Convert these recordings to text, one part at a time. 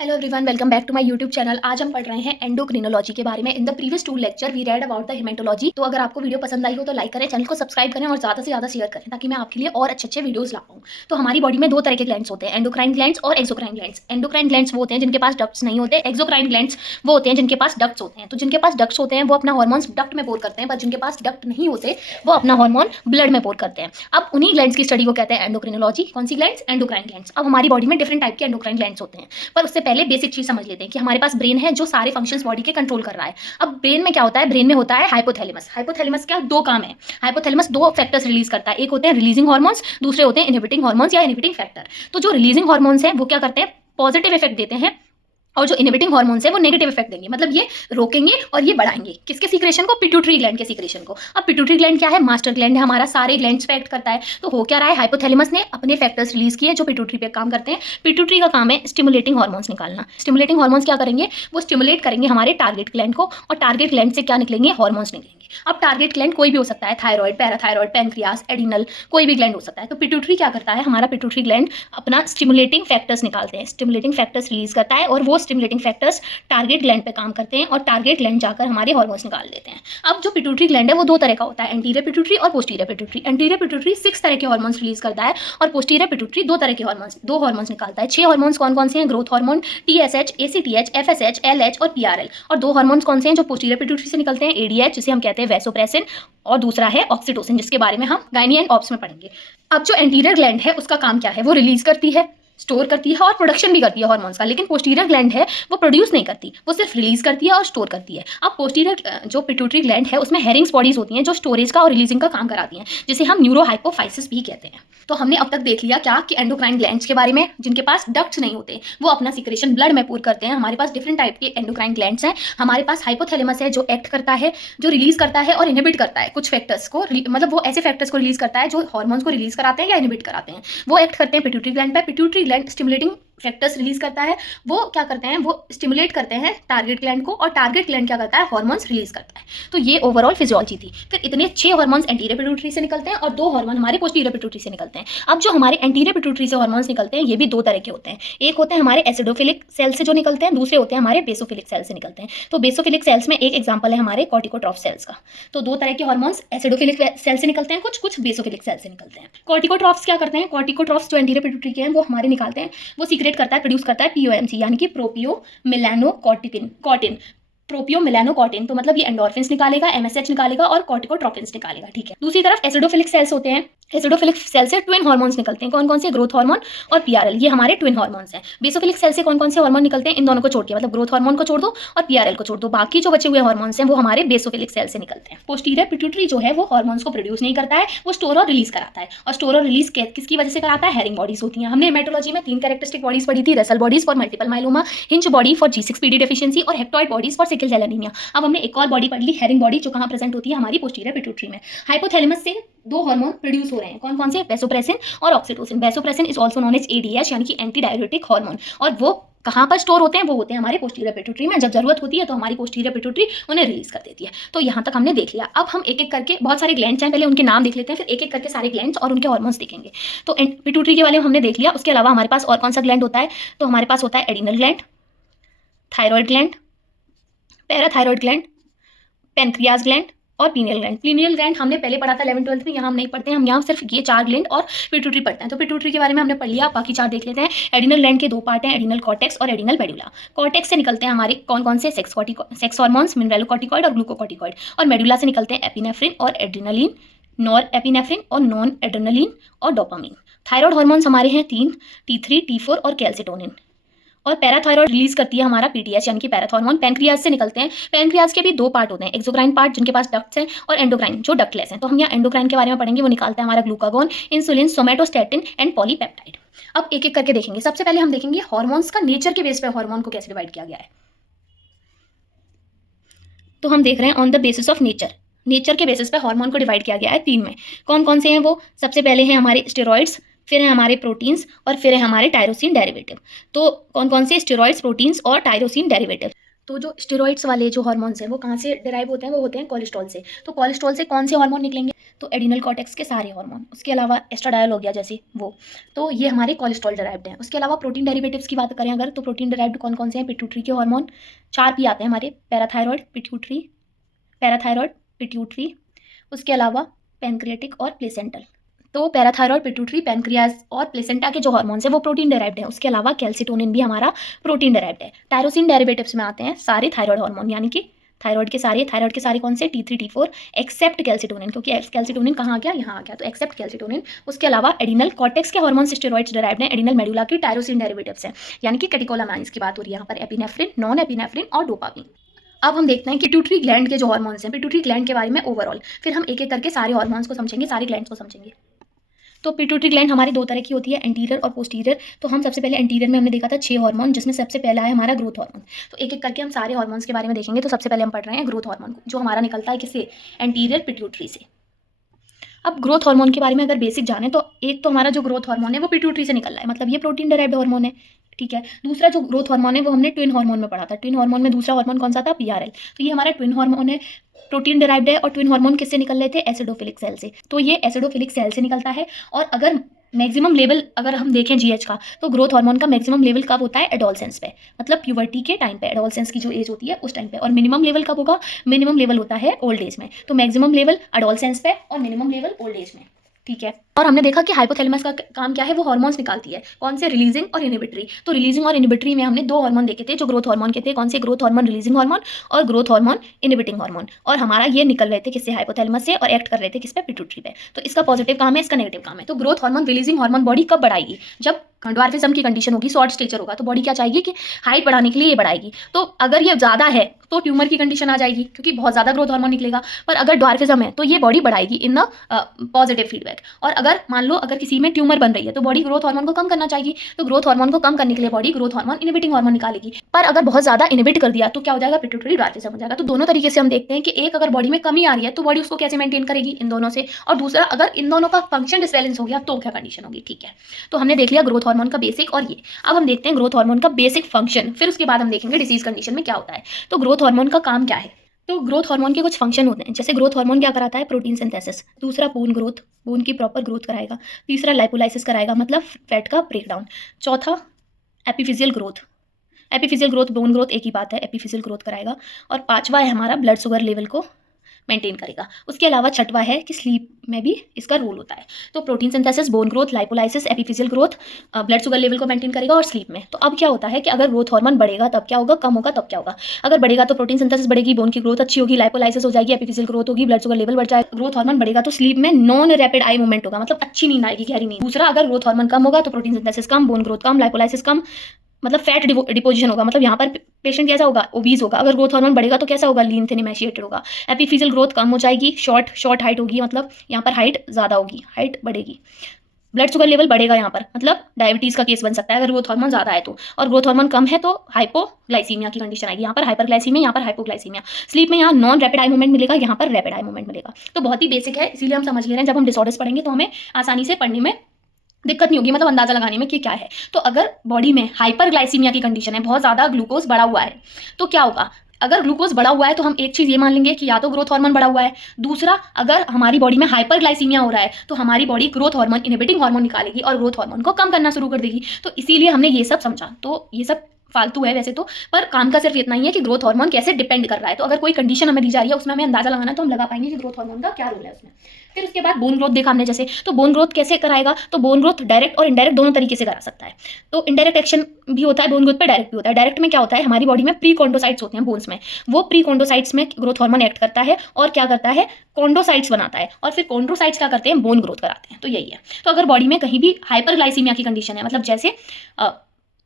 Hello everyone, welcome back to my YouTube channel. आज हम पढ़ रहे हैं एंडोक्रिनोलॉजी के बारे में। In the previous 2 lecture we read about the haematology. तो अगर आपको वीडियो पसंद आई हो तो लाइक करें, चैनल को सब्सक्राइब करें और ज़्यादा से ज़्यादा शेयर करें ताकि मैं आपके लिए और अच्छे वीडियोस ला पाऊँ। तो हमारी बॉडी में 2 तरह के ग्लैंड्स होते हैं, एंडोक्राइन ग्लैंड्स और एक्सोक्राइन ग्लैंड्स। एंडोक्राइन ग्लैंड्स वो होते हैं जिनके पास डक्ट्स नहीं होते, एक्सोक्राइन ग्लैंड्स वो होते हैं जिनके पास डक्ट्स होते हैं। तो जिनके पास डक्ट्स होते हैं वो अपना हार्मोन्स डक्ट में पोर करते हैं, पर जिनके पास डक्ट नहीं होते वो अपना हार्मोन ब्लड में पोर करते हैं। अब उन्हीं ग्लैंड्स की स्टडी को कहते हैं एंडोक्रिनोलॉजी। कौन सी ग्लैंड्स? Endocrine glands. अब हमारी बॉडी में डिफरेंट टाइप के एंडोक्राइन ग्लैंड्स होते हैं, पर उससे पहले बेसिक चीज समझ लेते हैं कि हमारे पास ब्रेन है जो सारे फंक्शंस बॉडी के कंट्रोल कर रहा है। अब ब्रेन में क्या होता है? ब्रेन में होता है हाइपोथैलेमस। हाइपोथैलेमस क्या? 2 काम है। हाइपोथैलेमस 2 फैक्टर्स रिलीज करता है, एक होते हैं रिलीजिंग हार्मोन्स, दूसरे होते हैं इनहिबिटिंग हार्मोन्स या इनहिबिटिंग फैक्टर। तो जो रिलीजिंग हार्मोन्स हैं वो क्या करते हैं? पॉजिटिव इफेक्ट देते हैं, और जो इनहिबिटिंग हार्मोन्स है वो नेगेटिव इफेक्ट देंगे, मतलब ये रोकेंगे और ये बढ़ाएंगे। किसके सीक्रेशन को? पिट्यूटरी ग्लैंड के सीक्रेशन को। अब पिट्यूटरी ग्लैंड क्या है? मास्टर ग्लैंड है हमारा, सारे ग्लैंड्स पे एक्ट करता है। तो हो क्या रहा है? हाइपोथैलेमस ने अपने फैक्टर्स रिलीज किए जो पिट्यूटरी पे काम करते हैं। पिट्यूटरी का काम है स्टिमुलेटिंग हार्मोन्स निकालना। स्टिमुलेटिंग हार्मोन्स क्या करेंगे? वो स्टिमुलेट करेंगे हमारे टारगेट ग्लैंड को, और टारगेट ग्लैंड से क्या निकलेंगे? हार्मोन्स निकलेंगे। अब टारगेट ग्लैंड कोई भी हो सकता है, थायराइड, पैराथायराइड, पैनक्रियास, एडिनल, कोई भी ग्लैंड हो सकता है। तो पिट्यूटरी क्या करता है? हमारा पिट्यूटरी ग्लैंड अपना स्टिमुलेटिंग फैक्टर्स निकालते हैं, स्टिमुलेटिंग फैक्टर्स रिलीज करता है, और वो स्टिमुलेटिंग फैक्टर्स टारगेट ग्लैंड पे काम करते हैं और टारगेट ग्लैंड जाकर हमारे हार्मोन्स निकाल देते हैं। अब जो पिट्यूटरी ग्लैंड है वो 2 तरह का होता है, एंटीरियर पिट्यूटरी और पोस्टीरियर पिट्यूटरी। एंटीरियर पिट्यूटरी 6 तरह के हार्मोन्स रिलीज करता है, और पोस्टीरियर पिट्यूटरी 2 तरह के हार्मोन्स, 2 हार्मोन्स निकालता है। 6 हार्मोन्स कौन कौन से हैं? Growth hormone, TSH, ACTH, FSH, LH और PRL। और 2 हार्मोन्स कौन से हैं जो पोस्टीरियर पिट्यूटरी से निकलते हैं? ADH, जिसे हम कहते हैं वैसोप्रेसिन, और दूसरा है ऑक्सीटोसिन, जिसके बारे में हम गायनी एंड ऑप्स में पढ़ेंगे। अब जो एंटीरियर ग्लैंड है उसका काम क्या है? वो रिलीज करती है, स्टोर करती है और प्रोडक्शन भी करती है हार्मोन्स का। लेकिन पोस्टीरियर ग्लैंड है वो प्रोड्यूस नहीं करती, वो सिर्फ रिलीज करती है और स्टोर करती है। अब पोस्टीरियर जो पिट्यूटरी ग्लैंड है उसमें हेरिंग्स बॉडीज होती हैं जो स्टोरेज का और रिलीजिंग का काम कराती हैं, जिसे हम न्यूरोहाइपोफाइसिस भी कहते हैं। तो हमने अब तक देख लिया क्या कि एंडोक्राइन ग्लैंड्स के बारे में, जिनके पास डक्ट्स नहीं होते, वो अपना सिक्रेशन ब्लड में पूर करते हैं। हमारे पास डिफरेंट टाइप के एंडोक्राइन ग्लैंड्स हैं। हमारे पास हाइपोथैलेमस है जो एक्ट करता है, जो रिलीज करता है और इनहिबिट करता है कुछ फैक्टर्स को, मतलब वो ऐसे फैक्टर्स को रिलीज करता है जो हार्मोन्स को रिलीज कराते हैं या इनहिबिट कराते हैं। वो एक्ट करते हैं पिट्यूटरी ग्लैंड पे। Pituitary gland stimulating factors release करता है, वो क्या करते हैं? वो स्टिमुलेट करते हैं टारगेट ग्लैंड को, और टारगेट ग्लैंड क्या करता है? हार्मोन्स रिलीज करता है। तो ये ओवरऑल फिजियोलॉजी थी। फिर इतने 6 हार्मोन्स एंटीरियर पिट्यूटरी से निकलते हैं और 2 हार्मोन हमारे पोस्टीरियर पिट्यूटरी से निकलते हैं। अब जो हमारे एंटीरियर पिट्यूटरी से हार्मोन्स निकलते हैं ये भी 2 तरह के होते हैं। एक होते हैं हमारे एसिडोफिलिक सेल से जो निकलते हैं, दूसरे होते हैं हमारे बेसोफिलिक सेल से निकलते हैं। तो बेसोफिलिक सेल्स में एक एग्जाम्पल है हमारे कॉर्टिकोट्रॉफ सेल्स का। तो 2 तरह के हार्मोन्स एसिडोफिलिक सेल से निकलते हैं, कुछ बेसोफिलिक सेल से निकलते हैं। कॉर्टिकोट्रॉफ्स क्या करते हैं? कॉर्टिकोट्रॉफ्स जो एंटीरियर पिट्यूटरी के हैं वो हमारे निकालते हैं, वो सीक्रेट करता है, प्रोड्यूस करता है POMC, यानी कि प्रोपियो मिलानोकॉर्टिन कॉटिन। प्रोपियो मिलानोकॉर्टिन, तो मतलब ये एंडोर्फिन्स निकालेगा, MSH निकालेगा और कॉर्टिकोट्रोपिन्स निकालेगा। ठीक है। दूसरी तरफ एसिडोफिलिक सेल्स होते हैं। एसिडोफिलिक सेल से ट्विन हार्मोन्स निकलते हैं। कौन कौन से? ग्रोथ हार्मोन और PRL, ये हमारे ट्विन हार्मोन्स हैं। बेसोफिलिक सेल से कौन कौन से हार्मोन निकलते हैं? इन दोनों को छोड़ के, मतलब ग्रोथ हार्मोन को छोड़ दो और PRL को छोड़ दो, बाकी जो बचे हुए हार्मोन्स हैं वो हमारे बेसोफिलिक सेल से निकलते हैं। पोस्टीरियर पिट्यूटरी जो है वो हार्मोन्स को प्रोड्यूस नहीं करता है, वो स्टोर और रिलीज कराता है। और स्टोर और रिलीज किसकी वजह से कराता है? हेरिंग बॉडीज होती हैं। हमने हेमेटोलॉजी में 3 कैरेक्टरिस्टिक बॉडीज पढ़ी थी, Russell bodies for multiple myeloma, Heinz body for G6PD deficiency और heptoid bodies for sickle cell anaemia. अब हमने एक और बॉडी पढ़ ली, हेरिंग बॉडी, जो कहाँ प्रेजेंट होती है? हमारी पोस्टीरियर पिट्यूटरी में। हाइपोथैलेमस से 2 हार्मोन प्रोड्यूस हो रहे हैं, कौन कौन से? वैसोप्रेसिन और oxytocin. Vasopressin is also known as ADH, यानी कि एंटी डाययूरेटिक हार्मोन, और वो कहाँ पर स्टोर होते हैं? वो होते हैं हमारे पोस्टीरियर पिट्यूटरी में। जब जरूरत होती है तो हमारी पोस्टीरियर पिट्यूटरी उन्हें रिलीज कर देती है। तो यहाँ तक हमने देख लिया। अब हम एक एक करके, बहुत सारे ग्लैंड्स हैं, पहले उनके नाम देख लेते हैं, फिर एक एक करके सारे ग्लैंड्स और उनके हार्मोन्स देखेंगे। तो पिट्यूटरी के बारे में हमने देख लिया। उसके अलावा हमारे पास और कौन सा ग्लैंड होता है? तो हमारे पास होता है adrenal gland, thyroid gland, parathyroid gland, pancreas gland और पीनियल ग्लैंड। पीनियल ग्लैंड हमने पहले पढ़ा था 11th-12th में, यहाँ हम नहीं पढ़ते हैं, हम यहाँ सिर्फ ये 4 ग्लैंड और पिट्यूटरी पढ़ते हैं। तो पिट्यूटरी के बारे में हमने पढ़ लिया, बाकी 4 देख लेते हैं। एडिनल ग्लैंड के 2 पार्ट हैं, एडिनल कॉर्टेक्स और एडिनल मेडुला। कॉर्टेक्स से निकलते हैं हमारे कौन कौन से? सेक्स हार्मोन्स, मिनरलोकॉर्टिकॉइड और ग्लूकोकॉर्टिकॉइड। और मेडुला से निकलते हैं एपिनेफ्रिन और एड्रेनलिन, नॉर एपिनेफ्रिन और नॉन एड्रेनलिन और डोपामिन। थायरॉइड हार्मोन्स हमारे हैं 3, T3, T4 और कैल्सिटोनिन। और पैराथायरॉइड रिलीज करती है हमारा PTH, यानी कि पैराथॉर्मोन। पैनक्रियाज से निकलते हैं। पैनक्रियाज के भी 2 पार्ट होते हैं, एक्सोक्राइन पार्ट जिनके पास डक्ट्स हैं, और एंडोक्राइन जो डक्टलेस हैं। तो हम यहाँ एंडोक्राइन के बारे में पढ़ेंगे, वो निकालता है हमारा glucagon, insulin, somatostatin and polypeptide. अब एक एक करके देखेंगे। सबसे पहले हम देखेंगे हार्मोन्स का नेचर के बेस पे हार्मोन को कैसे डिवाइड किया गया है। तो हम देख रहे हैं on the basis of nature. Nature के बेसिस पे हार्मोन को डिवाइड किया गया है 3 में। कौन कौन से हैं वो? सबसे पहले हैं हमारे स्टेरॉइड्स, फिर है हमारे प्रोटीन्स, और फिर है हमारे टायरोसिन डेरिवेटिव। तो कौन कौन से? स्टेरॉइड्स, प्रोटीन्स और टायरोसिन डेरिवेटिव। तो जो स्टेरॉइड्स वाले जो हार्मोन्स हैं वो कहाँ से डिराइव होते हैं, वो होते हैं कोलेस्ट्रॉल से। तो कोलेस्ट्रॉल से कौन से हार्मोन निकलेंगे, तो एडिनल कॉर्टेक्स के सारे हार्मोन, उसके अलावा एस्ट्राडायल हो गया जैसे वो, तो ये हमारे कोलेस्ट्रॉल डिराइव्ड हैं। उसके अलावा प्रोटीन डेरिवेटिव्स की बात करें अगर, तो प्रोटीन डिराइव्ड कौन कौन से हैं, पिट्यूटरी के हार्मोन 4 पी आते हैं हमारे, पैराथायरॉयड पिट्यूटरी, उसके अलावा पैनक्रियाटिक और प्लेसेंटल। तो पैराथायरॉयड, पिट्यूटरी, पैनक्रियाज और प्लेसेंटा के जो हार्मोन्स हैं वो प्रोटीन डेराइव्ड है। उसके अलावा कैल्सिटोनिन भी हमारा प्रोटीन डेराइव्ड है। टायरोसिन डेरिवेटिव्स में आते हैं सारे थायराइड हार्मोन, यानी कि थायराइड के सारे कौन से, T3 T4 एक्सेप्ट कैल्सिटोनिन, क्योंकि कैल्सिटोनिन कहाँ आ गया, यहाँ आ गया, तो एक्सेप्ट कैल्सिटोनिन। उसके अलावा एडिनल कॉर्टेक्स के हार्मोन स्टेरॉइड्स डेराइव्ड हैं। एडिनल मेडुला की टायरोसिन डेरिवेटिव्स हैं, यानी कि कैटेकोलामाइन्स की बात हो रही है यहाँ पर, एपिनेफ्रिन, नॉन एपिनेफ्रिन और डोपामिन। अब हम देखते हैं कि पिट्यूटरी ग्लैंड के जो हार्मोन्स हैं, पिट्यूटरी ग्लैंड के बारे में ओवरऑल, फिर हम एक एक करके सारे हार्मोन्स को समझेंगे, सारे ग्लैंड्स को समझेंगे। तो पिट्यूटरी ग्लैंड हमारी 2 तरह की होती है, एंटीरियर और पोस्टीरियर। तो हम सबसे पहले एंटीरियर में हमने देखा था 6 हार्मोन, जिसमें सबसे पहला है हमारा ग्रोथ हार्मोन। तो एक एक करके हम सारे हार्मोन्स के बारे में देखेंगे। तो सबसे पहले हम पढ़ रहे हैं ग्रोथ हार्मोन, जो हमारा निकलता है किससे, एंटीरियर पिट्यूटरी से। अब ग्रोथ हार्मोन के बारे में अगर बेसिक जाने तो एक तो हमारा जो ग्रोथ हार्मोन है वो पिट्यूटरी से निकल रहा है, मतलब ये प्रोटीन डेराइव्ड हार्मोन है, ठीक है। दूसरा जो ग्रोथ हार्मोन है वो हमने ट्विन हार्मोन में पढ़ा था। ट्विन हार्मोन में दूसरा हार्मोन कौन सा था, PRL। तो ये हमारा ट्विन हार्मोन है, प्रोटीन डेराइव्ड है। और ट्विन हार्मोन किससे निकल रहे थे, एसिडोफिलिक सेल से। तो ये एसिडोफिलिक सेल से निकलता है। और अगर मैक्सिमम लेवल अगर हम देखें GH का, तो ग्रोथ हार्मोन का मैक्सिमम लेवल कब होता है, एडोलसेंस पे, मतलब प्यूबर्टी के टाइम पे, एडोलसेंस की जो एज होती है उस टाइम पे। और मिनिमम लेवल कब होगा, मिनिमम लेवल होता है ओल्ड एज में। तो मैक्सिमम लेवल एडोलसेंस पे और मिनिमम लेवल ओल्ड एज में, ठीक है। और हमने देखा कि हाइपोथैलेमस का काम क्या है, वो हार्मोन्स निकालती है, कौन से, रिलीजिंग और इनहिबिटरी। तो रिलीजिंग और इनहिबिटरी में हमने 2 हार्मोन देखे थे जो ग्रोथ हार्मोन के थे, कौन से, ग्रोथ हार्मोन रिलीजिंग हार्मोन और ग्रोथ हार्मोन इनहिबिटिंग हार्मोन। और हमारा ये निकल रहे थे किससे, हाइपोथैलेमस से, और एक्ट कर रहे थे किस पे, पिट्यूटरी पे। तो इसका पॉजिटिव काम है, इसका नेगेटिव काम है। तो growth hormone releasing hormone body कब बढ़ाएगी, जब ड्वार्फिज्म की कंडीशन होगी, शॉर्ट स्टेचर होगा, तो बॉडी क्या चाहेगी कि हाइट बढ़ाने के लिए ये बढ़ाएगी। तो अगर ये ज़्यादा है तो ट्यूमर की कंडीशन आ जाएगी, क्योंकि बहुत ज़्यादा ग्रोथ हार्मोन निकलेगा। पर अगर ड्वार्फिज्म है तो ये बॉडी बढ़ाएगी इन द पॉजिटिव फीडबैक। और अगर मान लो अगर किसी में ट्यूमर बन रही है तो बॉडी ग्रोथ हार्मोन को कम करना चाहिए, तो ग्रोथ हार्मोन को कम करने के लिए body growth hormone inhibiting hormone निकालेगी। पर अगर बहुत ज़्यादा इनहिबिट कर दिया तो क्या हो जाएगा, पिट्यूटरी ड्वार्फिज्म हो जाएगा। तो दोनों तरीके से हम देखते हैं कि एक अगर बॉडी में कमी आ रही है तो बॉडी उसको कैसे मेंटेन करेगी, इन दोनों से। और दूसरा, अगर इन दोनों का फंक्शन डिसबैलेंस हो गया तो क्या कंडीशन होगी, ठीक है। तो हमने देख लिया ग्रोथ हार्मोन का बेसिक और ये। अब हम देखते हैं ग्रोथ हार्मोन का बेसिक फंक्शन, फिर उसके बाद हम देखेंगे डिसीज कंडीशन में क्या होता है। तो ग्रोथ हार्मोन का काम क्या है, तो ग्रोथ हार्मोन के कुछ फंक्शन होते हैं। जैसे ग्रोथ हार्मोन क्या कराता है, प्रोटीन सिंथेसिस। दूसरा, बोन ग्रोथ, बोन की प्रॉपर ग्रोथ कराएगा। तीसरा, लाइपोलाइसिस कराएगा, मतलब फैट का ब्रेकडाउन। चौथा, epiphyseal growth, epiphyseal growth, bone growth एक ही बात है, एपिफिजियल ग्रोथ कराएगा। और पांचवा है हमारा ब्लड शुगर लेवल को मेंटेन करेगा। उसके अलावा छठवा है कि स्लीप में भी इसका रोल होता है। तो protein synthesis, bone growth, lipolysis, epiphyseal growth, blood sugar level को मेंटेन करेगा और स्लीप में। तो अब क्या होता है कि अगर ग्रोथ हार्मोन बढ़ेगा तब क्या होगा, कम होगा तब क्या होगा। अगर बढ़ेगा तो प्रोटीन सिंथेसिस बढ़ेगी, बोन की ग्रोथ अच्छी होगी, लाइपोलाइसिस हो जाएगी, एपिफिजियल ग्रोथ होगी, ब्लड शुगर लेवल बढ़ जाएगा। ग्रोथ हार्मोन बढ़ेगा तो स्लीप में नॉन रैपिड आई मूवमेंट होगा, मतलब अच्छी नींद आएगी, गहरी नींद। दूसरा, अगर ग्रोथ हार्मोन कम होगा तो प्रोटीन सिंथेसिस कम, बोन ग्रोथ कम, लाइपोलाइसिस कम, मतलब फैट डिपोजिशन होगा, मतलब यहाँ पर पेशेंट कैसा होगा, ओबीज होगा। अगर ग्रोथ हार्मोन बढ़ेगा तो कैसा होगा, लीन थिन इमैशिएटेड होगा। एपिफिजियल ग्रोथ कम हो जाएगी, शॉर्ट हाइट होगी, मतलब यहाँ पर हाइट ज़्यादा होगी, हाइट बढ़ेगी। ब्लड शुगर लेवल बढ़ेगा यहाँ पर, मतलब डायबिटीज़ का केस बन सकता है अगर ग्रोथ हार्मोन ज़्यादा है तो। और ग्रोथ हार्मोन कम है तो हाइपोग्लाइसीमिया की कंडीशन आएगी, यहाँ पर हाइपरग्लाइसीमिया, यहाँ पर हाइपोग्लाइसीमिया। स्लीप में यहाँ नॉन रैपिड आई मूवमेंट मिलेगा, यहाँ पर रैपिड आई मूवमेंट मिलेगा। तो बहुत ही बेसिक है, इसीलिए हम समझ ले रहे हैं। जब हम डिसऑर्डर्स पढ़ेंगे तो हमें आसानी से पढ़ने में दिक्कत नहीं होगी, मतलब अंदाजा लगाने में कि क्या है। तो अगर बॉडी में हाइपरग्लाइसीमिया की कंडीशन है, बहुत ज़्यादा ग्लूकोज बढ़ा हुआ है, तो क्या होगा, अगर ग्लूकोज बढ़ा हुआ है तो हम एक चीज़ ये मान लेंगे कि या तो ग्रोथ हार्मोन बढ़ा हुआ है। दूसरा, अगर हमारी बॉडी में हाइपरग्लाइसीमिया हो रहा है तो हमारी body growth hormone inhibiting hormone निकालेगी और ग्रोथ हार्मोन को कम करना शुरू कर देगी। तो इसीलिए हमने ये सब समझा। तो ये सब फालतू है वैसे तो, पर काम का सिर्फ इतना ही है कि ग्रोथ हार्मोन कैसे डिपेंड कर रहा है। तो अगर कोई कंडीशन हमें दी जा रही है उसमें हमें अंदाजा लगाना है तो हम लगा पाएंगे कि ग्रोथ हार्मोन का क्या रोल है उसमें। फिर उसके बाद बोन ग्रोथ देखा हमने जैसे, तो बोन ग्रोथ कैसे कराएगा, तो बोन ग्रोथ डायरेक्ट और इनडायरेक्ट दोनों तरीके से करा सकता है। तो इनडायरेक्ट एक्शन भी होता है बोन ग्रोथ पे, डायरेक्ट भी होता है। डायरेक्ट में क्या होता है, हमारी बॉडी में प्री कॉन्डोसाइट्स होते हैं बोन्स में, वो प्री कॉन्डोसाइट्स में ग्रोथ हार्मोन एक्ट करता है और क्या करता है, कॉन्डोसाइट्स बनाता है, और फिर कॉन्ड्रोसाइट्स क्या करते हैं, बोन ग्रोथ कराते हैं। तो यही है। तो अगर बॉडी में कहीं भी हाइपरग्लाइसीमिया की कंडीशन है, मतलब जैसे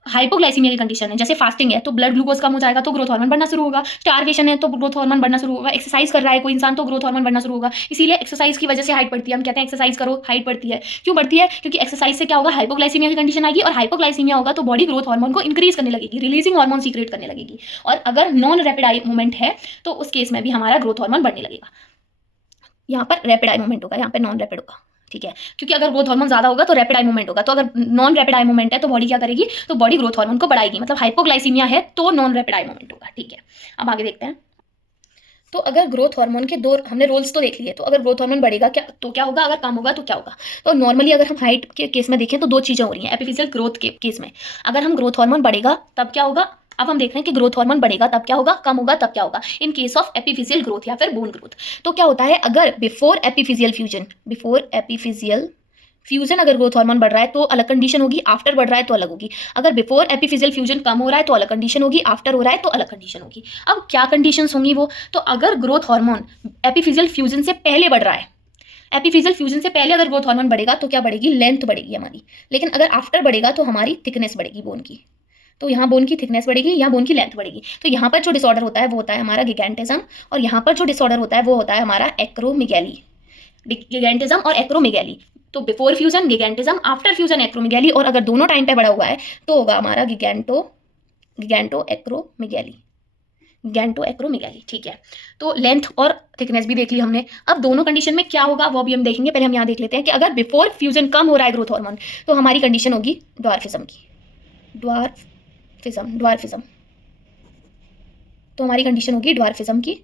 हाइपोग्लाइसीमिया की कंडीशन है, जैसे फास्टिंग है तो ब्लड ग्लूकोज कम हो जाएगा तो ग्रोथ हार्मोन बढ़ना शुरू होगा। स्टारवेशन है तो ग्रोथ हार्मोन बढ़ना शुरू होगा। एक्सरसाइज कर रहा है कोई इंसान तो ग्रोथ हार्मोन बढ़ना शुरू होगा। इसीलिए एक्सरसाइज की वजह से हाइट बढ़ती है। हम कहते हैं एक्सरसाइज करो हाइट बढ़ती है, क्यों बढ़ती है, क्योंकि एक्सरसाइज से क्या होगा, हाइपोग्लाइसीमिया की कंडीशन आएगी, और हाइपोग्लाइसीमिया होगा तो बॉडी ग्रोथ हार्मोन को इंक्रीज करने लगेगी, रिलीजिंग हार्मोन सीक्रेट करने लगेगी। और अगर नॉन रैपिड आई मूवमेंट है तो उस केस में भी हमारा ग्रोथ हार्मोन बढ़ने लगेगा। यहाँ पर रैपिड आई मूवमेंट होगा, यहाँ पर नॉन रैपिड होगा, ठीक है, क्योंकि अगर ग्रोथ हार्मोन ज़्यादा होगा तो रैपिड आई मूवमेंट होगा, तो अगर नॉन रैपिड आई मूवमेंट है तो बॉडी क्या करेगी, तो बॉडी ग्रोथ हार्मोन को बढ़ाएगी, मतलब हाइपोग्लाइसीमिया है तो नॉन रैपिड आई मूवमेंट होगा। ठीक है, अब आगे देखते हैं। तो अगर ग्रोथ हार्मोन के दो हमने रोल्स तो देख लिए, तो अगर ग्रोथ हार्मोन बढ़ेगा क्या तो क्या होगा, अगर कम होगा तो क्या होगा। तो नॉर्मली अगर हम हाइट के केस में देखें तो दो चीज़ें हो रही हैं एपिफिशियल ग्रोथ के केस में। अगर हम ग्रोथ हार्मोन बढ़ेगा तब क्या होगा, अब हम देख रहे हैं कि ग्रोथ हार्मोन बढ़ेगा तब क्या होगा, कम होगा तब क्या होगा, इन केस ऑफ एपिफिशियल ग्रोथ या फिर बोन ग्रोथ। तो क्या होता है, अगर बिफोर एपिफिशियल फ्यूजन अगर ग्रोथ हार्मोन बढ़ रहा है तो अलग कंडीशन होगी, आफ्टर बढ़ रहा है तो अलग होगी। अगर बिफोर एपिफिशियल फ्यूजन कम हो रहा है तो अलग कंडीशन होगी, आफ्टर हो रहा है तो अलग कंडीशन होगी। अब क्या कंडीशंस होंगी वो, तो अगर ग्रोथ हार्मोन एपिफिशियल फ्यूजन से पहले बढ़ रहा है, एपिफिशियल फ्यूजन से पहले अगर ग्रोथ हार्मोन बढ़ेगा तो क्या बढ़ेगी, लेंथ बढ़ेगी हमारी। लेकिन अगर आफ्टर बढ़ेगा तो हमारी थिकनेस बढ़ेगी बोन की, तो यहाँ बोन की थिकनेस बढ़ेगी, यहाँ बोन की लेंथ बढ़ेगी। तो यहाँ पर जो डिसऑर्डर होता है वो होता है हमारा गिगैंटिज्म, और यहाँ पर जो डिसऑर्डर होता है वो होता है हमारा एक्रोमेगैली। गिगैंटिज्म और एक्रोमेगैली, तो before fusion gigantism, after fusion acromegaly, और अगर दोनों टाइम पे बढ़ा हुआ है तो होगा हमारा गिगैंटो एक्रोमेगैली। ठीक है, तो लेंथ और थिकनेस भी देख ली हमने। अब दोनों कंडीशन में क्या होगा वो भी हम देखेंगे। पहले हम यहाँ देख लेते हैं कि अगर बिफोर फ्यूजन कम हो रहा है ग्रोथ हार्मोन तो हमारी कंडीशन होगी ड्वार्फिज्म की, ड्वार्फिज्म, तो हमारी कंडीशन होगी ड्वार्फिज्म की।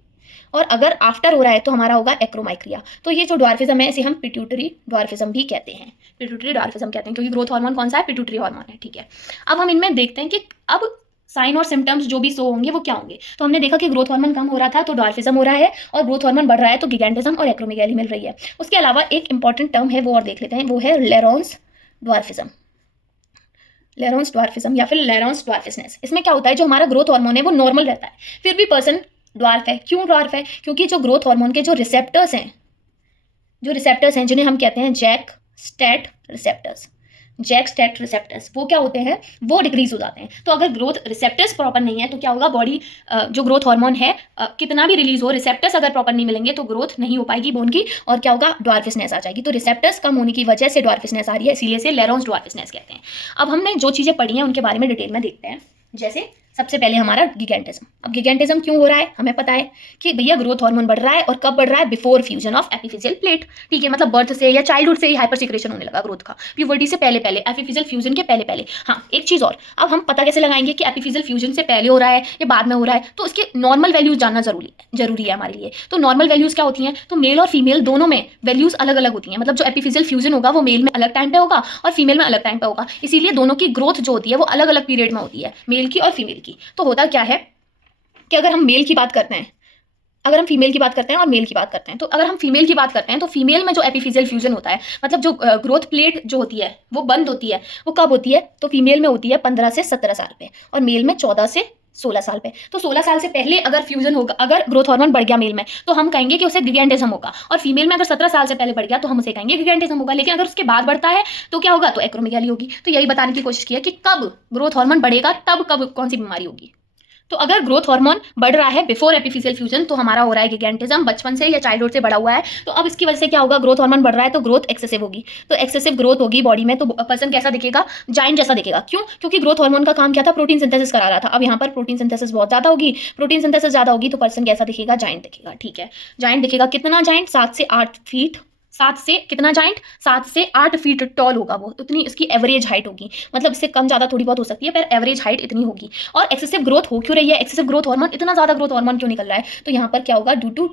और अगर आफ्टर हो रहा है तो हमारा होगा एक्रोमाइक्रिया। तो ये जो ड्वार्फिज्म है इसे हम पिट्यूटरी ड्वार्फिज्म भी कहते हैं, पिट्यूटरी ड्वार्फिज्म कहते हैं, क्योंकि ग्रोथ हार्मोन कौन सा है, पिट्यूटरी हार्मोन है। ठीक है, अब हम इनमें देखते हैं कि अब साइन और सिम्टम्स जो भी शो होंगे वो क्या होंगे। तो हमने देखा कि ग्रोथ हार्मोन कम हो रहा था तो ड्वार्फिज्म हो रहा है, और ग्रोथ हार्मोन बढ़ रहा है तो गिगैंटिज्म और एक्रोमेगैली मिल रही है। उसके अलावा एक इंपॉर्टेंट टर्म है वो और देख लेते हैं, वो है लेरोन्स ड्वार्फिज्म, या फिर लेरोन्स ड्वार्फिसनेस। इसमें क्या होता है, जो हमारा ग्रोथ हार्मोन है वो नॉर्मल रहता है, फिर भी पर्सन ड्वार्फ है। क्यों ड्वार्फ है, क्योंकि जो ग्रोथ हार्मोन के जो रिसेप्टर्स हैं जिन्हें हम कहते हैं जैक स्टैट रिसेप्टर्स, वो क्या होते हैं, वो डिक्रीज हो जाते हैं। तो अगर ग्रोथ रिसेप्टर्स प्रॉपर नहीं है तो क्या होगा, बॉडी जो ग्रोथ हार्मोन है कितना भी रिलीज हो, रिसेप्टर्स अगर प्रॉपर नहीं मिलेंगे तो ग्रोथ नहीं हो पाएगी बोन की, और क्या होगा, ड्वार्फिसनेस आ जाएगी। तो रिसेप्टर्स कम होने की वजह से ड्वार्फिसनेस आ रही है, इसीलिए से लेरोन्स ड्वार्फिसनेस कहते हैं। अब हमने जो चीज़ें पढ़ी हैं उनके बारे में डिटेल में देखते हैं। जैसे सबसे पहले हमारा गिगैंटिज्म। अब गिगैंटिज्म क्यों हो रहा है, हमें पता है कि भैया ग्रोथ हार्मोन बढ़ रहा है, और कब बढ़ रहा है, बिफोर फ्यूजन ऑफ एपिफिशियल प्लेट। ठीक है, मतलब बर्थ से या चाइल्डहुड से ही हाइपर सिक्रेशन होने लगा ग्रोथ का, प्यूबर्टी से पहले एपिफिशियल फ्यूजन के पहले। हाँ, एक चीज़ और, अब हम पता कैसे लगाएंगे कि एपिफिशियल फ्यूजन से पहले हो रहा है या बाद में हो रहा है, तो उसके नॉर्मल वैल्यूज जानना जरूरी है हमारे लिए। तो नॉर्मल वैल्यूज क्या होती हैं, तो मेल और फीमेल दोनों में वैल्यूज अलग अलग होती हैं, मतलब जो एपिफिशियल फ्यूजन होगा वो मेल में अलग टाइम पे होगा और फीमेल में अलग टाइम पे होगा, इसीलिए दोनों की ग्रोथ जो होती है वो अलग अलग पीरियड में होती है, मेल की और फीमेल की। तो होता क्या है कि अगर हम मेल की बात करते हैं, अगर हम फीमेल की बात करते हैं और मेल की बात करते हैं, तो अगर हम फीमेल की बात करते हैं तो फीमेल में जो एपिफिशियल फ्यूजन होता है, मतलब जो ग्रोथ प्लेट जो होती है वो बंद होती है, वो कब होती है, तो फीमेल में होती है 15 से 17 साल पे, और मेल में 14 से 16 साल पे। तो 16 साल से पहले अगर फ्यूजन होगा, अगर ग्रोथ हार्मोन बढ़ गया मेल में तो हम कहेंगे कि उसे गिगैंटिज्म होगा, और फीमेल में अगर 17 साल से पहले बढ़ गया तो हम उसे कहेंगे गिगैंटिज्म होगा। लेकिन अगर उसके बाद बढ़ता है तो क्या होगा, तो एक्रोमेगैली होगी। तो यही बताने की कोशिश की है कि कब ग्रोथ हार्मोन बढ़ेगा, तब कब कौन सी बीमारी होगी। तो अगर ग्रोथ हार्मोन बढ़ रहा है बिफोर एपिफिशियल फ्यूजन तो हमारा हो रहा है गिगैंटिज्म, बचपन से या चाइल्डहुड से बढ़ा हुआ है। तो अब इसकी वजह से क्या होगा, ग्रोथ हार्मोन बढ़ रहा है तो ग्रोथ एक्सेसिव होगी, तो एक्सेसिव ग्रोथ होगी बॉडी में, तो पर्सन कैसा दिखेगा, जाइंट जैसा दिखेगा। क्यों, क्योंकि ग्रोथ हार्मोन का काम क्या था, प्रोटीन सिंथेसिस करा रहा था। अब यहाँ पर प्रोटीन सिंथेसिस बहुत ज्यादा होगी, प्रोटीन सिंथेसिस ज्यादा होगी तो पर्सन कैसा दिखेगा, जाइंट दिखेगा। ठीक है, जाइंट दिखेगा, कितना जाइंट, 7 से 8 फीट, 7 से कितना जाइंट, 7 से 8 फीट टॉल होगा वो, उतनी इसकी एवरेज हाइट होगी, मतलब इससे कम ज़्यादा थोड़ी बहुत हो सकती है पर एवरेज हाइट इतनी होगी। और एक्सेसिव ग्रोथ हो क्यों रही है, एक्सेसिव ग्रोथ हार्मोन, इतना ज़्यादा ग्रोथ हार्मोन क्यों निकल रहा है, तो यहाँ पर क्या होगा, ड्यू टू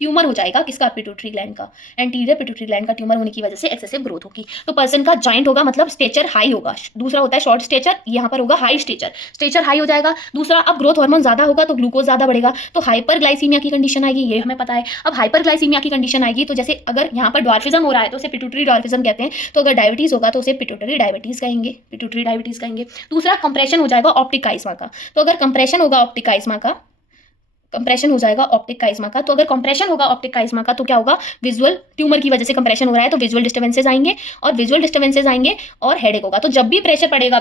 ट्यूमर हो जाएगा, किसका, पिट्यूटरी ग्लैंड का, एंटीरियर पिट्यूटरी ग्लैंड का ट्यूमर होने की वजह से एक्सेसिव ग्रोथ होगी। तो पर्सन का जाइंट होगा, मतलब स्टेचर हाई होगा। दूसरा होता है शॉर्ट स्टेचर, यहाँ पर होगा हाई स्टेचर हाई हो जाएगा। दूसरा, अब ग्रोथ हार्मोन ज्यादा होगा तो ग्लूकोज ज्यादा बढ़ेगा, तो हाइपरग्लाइसीमिया की कंडीशन आएगी, ये हमें पता है। अब हाइपरग्लाइसीमिया की कंडीशन आएगी तो जैसे अगर यहाँ पर ड्वार्फिज्म हो रहा है तो उसे पिट्यूटरी ड्वार्फिज्म कहते हैं, तो अगर डायबिटीज होगा तो उसे पिट्यूटरी डायबिटीज कहेंगे। दूसरा, कंप्रेशन हो जाएगा ऑप्टिक काइस्मा का, तो अगर कंप्रेशन होगा ऑप्टिक काइस्मा का, कंप्रेशन हो जाएगा ऑप्टिक काइस्मा का, तो अगर कंप्रेशन होगा ऑप्टिक काइस्मा का तो क्या होगा, विजुअल ट्यूमर की वजह से कंप्रेशन हो रहा है तो विजुअल डिस्टर्बेंसेस आएंगे और हेडेक होगा। तो जब भी प्रेशर पड़ेगा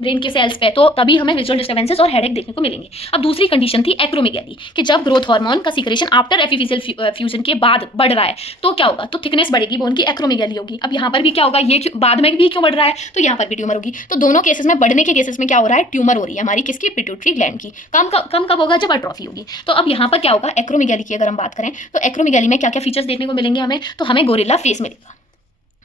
ब्रेन के सेल्स पे तो तभी हमें विजुअल डिस्टर्बेंसेस और हेडेक देखने को मिलेंगे। अब दूसरी कंडीशन थी एक्रोमेगैली, कि जब ग्रोथ हार्मोन का सीक्रेशन आफ्टर एपिफिशियल फ्यूजन के बाद बढ़ रहा है तो क्या होगा, तो थिकनेस बढ़ेगी, बोन की एक्रोमेगैली होगी। अब यहाँ पर भी क्या होगा, ये बाद में भी क्यों बढ़ रहा है, तो यहाँ पर भी ट्यूमर होगी। तो दोनों केसेस में, बढ़ने के केसेस में क्या हो रहा है, ट्यूमर हो रही है हमारी, किसकी, पिट्यूटरी ग्लैंड की। कम कब होगा, जब अट्रॉफी होगी। तो अब यहाँ पर क्या होगा, एक्रोमेगैली की अगर हम बात करें तो एक्रोमेगैली में क्या क्या फीचर्स देखने को मिलेंगे हमें, तो हमें गोरिल्ला फेस मिलेगा,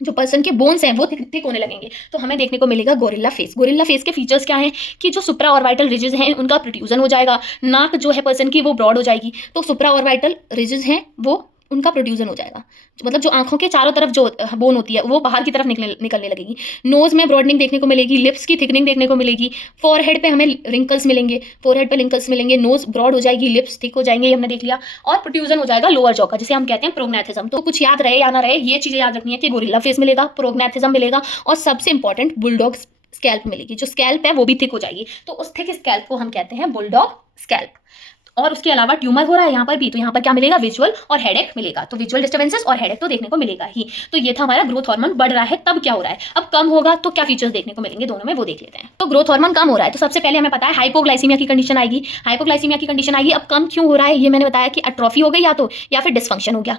जो पर्सन के बोन्स हैं वो थिक थिक होने लगेंगे, तो हमें देखने को मिलेगा गोरिल्ला फेस। गोरिल्ला फेस के फीचर्स क्या हैं कि जो सुप्रा ऑर्बिटल रिजेस हैं उनका प्रोट्रूजन हो जाएगा, नाक जो है पर्सन की वो ब्रॉड हो जाएगी, तो सुप्रा ऑर्बिटल रिजेस हैं वो उनका प्रोट्रूजन हो जाएगा, मतलब जो आंखों के चारों तरफ जो बोन होती है वो बाहर की तरफ निकलने लगेगी। नोज में ब्रॉडनिंग देखने को मिलेगी, लिप्स की थिकनिंग देखने को मिलेगी, फोरहेड पे हमें रिंकल्स मिलेंगे, फोरहेड पे रिंकल्स मिलेंगे, नोज ब्रॉड हो जाएगी, लिप्स थिक हो जाएंगे, ये हमने देख लिया। और प्रोट्रूजन हो जाएगा लोअर जॉ का, जिसे हम कहते हैं प्रोग्नेथिज्म। तो कुछ याद रहे या ना रहे, ये चीजें याद रखनी है कि गोरिल्ला फेस मिलेगा, प्रोग्नेथिज्म मिलेगा, और सबसे इंपॉर्टेंट बुलडॉग स्कैल्प मिलेगी। जो स्कैल्प है वो भी थिक हो जाएगी, तो उस थिक स्कैल्प को हम कहते हैं बुलडॉग स्कैल्प। और उसके अलावा ट्यूमर हो रहा है यहाँ पर भी, तो यहाँ पर क्या मिलेगा, विजुअल और हेडेक मिलेगा। तो विजुअल डिस्टर्बेंसेस और हेडेक तो देखने को मिलेगा ही। तो ये था हमारा ग्रोथ हार्मोन बढ़ रहा है तब क्या हो रहा है, अब कम होगा तो क्या फीचर्स देखने को मिलेंगे दोनों में, वो देख लेते हैं। तो ग्रोथ हार्मोन कम हो रहा है तो सबसे पहले हमें पता है हाइपोग्लाइसीमिया की कंडीशन आएगी। हाइपोग्लाइसीमिया की कंडीशन आएगी। अब कम क्यों हो रहा है, ये मैंने बताया कि अट्रोफी हो गई या फिर डिस्फंक्शन हो गया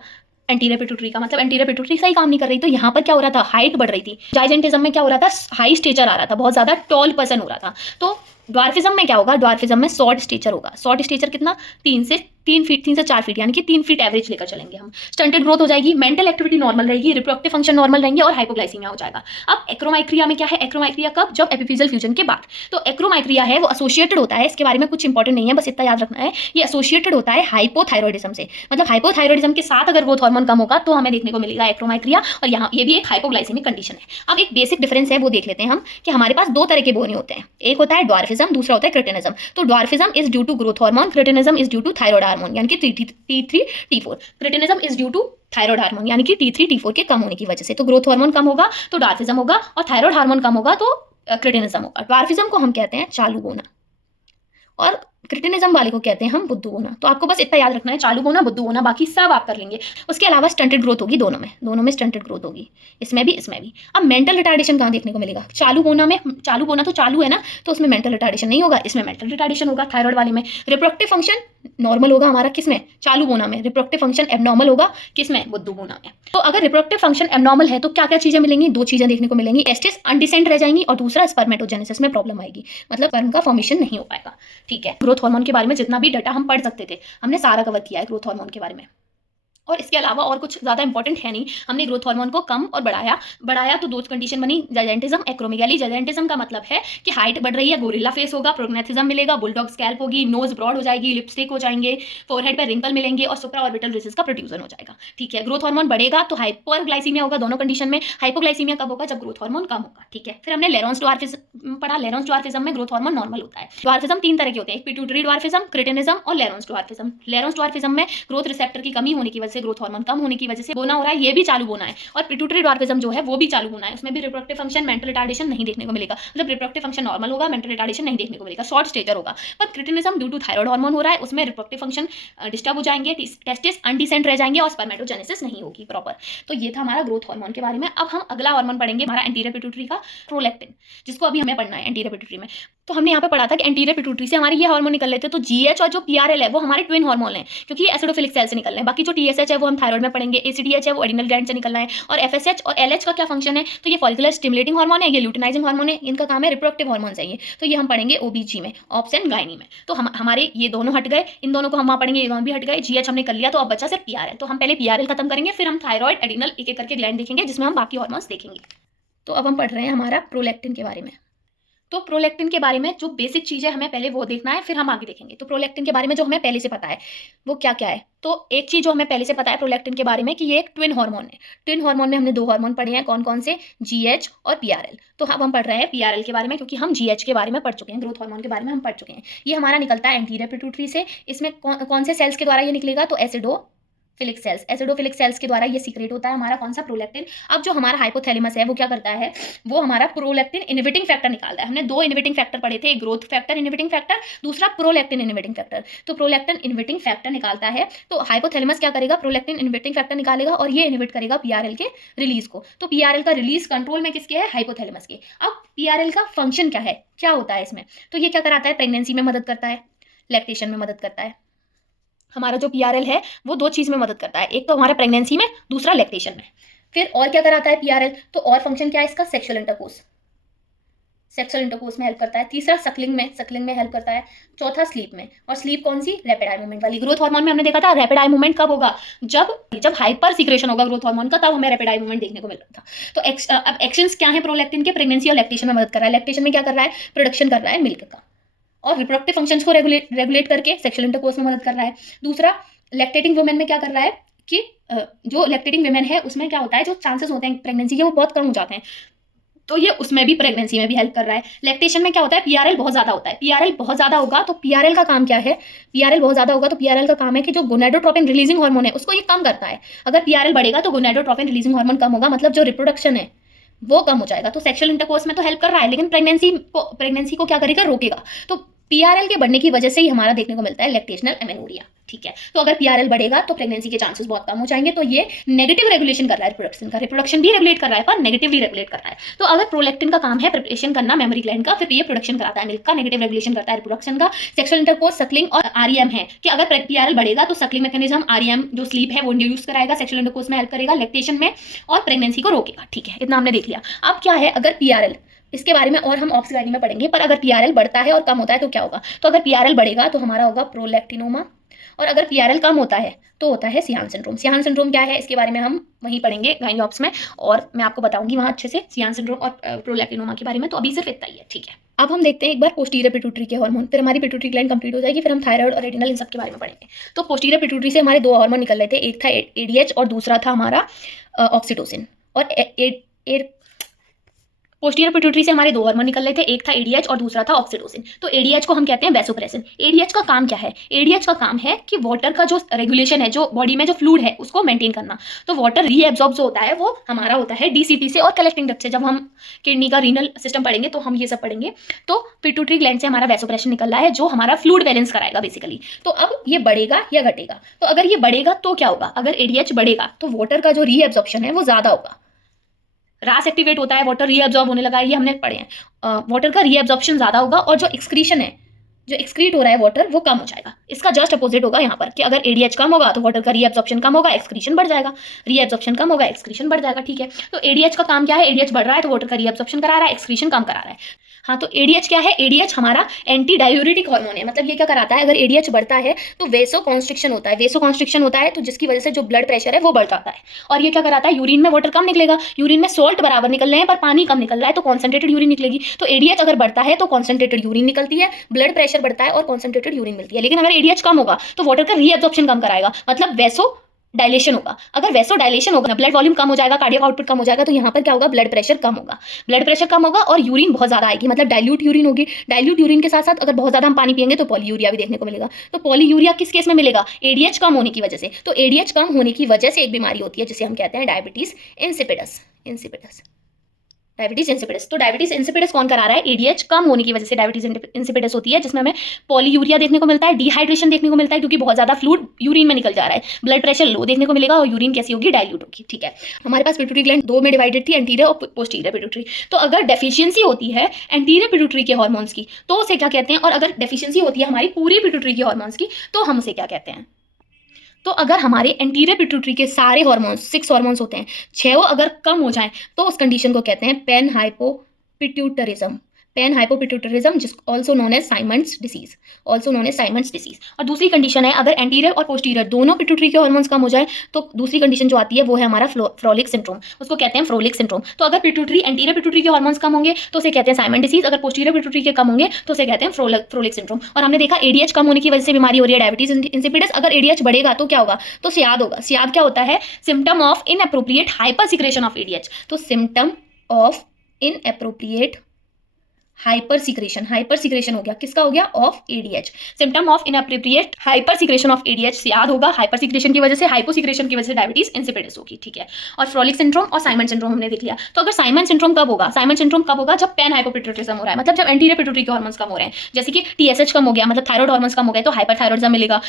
एंटीरियर पिट्यूटरी का, मतलब एंटीरियर पिट्यूटरी सही काम नहीं कर रही। तो यहाँ पर क्या हो रहा था, हाइट बढ़ रही थी। जाइजेंटिज्म में क्या हो रहा था, हाई स्टेचर आ रहा था, बहुत ज्यादा टॉल पर्सन हो रहा था। तो ड्वार्फिज्म में क्या होगा, ड्वार्फिज्म में शॉर्ट स्टेचर होगा। शॉर्ट स्टेचर कितना, 3 से 4 फीट यानी कि 3 फीट एवरेज लेकर चलेंगे हम। स्टंटेड ग्रोथ हो जाएगी, मेंटल एक्टिविटी नॉर्मल रहेगी, रिप्रोडक्टिव फंक्शन नॉर्मल रहेंगे, और हाइपोग्लाइसीमिया हो जाएगा। अब एक्रोमाइक्रिया में क्या है, एक्रोमाइक्रिया कब, जब एपिफिजियल फ्यूजन के बाद। तो एक्रोमाइक्रिया है वो एसोसिएटेड होता है, इसके बारे में कुछ इंपॉर्टेंट नहीं है, बस इतना याद रखना है, ये एसोसिएटेड होता है हाइपोथायरॉयडिज्म से। मतलब हाइपोथायरॉयडिज्म के साथ अगर ग्रोथ हार्मोन कम होगा तो हमें देखने को मिलेगा एक्रोमाइक्रिया, और यहाँ ये भी एक हाइपोग्लाइसेमिक कंडीशन है। अब एक बेसिक डिफरेंस है वो देख लेते हैं हम, कि हमारे पास दो तरह के बोने होते हैं, एक होता है ड्वार्फिज्म, दूसरा होता है क्रिटिनिज्म। तो dwarfism is due to growth hormone, cretinism is due to thyroid hormone यानी कि T3 T4। Cretinism is due to thyroid hormone यानी कि T3 T4 के कम होने की वजह से। तो ग्रोथ हार्मोन कम होगा तो ड्वार्फिज्म होगा, और थायराइड हार्मोन कम होगा तो क्रिटिनिज्म होगा। ड्वार्फिज्म को हम कहते हैं चालू बोना, और क्रिटिनिज्म वाले को कहते हैं हम बुद्धू होना। तो आपको बस इतना याद रखना है, चालू होना, बुद्धू होना, बाकी सब आप कर लेंगे। उसके अलावा स्टंटेड ग्रोथ होगी दोनों में स्टंटेड ग्रोथ होगी, इसमें भी इसमें भी। अब मेंटल रिटार्डेशन कहाँ देखने को मिलेगा, चालू होना तो चालू है ना, तो उसमें मेंटल रिटार्डेशन नहीं होगा, इसमें मेंटल रिटार्डेशन होगा थायराइड वाले में। रिप्रोडक्टिव फंक्शन नॉर्मल होगा हमारा किसमें, चालू बोना में। रिप्रोडक्टिव फंक्शन एबनॉर्मल होगा किसमें, बुद्धू बोना में। तो अगर रिप्रोडक्टिव फंक्शन एबनॉर्मल है तो क्या क्या चीजें मिलेंगी, दो चीजें देखने को मिलेंगी, टेस्टिस अनडिसेंट रह जाएंगी, और दूसरा स्पर्मेटोजेनेसिस में प्रॉब्लम आएगी, मतलब स्पर्म का फॉर्मेशन नहीं हो पाएगा। ठीक है, ग्रोथ हार्मोन के बारे में जितना भी डाटा हम पढ़ सकते थे हमने सारा कवर किया है ग्रोथ हार्मोन के बारे में। और इसके अलावा और कुछ ज़्यादा इंपॉर्टेंट है नहीं। हमने ग्रोथ हार्मोन को कम और बढ़ाया तो दो कंडीशन बनी, जाइजेंटिज्म, एक्रोमेगाली। जाइजेंटिज्म का मतलब है कि हाइट बढ़ रही है, गोरिल्ला फेस होगा, प्रोग्नेथिज्म मिलेगा, बुलडॉग स्कैल्प होगी, नोज ब्रॉड हो जाएगी, लिपस्टिक हो जाएंगे, फोरहेड पर रिंकल मिलेंगे, और सुप्रा ऑर्बिटल रिसेस का प्रोड्यूसन हो जाएगा। ठीक है, ग्रोथ हार्मोन बढ़ेगा तो हाइपोग्लाइसीमिया होगा दोनों कंडीशन में। हाइपोग्लाइसीमिया कब होगा, जब ग्रोथ हार्मोन कम होगा। ठीक है, फिर हमने लेरोन्स ड्वार्फिज्म पढ़ा। लेरोन्स ड्वार्फिज्म में ग्रोथ हार्मोन नॉर्मल होता है। ड्वार्फिज्म 3 तरह के होते हैं, पिट्यूटरी ड्वार्फिज्म, क्रिटिनिज्म और लेरोन्स ड्वार्फिज्म। लेरोन्स ड्वार्फिज्म में ग्रोथ रिसेप्टर की कमी होने की वजह से ग्रोथ हार्मोन कम होने की वजह से बोना हो रहा है, ये भी चालू बोना है। और पिट्यूटरी ड्वार्फिज्म जो है वो भी चालू बोना है, उसमें भी रिप्रोडक्टिव फंक्शन, मेंटल रिटार्डेशन नहीं देखने को मिलेगा, मतलब रिप्रोडक्टिव फंक्शन नॉर्मल होगा, मेंटल रिटार्डेशन नहीं देखने को मिलेगा, शॉर्ट स्टेचर होगा। पर cretinism due to thyroid hormone हो रहा है, उसमें रिप्रोडक्टिव फंक्शन डिस्टर्ब हो जाएंगे, टेस्टिस अनडिसेंट रह जाएंगे, और स्पर्मेटोजेनेसिस नहीं होगी प्रॉपर। तो ये था हमारा ग्रोथ हार्मोन के बारे में। अब हम अगला हार्मोन पढ़ेंगे हमारा एंटीरियर पिट्यूटरी का, प्रोलैक्टिन, जिसको अभी हमें पढ़ना है एंटीरियर पिट्यूटरी में। तो हमने यहाँ पे पढ़ा था कि एंटीरियर पिट्यूटरी से हमारे ये हार्मोन निकल लेते हैं, तो जीएच और जो पीआरएल है वो हमारे ट्विन हार्मोन हैं, क्योंकि एसिडोफिलिक सेल से निकल रहे हैं। बाकी जो टीएसएच है वो हम थायराइड में पढ़ेंगे, एसीडीएच है वो एडिनल ग्लैंड से निकलना है, और एफएसएच और एलएच का क्या फंक्शन है, तो ये फॉलिकुलर स्टिमुलेटिंग हार्मोन है, ये ल्यूटिनाइजिंग हार्मोन है, इनका काम है रिप्रोडक्टिव हार्मोन चाहिए, तो ये हम पढ़ेंगे ओबीजी में, ऑब्स एंड गायनी में। तो हमारे ये दोनों हट गए, इन दोनों को हम वहाँ पढ़ेंगे, ये दोनों भी हट गए। जीएच हमने कर लिया, तो अब बचा सिर्फ पीआरएल। तो हम पहले पीआरएल खत्म करेंगे, फिर हम थायराइड, एडिनल, एक एक करके ग्लैंड देखेंगे, जिसमें हम बाकी हार्मोन्स देखेंगे। तो अब हम पढ़ रहे हैं हमारा प्रोलैक्टिन के बारे में। तो प्रोलैक्टिन के बारे में जो बेसिक चीज़ है हमें पहले वो देखना है, फिर हम आगे देखेंगे। तो प्रोलैक्टिन के बारे में जो हमें पहले से पता है वो क्या क्या है, तो एक चीज़ जो हमें पहले से पता है प्रोलैक्टिन के बारे में कि ये एक ट्विन हार्मोन है। ट्विन हार्मोन में हमने 2 हार्मोन पढ़े हैं, कौन कौन से, जीएच और पीआरएल। तो अब हम पढ़ रहे हैं पीआरएल के बारे में, क्योंकि हम जीएच के बारे में पढ़ चुके हैं, ग्रोथ हार्मोन के बारे में हम पढ़ चुके हैं। ये हमारा निकलता है एंटीरियर पिट्यूटरी से। इसमें कौन से सेल्स के द्वारा ये निकलेगा, तो एसिडोफिलिक सेल्स के द्वारा ये सीक्रेट होता है हमारा कौन सा, प्रोलैक्टिन। अब जो हमारा हाइपोथैलेमस है वो क्या करता है, वो हमारा प्रोलैक्टिन इनहिबिटिंग फैक्टर निकालता है। हमने 2 इनहिबिटिंग फैक्टर पढ़े थे, एक ग्रोथ फैक्टर इनहिबिटिंग फैक्टर, दूसरा प्रोलैक्टिन इनहिबिटिंग फैक्टर। तो प्रोलैक्टिन इनहिबिटिंग फैक्टर निकालता है, तो हाइपोथैलेमस क्या करेगा, प्रोलैक्टिन इनहिबिटिंग फैक्टर निकालेगा, और ये इनहिबिट करेगा पीआरएल के रिलीज को। तो पीआरएल का रिलीज कंट्रोल में किसके है, हाइपोथैलेमस के। अब पीआरएल का फंक्शन क्या है, क्या होता है इसमें, तो ये क्या कराता है, प्रेगनेंसी में मदद करता है, लैक्टेशन में मदद करता है। हमारा जो पीआरएल है वो 2 चीज़ में मदद करता है, एक तो हमारा प्रेगनेंसी में, दूसरा लैक्टेशन में। फिर और क्या कराता है पीआरएल, तो और फंक्शन क्या है इसका, सेक्सुअल इंटरकोर्स। सेक्सुअल इंटरकोर्स में हेल्प करता है। तीसरा सकलिंग में हेल्प करता है। चौथा स्लीप में, और स्लीप कौन सी, रैपिड आई मूवमेंट वाली। ग्रोथ हार्मोन में हमने देखा था रैपिड आई मूवमेंट कब होगा, जब हाइपर सीक्रेशन होगा ग्रोथ हार्मोन का, तब हमें रैपिड आई मूवमेंट देखने को मिल रहा था। तो अब एक्शंस क्या है प्रोलैक्टिन के, प्रेगनेंसी और लैक्टेशन में मदद कर रहा है। लैक्टेशन में क्या कर रहा है, प्रोडक्शन कर रहा है मिल्क का, और रिप्रोडक्टिव फंक्शंस को रेगुलेट करके सेक्सुअल इंटरकोर्स में मदद कर रहा है। दूसरा लैक्टेटिंग वुमेन में क्या कर रहा है कि जो लैक्टेटिंग वुमेन है उसमें क्या होता है, जो चांसेस होते हैं प्रेगनेंसी के वो बहुत कम हो जाते हैं, तो ये उसमें भी प्रेगनेंसी में भी हेल्प कर रहा है। लैक्टेशन में क्या होता है, पीआरएल बहुत ज्यादा होता है। पीआरएल बहुत ज्यादा होगा तो पीआरएल का काम क्या है, पीआरएल बहुत ज्यादा होगा तो पीआरएल का काम है कि जो गोनाडोट्रोपिन रिलीजिंग हार्मोन है उसको ये कम करता है। अगर पीआरएल बढ़ेगा तो गोनाडोट्रोपिन रिलीजिंग हार्मोन कम होगा, मतलब जो रिप्रोडक्शन है वो कम हो जाएगा। तो सेक्सुअल इंटरकोर्स में तो हेल्प कर रहा है, लेकिन प्रेगनेंसी को क्या करेगा, रोकेगा। तो पीआरएल के बढ़ने की वजह से ही हमारा देखने को मिलता है लैक्टेशनल एमेनोरिया। ठीक है, तो अगर पीआरएल बढ़ेगा तो प्रेगनेंसी के चांसेस बहुत कम हो जाएंगे। तो ये नेगेटिव रेगुलेशन कर रहा है रिप्रोडक्शन का, रिप्रोडक्शन भी रेगुलेट कर रहा है पर नेगेटिवली रेगुलेट कर रहा है। तो अगर प्रोलैक्टिन का काम है प्रिपरेशन करना मेमोरी ग्लैंड का, फिर ये प्रोडक्शन कराता है मिल्क का, नेगेटिव रेगुलेशन करता है रिप्रोडक्शन का। सेक्सुअल इंटरकोर्स, सकलिंग और आरईएम है कि अगर पीआरएल बढ़ेगा तो सकलिंग मैकेनिज्म, आरईएम जो स्लीप है वो इंड्यूस कराएगा, सेक्सुअल इंटरकोर्स में हेल्प करेगा, लैक्टेशन में, और प्रेगनेंसी को रोकेगा। ठीक है, इतना हमने देख लिया। अब क्या है, अगर पीआरएल, इसके बारे में और हम ऑब्स में पढ़ेंगे, पर अगर पीआरएल बढ़ता है और कम होता है तो क्या होगा। तो अगर पीआरएल बढ़ेगा तो हमारा होगा प्रोलैक्टिनोमा, और अगर पीआरएल कम होता है तो होता है सियान सिंड्रोम। सियान सिंड्रोम क्या है, इसके बारे में हम वहीं पढ़ेंगे गाइन ऑप्स में, और मैं आपको बताऊंगी वहाँ अच्छे से सियान सिंड्रोम और प्रोलैक्टिनोमा के बारे में। तो अभी सिर्फ इतना ही है। ठीक है, अब हम देखते हैं एक बार पोस्टीरियर पिट्यूटरी के हार्मोन, फिर हमारी पिट्यूटरी ग्लैंड कंप्लीट हो जाएगी, फिर हम थायराइड और रेटिनल इन सब के बारे में पढ़ेंगे। तो पोस्टीरियर पिट्यूटरी से हमारे दो हार्मोन निकल रहे थे, एक था एडीएच और दूसरा था हमारा ऑक्सीटोसिन। और पोस्टीरियर पिट्यूटरी से हमारे दो हार्मोन निकल रहे थे, एक था एडीएच और दूसरा था ऑक्सीटोसिन। तो एडीएच को हम कहते हैं वैसोप्रेसिन। एडीएच का काम क्या है, एडीएच का काम है कि वाटर का जो रेगुलेशन है, जो बॉडी में जो फ्लूइड है उसको मेंटेन करना। तो वाटर रीएब्जॉर्ब जो होता है वो हमारा होता है डीसीपी से और कलेक्टिंग डक्ट से। जब हम किडनी का रीनल सिस्टम पढ़ेंगे तो हम ये सब पढ़ेंगे। तो पिट्यूटरी ग्लैंड से हमारा वैसोप्रेसिन निकल रहा है जो हमारा फ्लूइड बैलेंस कराएगा बेसिकली। तो अब ये बढ़ेगा या घटेगा, तो अगर ये बढ़ेगा तो क्या होगा, अगर एडीएच बढ़ेगा तो वाटर का जो रीएब्जॉर्प्शन है वो ज्यादा होगा। रास एक्टिवेट होता है, वाटर रीअब्जॉर्ब होने लगा है, ये हमने पढ़े हैं। वाटर का रीअब्जॉर्प्शन ज्यादा होगा और जो एक्सक्रीशन है, जो एक्सक्रीट हो रहा है वाटर, वो कम हो जाएगा। इसका जस्ट अपोजिट होगा यहाँ पर कि अगर एडीएच कम होगा तो वाटर का रीअब्जॉर्प्शन कम होगा, एक्सक्रीशन बढ़ जाएगा। रीअब्जॉर्प्शन कम होगा, एक्सक्रीशन बढ़ जाएगा। ठीक है, तो एडीएच का काम क्या है, एडीएच बढ़ रहा है तो वाटर का रीअब्जॉर्प्शन करा रहा है, एक्सक्रीशन कम करा रहा है। हाँ, तो एडीएच क्या है, एडीएच हमारा एंटी डायूरेटिक हार्मोन है। मतलब ये क्या कराता है, अगर एडीएच बढ़ता है तो वेसो कॉन्स्ट्रिक्शन होता है। वेसो कॉन्स्ट्रिक्शन होता है तो जिसकी वजह से जो ब्लड प्रेशर है वो बढ़ जाता है। और ये क्या कराता है, यूरिन में वाटर कम निकलेगा, यूरिन में सोल्ट बराबर निकल रहे हैं पर पानी कम निकल रहा है, तो कॉन्सेंट्रेटेड यूरिन निकलेगी। तो एडीएच अगर बढ़ता है तो कॉन्सेंट्रेटेड यूरिन निकलती है, ब्लड प्रेशर बढ़ता है और कॉन्सेंट्रेटेड यूरिन मिलती है। लेकिन अगर एडीएच कम होगा तो वाटर का रीअब्जॉर्प्शन कम कराएगा, मतलब वेसो डायलेशन होगा। अगर वैसो डायलेशन होगा, ब्लड वॉल्यूम कम हो जाएगा, कार्डियक आउटपुट कम हो जाएगा, तो यहाँ पर क्या होगा, ब्लड प्रेशर कम होगा। ब्लड प्रेशर कम होगा और यूरिन बहुत ज्यादा आएगी, मतलब डाइल्यूट यूरिन होगी। डाइल्यूट यूरिन के साथ साथ अगर बहुत ज्यादा हम पानी पिएंगे तो पॉलीयूरिया भी देखने को मिलेगा। तो पॉलीयूरिया किस केस में मिलेगा, एडीएच कम होने की वजह से। तो एडीएच कम होने की वजह से एक बीमारी होती है जिसे हम कहते हैं डायबिटीज इंसिपिडस। Diabetes insipidus. तो डायबिटीज इंसिपिडस कौन करा रहा है, एडीएच कम होने की वजह से डायबिटीज इंसिपिडस होती है, जिसमें हमें पॉलीयूरिया देखने को मिलता है, डिहाइड्रेशन देखने को मिलता है क्योंकि बहुत ज्यादा फ्लूइड यूरिन में निकल जा रहा है, ब्लड प्रेशर लो देखने को मिलेगा और यूरिन कैसी होगी, डाइल्यूट होगी। ठीक है, हमारे पास पिट्यूटरी ग्लैंड दो में डिवाइडेड थी, एंटीरियर और पोस्टीरियर पिट्यूटरी। तो अगर डेफिशिएंसी होती है एंटीरियर पिट्यूटरी के हार्मोन्स की तो उसे क्या कहते हैं, और अगर डेफिशिएंसी होती है हमारी पूरी पिट्यूटरी के हार्मोन्स की तो हम उसे क्या कहते हैं। तो अगर हमारे एंटीरियर पिट्यूटरी के सारे हार्मोन्स, 6 हार्मोन्स होते हैं, 6 अगर कम हो जाएं तो उस कंडीशन को कहते हैं पैन हाइपोपिट्यूटरिज्म। पैन हाइपोपिट्यूटरिज्म, जिस also known as Simmonds disease. और दूसरी कंडीशन है, अगर एंटीरियर और पोस्टीरियर दोनों पिट्यूटरी के हार्मोन्स कम हो जाए तो दूसरी कंडीशन जो आती है वो है हमारा फ्रोलिक सिंड्रोम, उसको कहते हैं फ्रोलिक सिंड्रोम। तो अगर एंटीरियर पिट्यूटरी के हार्मोन्स कम होंगे तो उसे कहते हैं साइमंड डिसीज, अगर पोस्टीरियर पिट्यूटरी के कम होंगे तो उसे कहते हैं फ्रोलिक सिंड्रोम। और हमने देखा एडीएच कम होने की वजह से बीमारी हो रही है डायबिटीज इंसिपिडस। अगर एडीएच बढ़ेगा तो क्या होगा, तो सियाद होगा। सियाद क्या होता है, symptom of inappropriate hyper secretion of ADH. तो symptom of inappropriate hyper secretion हो गया, किसका हो गया, of ADH. Symptom of inappropriate hyper secretion of ADH सियाद होगा, हाइपर सिक्रेशन की वजह से, हाइपो सिक्रेशन की वजह से डायबिटीज इंसिपिडस होगी। ठीक है, और फ्रोलिक सिंड्रोम और साइमंड सिंड्रोम हमने देख लिया। तो अगर साइमंड सिंड्रोम कब होगा, जब पैन हाइपोपिट्यूटरिज्म हो रहा है, मतलब जब एंटीरियर पिट्यूटरी के हार्मोन्स कम हो रहे हैं, जैसे कि टीएसएच कम हो गया, मतलब थायराइड हार्मोन्स कम हो गए तो हाइपरथायरॉइडिज्म मिलेगा।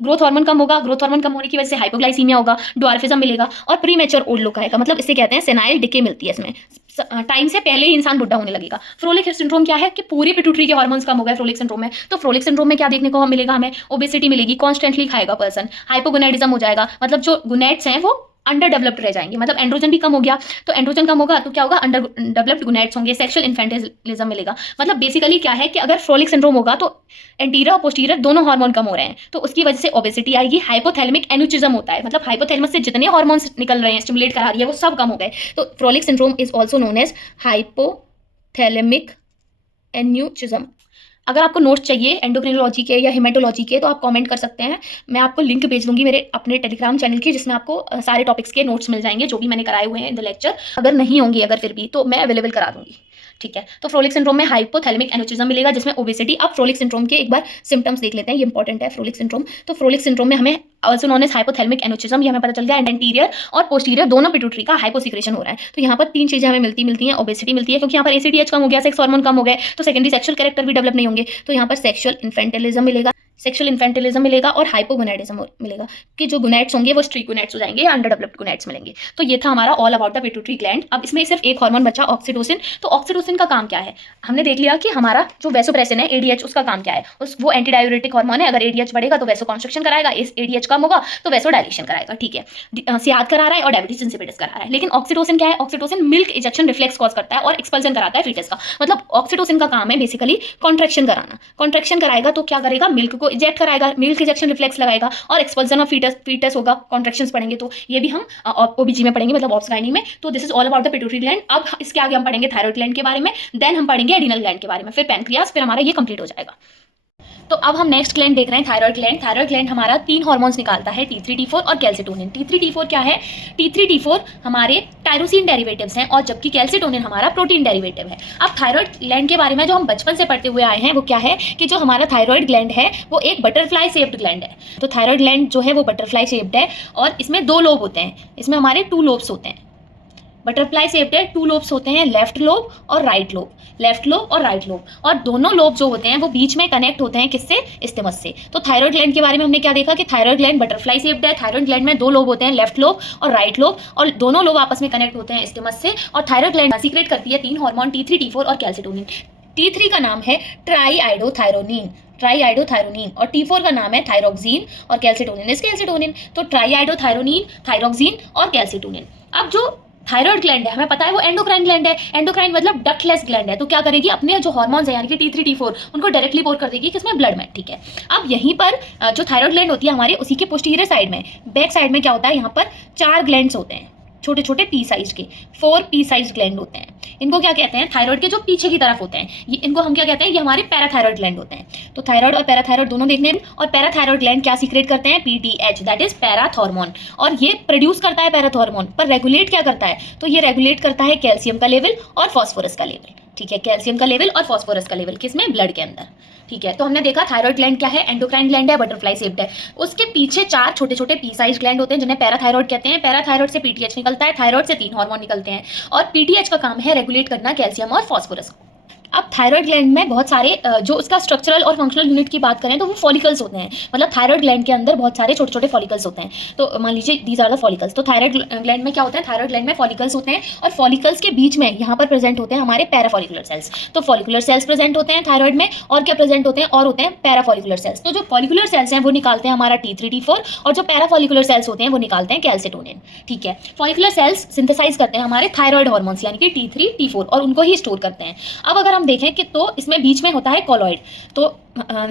ग्रोथ हार्मोन कम होगा, ग्रोथ हार्मोन कम होने की वजह से हाइपोग्लाइसीमिया होगा, ड्वार्फिज्म मिलेगा और प्रीमेच्योर ओल्ड लुक आएगा, मतलब इसे कहते हैं सेनाइल डिके मिलती है, इसमें टाइम से पहले ही इंसान बुढ़ा होने लगेगा। फ्रोलिक सिंड्रोम क्या है कि पूरी पिट्यूटरी के हार्मोन्स कम हो गए फ्रोलिक सिंड्रोम में। तो फ्रोलिक सिंड्रोम में क्या देखने को मिलेगा, हमें ओबेसिटी मिलेगी, कॉन्स्टेंटली खाएगा पर्सन, हाइपोगोनाडिज्म हो जाएगा, मतलब जो गुनेट्स हैं वो अंडर डेवलप्ड रह जाएंगे, मतलब एंड्रोजन भी कम हो गया, तो एंड्रोजन कम होगा तो क्या होगा, अंडर डेवलप्ड गोनैड्स होंगे, सेक्सुअल इन्फेंटिलिज्म मिलेगा। मतलब बेसिकली क्या है कि अगर फ्रोलिक सिंड्रोम होगा तो एंटीरियर और पोस्टीरियर दोनों हार्मोन कम हो रहे हैं, तो उसकी वजह से ओबेसिटी आएगी। हाइपोथैलेमिक एनुचिज्म होता है, मतलब हाइपोथैलेमस से जितने हार्मोन्स निकल रहे हैं, स्टिमुलेट करा रही है, वो सब कम हो गए। तो Frohlich syndrome is also known as hypothalamic eunuchism. अगर आपको नोट्स चाहिए एंडोक्रिनोलॉजी के या हेमेटोलॉजी के तो आप कमेंट कर सकते हैं, मैं आपको लिंक भेज दूंगी मेरे अपने टेलीग्राम चैनल की, जिसमें आपको सारे टॉपिक्स के नोट्स मिल जाएंगे जो भी मैंने कराए हुए हैं इन द लेक्चर। अगर नहीं होंगी अगर फिर भी तो मैं अवेलेबल करा दूंगी, ठीक है। तो फ्रोलिक सिंड्रोम में हाइपोथैलेमिक एनुचिज्म मिलेगा जिसमें ओबेसिटी। अब फ्रोलिक सिंड्रोम के एक बार सिम्टम्स देख लेते हैं, ये इंपॉर्टेंट है फ्रोलिक सिंड्रोम। तो फ्रोलिक सिंड्रोम में हमें ऑल्सो नोन एज हाइपोथैलेमिक एनुचिज्म, ये हमें पता चल गया, एंटीरियर और पोस्टीरियर दोनों पिट्यूटरी का हाइपोसिक्रेशन हो रहा है। तो यहाँ पर तीन चीजें हमें मिलती हैं, ओबेसिटी मिलती है क्योंकि यहाँ पर एसीटीएच कम हो गया, सेक्स हार्मोन कम हो गए, तो सेकेंडरी सेक्सुअल कैरेक्टर भी डेवलप नहीं होंगे, तो यहाँ पर सेक्सुअल इन्फेंटिलिज्म मिलेगा और हाइपोगोनैडिज्म मिलेगा कि जो गोनैड्स होंगे वो स्ट्रीक गोनैड्स हो जाएंगे या अंडर डेवलप्ड गोनैड्स मिलेंगे। तो ये था हमारा all about the pituitary gland. अब इसमें सिर्फ एक हार्मोन बचा, ऑक्सीटोसिन। तो ऑक्सीटोसिन का काम क्या है, हमने देख लिया कि हमारा जो वैसोप्रेसिन है एडीएच, उसका काम क्या है, वो एंटी डाययूरेटिक हार्मोन है। अगर एडीएच बढ़ेगा तो वैसो कॉन्स्ट्रक्शन कराएगा, एडीएच कम होगा तो वैसो डायलेशन कराएगा, ठीक है। सियाद करा रहा है और डायबिटीज इंसिपिडिस करा रहा है। लेकिन ऑक्सीटोसिन क्या है, oxytocin milk ejection reflex cause करता है और एक्सपल्जन कराता है फीटस का। मतलब ऑक्सीटोसिन का काम है बेसिकली कॉन्ट्रैक्शन कराना। कॉन्ट्रैक्शन कराएगा तो क्या करेगा, मिल्क को इजेक्ट कराएगा, मिल्क इजेक्शन रिफ्लेक्स लगाएगा और एक्सपल्जन ऑफ फीटस होगा। कॉन्ट्रैक्शंस पढ़ेंगे तो ये भी हम ओबीजी में पढ़ेंगे, मतलब ऑब्स-गायनी में। तो this is all about the pituitary gland. अब इसके आगे हम पढ़ेंगे थायराइड ग्लैंड के बारे में, देन हम पढ़ेंगे एडिनल ग्लैंड के बारे में, फिर पैनक्रियास, फिर हमारा ये कंप्लीट हो जाएगा। तो अब हम नेक्स्ट ग्लैंड देख रहे हैं थायराइड ग्लैंड। थायराइड ग्लैंड हमारा 3 हार्मोन्स निकालता है, T3 T4 और कैल्सिटोनिन। T3 T4 क्या है, T3 T4 हमारे टायरोसिन डेरिवेटिव्स हैं और जबकि कैल्सिटोनिन हमारा प्रोटीन डेरिवेटिव है। अब थायराइड ग्लैंड के बारे में जो हम बचपन से पढ़ते हुए आए हैं वो क्या है कि जो हमारा थायराइड ग्लैंड है वो एक बटरफ्लाई शेप्ड ग्लैंड है। तो थायराइड ग्लैंड जो है वो बटरफ्लाई शेप्ड है और इसमें 2 लोब होते हैं, इसमें हमारे 2 लोब्स होते हैं। बटरफ्लाई शेप्ड है, 2 लोब्स होते हैं, लेफ्ट लोब और राइट लोब, लेफ्ट लोब और राइट लोब, और दोनों लोब जो होते हैं वो बीच में कनेक्ट होते हैं किससे, इस्थिमस से। तो थायराइड ग्लैंड के बारे में हमने क्या देखा कि थायराइड ग्लैंड बटरफ्लाई शेप्ड है, थायराइड ग्लैंड में 2 लोब होते हैं, लेफ्ट लोब और राइट लोब, और दोनों लोब आपस में कनेक्ट होते हैं इस्थिमस से। और थायराइड ग्लैंड सीक्रेट करती है 3 हार्मोन, T3 T4 और कैल्सिटोनिन। T3 का नाम है ट्राईआइडोथायरोनिन और T4 का नाम है थायरोक्सिन और कैल्सिटोनिन इज कैल्सिटोनिन। तो ट्राईआइडोथायरोनिन, थायरोक्सिन और कैल्सिटोनिन। अब जो थायराइड ग्लैंड है हमें पता है वो एंडोक्राइन ग्लैंड है, एंडोक्राइन मतलब डक्टलेस ग्लैंड है। तो क्या करेगी, अपने जो हार्मोन्स है यानी कि T3 T4 उनको डायरेक्टली पोर कर देगी किसमें, ब्लड में, ठीक है। अब यहीं पर जो थायराइड ग्लैंड होती है हमारे, उसी के पोस्टीरियर साइड में, बैक साइड में क्या होता है, यहाँ पर 4 ग्लैंड्स होते हैं, छोटे छोटे पी साइज के, 4 पी साइज ग्लैंड होते हैं। इनको क्या कहते हैं, थायराइड के जो पीछे की तरफ होते हैं, ये इनको हम क्या कहते हैं, ये हमारे पैराथायराइड ग्लैंड होते हैं। तो थायराइड और पैराथायराइड दोनों देखने हैं। और पैराथायराइड ग्लैंड क्या सीक्रेट करते हैं, PTH, दैट इज पैराथॉर्मोन, और ये प्रोड्यूस करता है पैराथॉर्मोन, पर रेगुलेट क्या करता है, तो ये रेगुलेट करता है कैल्शियम का लेवल और फॉस्फोरस का लेवल, ठीक है। कैल्शियम का लेवल और फॉस्फोरस का लेवल किसमें, ब्लड के अंदर, ठीक है। तो हमने देखा थायराइड ग्लैंड क्या है, एंडोक्राइन ग्लैंड है, बटरफ्लाई शेप्ड है। उसके पीछे 4 छोटे छोटे पी साइज ग्लैंड होते हैं जिन्हें पैराथायराइड कहते हैं। पैराथायराइड से PTH निकलता है, थायराइड से 3 हार्मोन निकलते हैं और PTH का काम है रेगुलेट करना कैल्शियम और फॉस्फोरस को। अब थायराइड ग्लैंड में बहुत सारे जो उसका स्ट्रक्चरल और फंक्शनल यूनिट की बात करें तो वो फॉलिकल्स होते हैं, मतलब थायराइड ग्लैंड के अंदर बहुत सारे छोटे छोटे फॉलिकल्स होते हैं। तो मान लीजिए दीज आर द फॉलिकल्स। तो थायराइड ग्लैंड में क्या होता है, थायराइड ग्लैंड में फॉलिकल्स होते हैं और फॉलिकल्स के बीच में यहाँ पर प्रेजेंट होते हैं हमारे पैराफॉलिकुलर सेल्स। तो फॉलिकुलर सेल्स प्रेजेंट होते हैं थायराइड में, और क्या प्रेजेंट होते हैं, और होते हैं पैराफॉलिकुलर सेल्स। तो जो फॉलिकुलर सेल्स हैं वो निकालते हैं हमारा T3 T4 और जो पैराफॉलिकुलर सेल्स होते हैं वो निकालते हैं कैल्सिटोनिन, ठीक है। फॉलिकुलर सेल्स सिंथेसाइज करते हैं हमारे थायराइड हार्मोन्स यानी कि T3 T4 और उनको ही स्टोर करते हैं। अब अगर हम देखें कि तो इसमें बीच में होता है कॉलॉइड। तो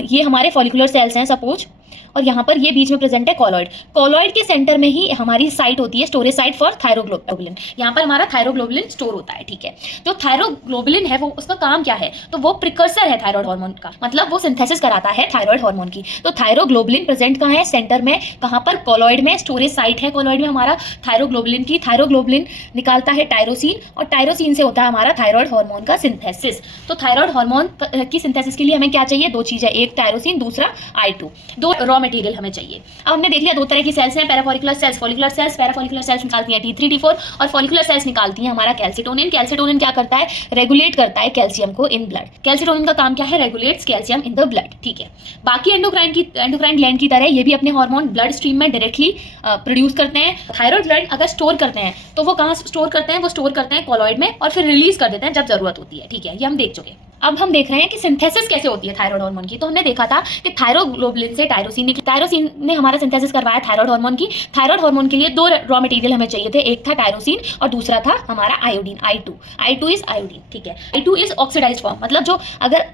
ये हमारे फॉलिकुलर सेल्स हैं सपोज, और यहाँ पर ये बीच में प्रेजेंट है कॉलॉइड। कॉलॉइड के सेंटर में ही हमारी साइट होती है, स्टोरेज साइट फॉर थायरोग्लोबुलिन। यहाँ पर हमारा थायरोग्लोबुलिन स्टोर होता है, ठीक है। जो थायरोग्लोबुलिन है वो उसका काम क्या है, तो वो प्रिकर्सर है थायराइड हार्मोन का, मतलब वो सिंथेसिस कराता है थायराइड हार्मोन की। तो थायरोग्लोबुलिन प्रेजेंट कहाँ है, सेंटर में, कहाँ पर, कॉलॉइड में, स्टोरेज साइट है कॉलॉइड में हमारा थायरोग्लोबुलिन की। थायरोग्लोबुलिन निकालता है टायरोसिन और टायरोसिन से होता है हमारा थायराइड हार्मोन का सिंथेसिस। तो थायराइड हार्मोन की सिंथेसिस के लिए हमें क्या चाहिए, 2 चीजें, एक टायरोसिन, दूसरा I2, 2 रॉ मटेरियल हमें चाहिए। अब हमने देख लिया 2 तरह की सेल्स हैं, parafollicular cells, follicular cells. Parafollicular cells निकालती हैं T3 T4 और फॉलिकुलर सेल्स निकालती हैं हमारा कैल्सिटोनिन। कैल्सिटोनिन क्या करता है, रेगुलेट करता है कैल्शियम को इन ब्लड। कैल्सिटोनिन का काम क्या है, regulates calcium in the blood, ठीक है। बाकी एंडोक्राइन ग्लैंड की तरह ये भी अपने हार्मोन ब्लड स्ट्रीम में डायरेक्टली प्रोड्यूस करते हैं। थायराइड ग्लैंड अगर स्टोर करते हैं तो वो कहाँ स्टोर करते हैं, वो स्टोर करते हैं कॉलॉइड में और फिर रिलीज कर देते हैं जब जरूरत होती है, ठीक है, ये हम देख चुके। अब हम देख रहे हैं कि सिंथेसिस कैसे होती है थायराइड हार्मोन की। तो हमने देखा था कि थायरोग्लोबुलिन से टायरोसिन ने हमारा सिंथेसिस करवाया थायराइड हार्मोन की। थायराइड हार्मोन के लिए दो रॉ मटेरियल हमें चाहिए थे, एक था टायरोसिन और दूसरा था हमारा आयोडीन, I2 इज आयोडीन, ठीक है। I2 इज ऑक्सीडाइज्ड फॉर्म, मतलब जो अगर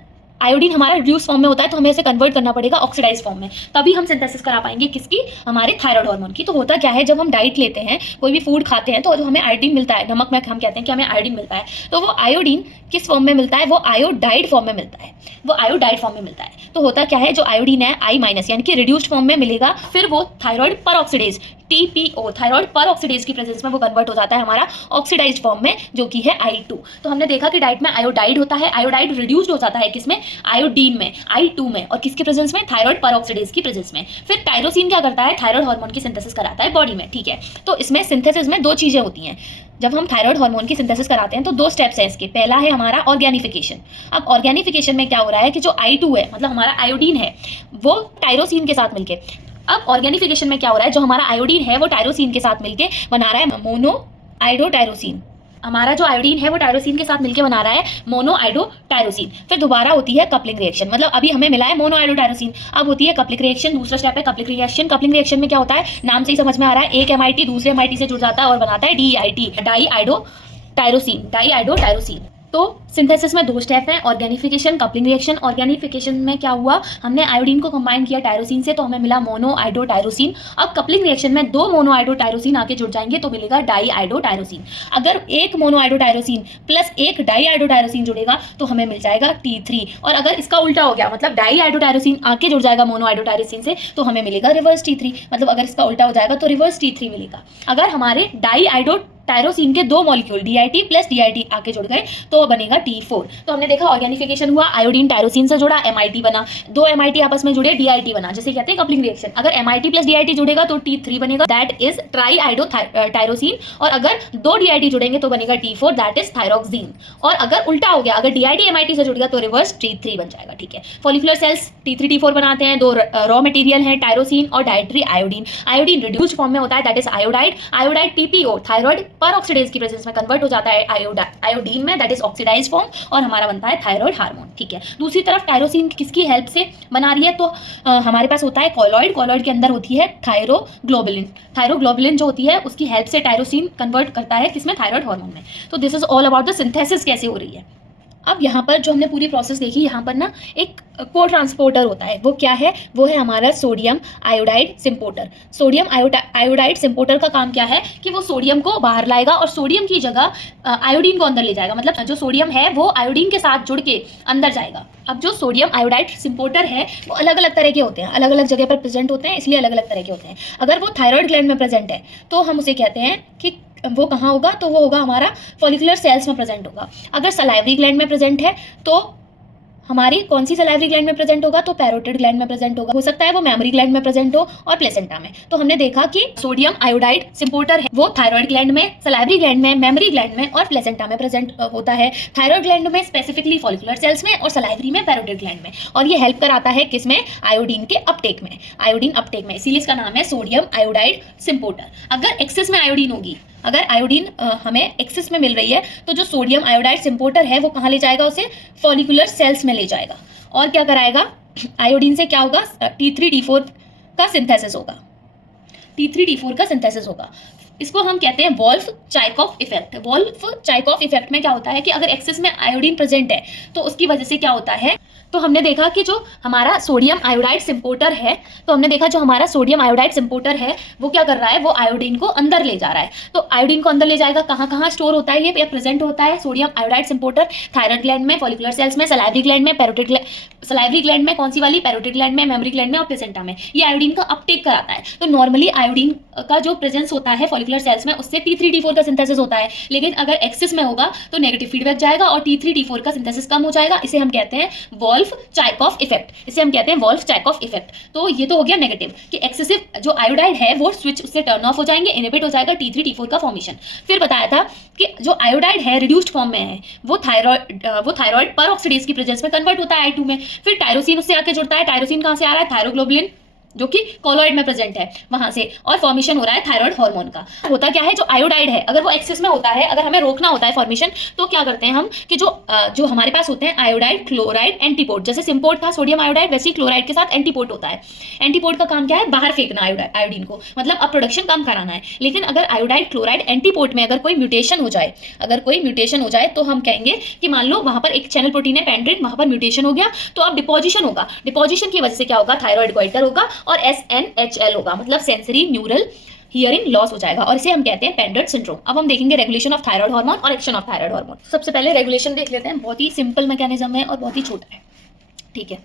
आयोडीन हमारा रिड्यूस फॉर्म में होता है तो हमें इसे कन्वर्ट करना पड़ेगा ऑक्सीडाइज फॉर्म में, तभी हम सिंथेसिस करा पाएंगे किसकी, हमारे थायराइड हार्मोन की। तो होता क्या है, जब हम डाइट लेते हैं, कोई भी फूड खाते हैं, तो जो हमें आयोडीन मिलता है, नमक में हम कहते हैं कि हमें आयोडीन मिलता है, तो वो आयोडीन किस फॉर्म में मिलता है, वो आयोडाइड फॉर्म में मिलता है, वो आयोडाइड फॉर्म में मिलता है। तो होता क्या है, जो आयोडीन है I- यानी कि रिड्यूस्ड फॉर्म में मिलेगा, फिर वो थायराइड पर ऑक्सीडेज TPO, थायराइड पर ऑक्सीडेज की प्रेजेंस में वो कन्वर्ट हो जाता है हमारा ऑक्सीडाइज्ड फॉर्म में, जो कि है I2। तो हमने देखा कि डाइट में आयोडाइड होता है, आयोडाइड रिड्यूस्ड हो जाता है किसमें, आयोडीन में, I2 में, और किसकी प्रेजेंस में, थायराइड पर ऑक्सीडेज की प्रेजेंस में। फिर टायरोसिन क्या करता है, थायराइड हार्मोन की सिंथेसिस कराता है बॉडी में, ठीक है। तो इसमें सिंथेसिस में दो चीजें होती हैं। जब हम थायराइड हार्मोन की सिंथेसिस कराते हैं तो दो स्टेप्स हैं इसके। पहला है हमारा ऑर्गेनिफिकेशन। अब ऑर्गेनिफिकेशन में क्या हो रहा है कि जो I2 है, मतलब हमारा आयोडीन है, वो टायरोसिन के साथ मिलके, अब ऑर्गेनिफिकेशन में क्या हो रहा है, जो हमारा आयोडीन है वो टायरोसिन के साथ मिलके बना रहा है मोनो आइडोटायरोसिन। हमारा जो आयोडीन है वो टायरोसिन के साथ मिलके बना रहा है मोनो आइडोटायरोसिन। फिर दोबारा होती है कपलिंग रिएक्शन, मतलब अभी हमें मिला है मोनो आइडोटायरोसिन, अब होती है कपलिंग रिएक्शन। दूसरा स्टेप है कपलिंग रिएक्शन। कपलिंग रिएक्शन में क्या होता है, नाम से ही समझ में आ रहा है, एक MIT दूसरे MIT से जुड़ जाता है और बनाता है DIT, डाई आइडोटायरोसिन। तो सिंथेसिस में दो स्टेप हैं, ऑर्गेनिफिकेशन, कपलिंग रिएक्शन। ऑर्गेनिफिकेशन में क्या हुआ, हमने आयोडीन को कंबाइन किया टायरोसिन से, तो हमें मिला मोनो आइडोटायरोसिन। अब कपलिंग रिएक्शन में दो मोनो आइडोटायरोसिन आके जुड़ जाएंगे तो मिलेगा डाई आइडोटायरोसिन। अगर एक मोनो आइडोटायरोसिन प्लस एक डाई आइडोटायरोसिन जुड़ेगा तो हमें मिल जाएगा T3। और अगर इसका उल्टा हो गया, मतलब डाई आइडोटायरोसिन आके जुड़ जाएगा मोनो आइडोटायरोसिन से, तो हमें मिलेगा रिवर्स T3। मतलब अगर इसका उल्टा हो जाएगा तो रिवर्स T3 मिलेगा। अगर हमारे डाई टायरोसिन के दो मॉलिक्यूल DIT प्लस DIT आके जुड़ गए तो बनेगा T4। तो हमने देखा ऑर्गेनिफिकेशन हुआ, आयोडीन टायरोसिन से जुड़ा, MIT बना, दो MIT आपस में जुड़े, DIT बना, जिसे कहते हैं कपलिंग रिएक्शन। अगर MIT प्लस DIT जुड़ेगा तो T3 बनेगा, दैट इज ट्राई आइडो टायरोसिन। और अगर दो DIT जुड़ेंगे तो बनेगा T4, दैट इज थायरोक्सिन। और अगर उल्टा हो गया, अगर DIT MIT से जुड़ गया तो रिवर्स T3 बन जाएगा, ठीक है। फॉलिकुलर सेल्स T3 T4 बनाते हैं, दो रॉ मटेरियल है टायरोसिन और dietary iodine. Iodine reduced form में होता है, that is iodide. Iodide TPO, thyroid पर ऑक्सीडेज की प्रेजेंस में कन्वर्ट हो जाता है आयोडीन में, दैट इज ऑक्सीडाइज फॉर्म, और हमारा बनता है थायराइड हार्मोन, ठीक है। दूसरी तरफ टायरोसिन किसकी हेल्प से बना रही है, तो हमारे पास होता है कॉलॉइड। कॉलॉइड के अंदर होती है थायरोग्लोबुलिन। थायरोग्लोबुलिन जो होती है उसकी हेल्प से टायरोसिन कन्वर्ट करता है किसमें, थायराइड हार्मोन में। तो this is all about the synthesis कैसे हो रही है। अब यहाँ पर जो हमने पूरी प्रोसेस देखी, यहाँ पर ना एक को ट्रांसपोर्टर होता है, वो क्या है, वो है हमारा सोडियम आयोडाइड सिम्पोर्टर। सोडियम आयोडाइड सिम्पोर्टर का काम क्या है कि वो सोडियम को बाहर लाएगा और सोडियम की जगह आयोडीन को अंदर ले जाएगा। मतलब जो सोडियम है वो आयोडीन के साथ जुड़ के अंदर जाएगा। अब जो सोडियम आयोडाइड सिम्पोर्टर है वो अलग अलग तरह के होते हैं, अलग अलग जगह पर प्रेजेंट होते हैं, इसलिए अलग अलग तरह के होते हैं। अगर वो थायराइड ग्लैंड में प्रेजेंट है तो हम उसे कहते हैं कि वो कहाँ होगा, तो वो होगा हमारा फॉलिकुलर सेल्स में प्रेजेंट होगा। अगर सलाइवरी ग्लैंड में प्रेजेंट है तो हमारी कौन सी सलाइवरी ग्लैंड में प्रेजेंट होगा, तो पैरोटिड ग्लैंड में प्रेजेंट होगा। हो सकता है वो मेमोरी ग्लैंड में प्रेजेंट हो और प्लेसेंटा में। तो हमने देखा कि सोडियम आयोडाइड सिम्पोर्टर है वो थायराइड ग्लैंड में, सलाइवरी ग्लैंड में, मेमोरी ग्लैंड में और प्लेसेंटा में प्रेजेंट होता है। थायराइड ग्लैंड में स्पेसिफिकली फॉलिकुलर सेल्स में, और सलाइवरी में पैरोटिड ग्लैंड में। और ये हेल्प कराता है किसमें, आयोडीन के अपटेक में, आयोडीन अपटेक में, इसीलिए इसका नाम है सोडियम आयोडाइड सिम्पोर्टर। अगर एक्सेस में आयोडीन होगी, अगर आयोडीन हमें एक्सेस में मिल रही है तो जो सोडियम आयोडाइड सिम्पोर्टर है वो कहाँ ले जाएगा, उसे फॉलिकुलर सेल्स में ले जाएगा। और क्या कराएगा, आयोडीन से क्या होगा, T3 T4 का सिंथेसिस होगा, T3 T4 का सिंथेसिस होगा। इसको हम कहते हैं वोल्फ चाइकोफ इफेक्ट। वोल्फ चाइकोफ इफेक्ट में क्या होता है कि अगर एक्सेस में आयोडीन प्रेजेंट है तो उसकी वजह से क्या होता है, तो हमने देखा कि जो हमारा सोडियम आयोडाइड सिम्पोर्टर है, तो हमने देखा जो हमारा सोडियम आयोडाइड सिम्पोर्टर है वो क्या कर रहा है, वो आयोडीन को अंदर ले जा रहा है। तो आयोडीन को अंदर ले जाएगा, कहाँ कहाँ स्टोर होता है ये प्रेजेंट होता है सोडियम आयोडाइड सिम्पोर्टर, थायराइड ग्लैंड में, फॉलिकुलर सेल्स में, सलाइवरी ग्लैंड में, पैरोटिड ग्लैंड, सलाइवरी ग्लैंड में कौन सी वाली, पैरोटिड ग्लैंड में, मेमोरी ग्लैंड में और प्लेसेंटा में। ये आयोडीन का अपटेक कराता है। तो नॉर्मली आयोडीन का जो प्रेजेंस होता है फॉलिकुलर सेल्स में उससे T3 T4 का सिंथेसिस होता है, लेकिन अगर एक्सेस में होगा तो नेगेटिव फीडबैक जाएगा और T3 T4 का सिंथेसिस कम हो जाएगा। इसे हम कहते हैं वोल्फ चाइकोफ इफेक्ट, इसे हम कहते हैं वोल्फ चाइकोफ इफेक्ट। तो ये तो हो गया नेगेटिव कि एक्सेसिव जो आयोडाइड है वो स्विच उससे टर्न ऑफ हो जाएंगे, इनहिबिट हो जाएगा T3 T4 का फॉर्मेशन। फिर बताया था कि जो आयोडाइड है रिड्यूस्ड फॉर्म में है, वो थायराइड पर ऑक्सीडेज की प्रेजेंस में कन्वर्ट होता है I2 में। फिर टायरोसिन उससे आके जुड़ता है, टायरोसिन कहाँ से आ रहा है, थायरोग्लोबुलिन जो कि कॉलोइड में प्रेजेंट है वहां से, और फॉर्मेशन हो रहा है थायराइड हार्मोन का। होता क्या है, जो आयोडाइड है अगर वो एक्सेस में होता है, अगर हमें रोकना होता है फॉर्मेशन, तो क्या करते हैं हम कि जो हमारे पास होते हैं आयोडाइड, क्लोराइड, एंटीपोड, जैसे सिम्पोर्ट था सोडियम आयोडाइड, वैसे ही क्लोराइड के साथ एंटीपोड होता है। एंटीपोड का काम क्या है, बाहर फेंकना आयोडीन को, मतलब अब प्रोडक्शन कम कराना है। लेकिन अगर आयोडाइड, क्लोराइड, एंटीपोड में अगर कोई म्यूटेशन हो जाए, तो हम कहेंगे कि मान लो वहां पर एक चैनल प्रोटीन है पेंड्रिन, वहां पर म्यूटेशन हो गया, तो अब डिपोजिशन होगा। डिपोजिशन की वजह से क्या होगा, थायराइड गोइटर होगा और SNHL होगा, मतलब सेंसरी न्यूरल हियरिंग लॉस हो जाएगा, और इसे हम कहते हैं पेंडर्ट सिंड्रोम। अब हम देखेंगे रेगुलेशन ऑफ थायराइड हार्मोन और एक्शन ऑफ थायराइड हार्मोन। सबसे पहले रेगुलेशन देख लेते हैं, बहुत ही सिंपल मैकेनिज्म है और बहुत ही छोटा है, ठीक है।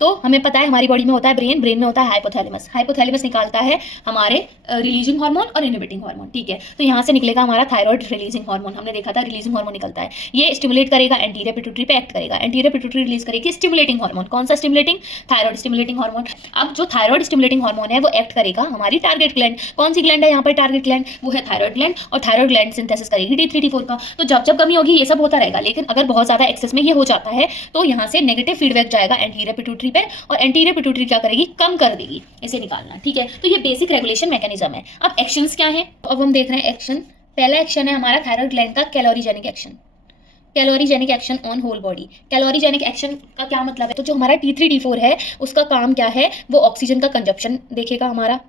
तो हमें पता है हमारी बॉडी में होता है ब्रेन में होता है हाइपोथैलेमस। हाइपोथैलेमस निकालता है हमारे रिलीजिंग हार्मोन और इनहिबिटिंग हार्मोन, ठीक है। तो यहाँ से निकलेगा हमारा थायराइड रिलीजिंग हार्मोन, हमने देखा था रिलीजिंग हार्मोन निकलता है, ये स्टिमुलेट करेगा, एंटीरियर पिट्यूटरी पे एक्ट करेगा, एंटीरियर पिट्यूटरी रिलीज करेगी स्टिमुलेटिंग हार्मोन। कौन सा स्टिमुलेटिंग, थायराइड स्टिमुलेटिंग हार्मोन। अब जो थायराइड स्टिमुलेटिंग हार्मोन है वो एक्ट करेगा हमारी टारगेट ग्लैंड। कौन सी ग्लैंड है यहाँ पर टारगेट ग्लैंड, वो है थायराइड ग्लैंड, और थायराइड ग्लैंड सिंथेसिस करेगी T3 T4 का। तो जब जब कमी होगी ये सब होता रहेगा, लेकिन अगर बहुत ज्यादा एक्सेस में ये हो जाता है तो यहाँ से नेगेटिव फीडबैक जाएगा एंटीरियर पिट्यूटरी पे, और एंटीरियर पिट्यूटरी क्या करेगी, कम कर देगी इसे निकालना, ठीक है। तो ये बेसिक रेगुलेशन मैकेनिज्म है। अब एक्शंस क्या है, अब हम देख रहे हैं एक्शन। पहला एक्शन है हमारा थायराइड ग्लैंड का calorigenic action. Calorigenic action on whole body. Calorigenic action का क्या मतलब है, तो जो हमारा T3 T4 है उसका काम क्या है, वो ऑक्सीजन का कंजप्शन देखेगा हमारा,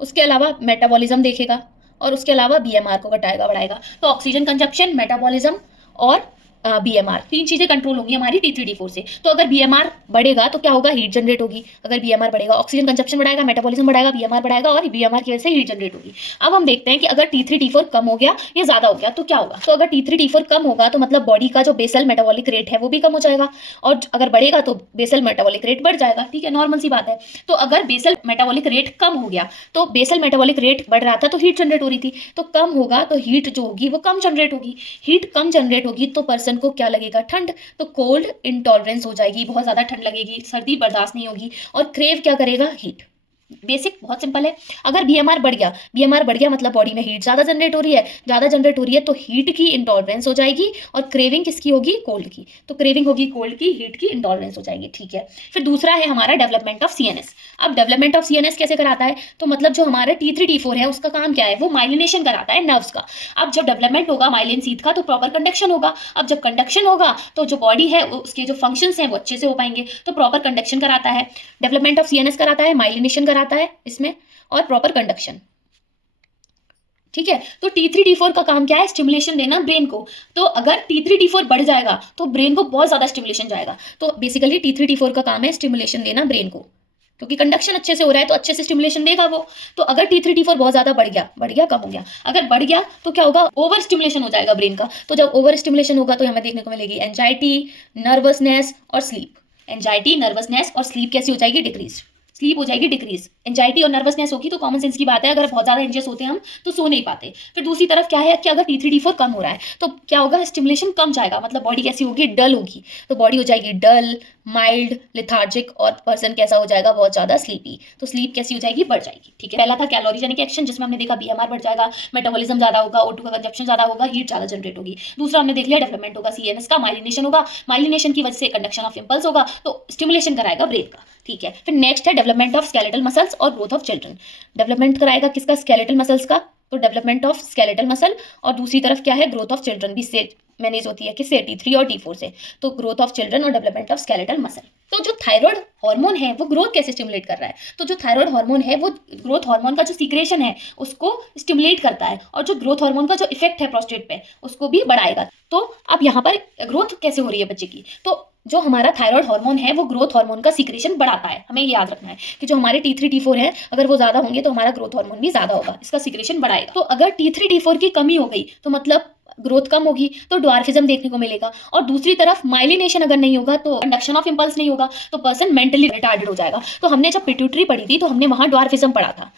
उसके अलावा मेटाबॉलिज्म देखेगा, और उसके अलावा BMR को घटाएगा बढ़ाएगा। तो ऑक्सीजन कंजप्शन, मेटाबॉलिज्म और BMR, तीन चीजें कंट्रोल होंगी हमारी T3 T4 से। तो अगर BMR बढ़ेगा तो क्या होगा, हीट जनरेट होगी। अगर BMR बढ़ेगा, ऑक्सीजन कंजप्शन बढ़ाएगा, मेटाबॉलिज्म बढ़ाएगा, BMR बढ़ाएगा, और BMR की वजह से हीट जनरेट होगी। अब हम देखते हैं कि अगर T3 T4 कम हो गया या ज्यादा हो गया तो क्या होगा। तो अगर T3 T4 कम होगा तो मतलब बॉडी का जो बेसल मेटाबॉलिक रेट है वो भी कम हो जाएगा, और अगर बढ़ेगा तो बेसल मेटाबॉलिक रेट बढ़ जाएगा, ठीक है, नॉर्मल सी बात है। तो अगर बेसल मेटाबॉलिक रेट कम हो गया, तो बेसल मेटाबॉलिक रेट बढ़ रहा था तो हीट जनरेट हो रही थी, तो कम होगा तो हीट जो होगी वो कम जनरेट होगी। हीट कम जनरेट होगी तो पर्सन को क्या लगेगा, ठंड। तो कोल्ड इंटॉलरेंस हो जाएगी, बहुत ज्यादा ठंड लगेगी, सर्दी बर्दाश्त नहीं होगी, और क्रेव क्या करेगा, हीट। बेसिक बहुत सिंपल है। अगर BMR बढ़ गया मतलब बॉडी में हीट ज्यादा जनरेट हो रही है तो हीट की इंटॉलरेंस हो जाएगी, और क्रेविंग किसकी होगी, कोल्ड की। तो क्रेविंग होगी कोल्ड की, हीट की इंटॉलरेंस हो जाएगी, ठीक है। फिर दूसरा है हमारा डेवलपमेंट ऑफ CNS। अब डेवलपमेंट ऑफ CNS कैसे कराता है, तो मतलब जो हमारा T3 T4 है उसका काम क्या है, वो माइलिनेशन कराता है नर्व्स का। अब जब डेवलपमेंट होगा माइलिन सीथ का तो प्रॉपर कंडक्शन होगा। अब जब कंडक्शन होगा तो जो बॉडी है उसके जो फंक्शंस हैं वो अच्छे से हो पाएंगे, तो प्रॉपर कंडक्शन कराता है, डेवलपमेंट ऑफ CNS कराता है, माइलिनेशन कराता है इसमें, और प्रॉपर कंडक्शन, ठीक है। तो T3 T4 का काम क्या है, स्टिमुलेशन देना ब्रेन को। तो अगर T3 T4 बढ़ जाएगा तो ब्रेन को बहुत ज्यादा स्टिमुलेशन जाएगा। तो बेसिकली T3 T4 का काम है स्टिमुलेशन देना ब्रेन को, क्योंकि कंडक्शन अच्छे से हो रहा है तो अच्छे से स्टिमुलेशन देगा वो। तो अगर T3 T4 बहुत ज्यादा बढ़ गया कम हो गया, अगर बढ़ गया तो क्या होगा, ओवर स्टिमुलेशन हो जाएगा ब्रेन का। तो जब ओवर स्टिमुलेशन होगा तो हमें देखने को मिलेगी एंजाइटी, नर्वसनेस और स्लीप। एंजाइटी, नर्वसनेस और स्लीप कैसी हो जाएगी, डिक्रीज। स्लीप हो जाएगी डिक्रीज। एंजाइटी और नर्वसनेस होगी तो कॉमन सेंस की बात है, अगर बहुत ज्यादा एंजियस होते हैं हम तो सो नहीं पाते। फिर दूसरी तरफ क्या है कि अगर T3 T4 कम हो रहा है तो क्या होगा, स्टिमुलेशन कम जाएगा, मतलब बॉडी कैसी होगी, डल होगी। तो बॉडी हो जाएगी डल, माइल्ड, लेथार्जिक, और पर्सन कैसा हो जाएगा, बहुत ज्यादा स्लीपी। तो स्लीप कैसी हो जाएगी, बढ़ जाएगी, ठीक है। पहला था कैलोरीजेनिक एक्शन जिसमें हमने देखा BMR बढ़ जाएगा, मेटाबॉलिज्म ज्यादा होगा, O2 का कंजप्शन ज्यादा होगा, हीट ज्यादा जनरेट होगी। दूसरा हमने देख लिया डेवलपमेंट होगा CNS का, माइलिनेशन होगा, माइलिनेशन की वजह से कंडक्शन ऑफ इंपल्स होगा, तो स्टिमुलेशन कराएगा ब्रेन का, ठीक है। फिर नेक्स्ट है डेवलपमेंट ऑफ स्केलेटल मसल्स और ग्रोथ ऑफ चिल्ड्रन। डेवलपमेंट कराएगा किसका, स्केलेटल मसल्स का, तो डेवलपमेंट ऑफ स्केलेटल मसल, और दूसरी तरफ क्या है, ग्रोथ ऑफ चिल्ड्रन भी से मैनेज होती है किससे, T3 और T4 से। तो ग्रोथ ऑफ चिल्ड्रन और डेवलपमेंट ऑफ स्केलेटल मसल। तो जो थायराइड हार्मोन है वो ग्रोथ कैसे स्टिमुलेट कर रहा है, तो जो थायराइड हार्मोन है वो ग्रोथ हार्मोन का जो सीक्रेशन है उसको स्टिमुलेट करता है, और जो ग्रोथ हार्मोन का जो इफेक्ट है प्रोस्टेट पे उसको भी बढ़ाएगा। तो अब यहाँ पर ग्रोथ कैसे हो रही है बच्चे की, तो जो हमारा थायराइड हार्मोन है वो ग्रोथ हार्मोन का सीक्रेशन बढ़ाता है। हमें ये याद रखना है कि जो हमारे T3 T4 है अगर वो ज्यादा होंगे तो हमारा ग्रोथ हार्मोन भी ज्यादा होगा, इसका सीक्रेशन बढ़ाएगा। तो अगर T3 T4 की कमी हो गई तो मतलब ग्रोथ कम होगी, तो ड्वार्फिज्म देखने को मिलेगा। और दूसरी तरफ माइलिनेशन अगर नहीं होगा तो कंडक्शन ऑफ इंपल्स नहीं होगा, तो पर्सन मेंटली रिटार्डेड हो जाएगा। तो हमने जब पिट्यूटरी पढ़ी थी तो हमने वहां ड्वार्फिज्म पढ़ा था।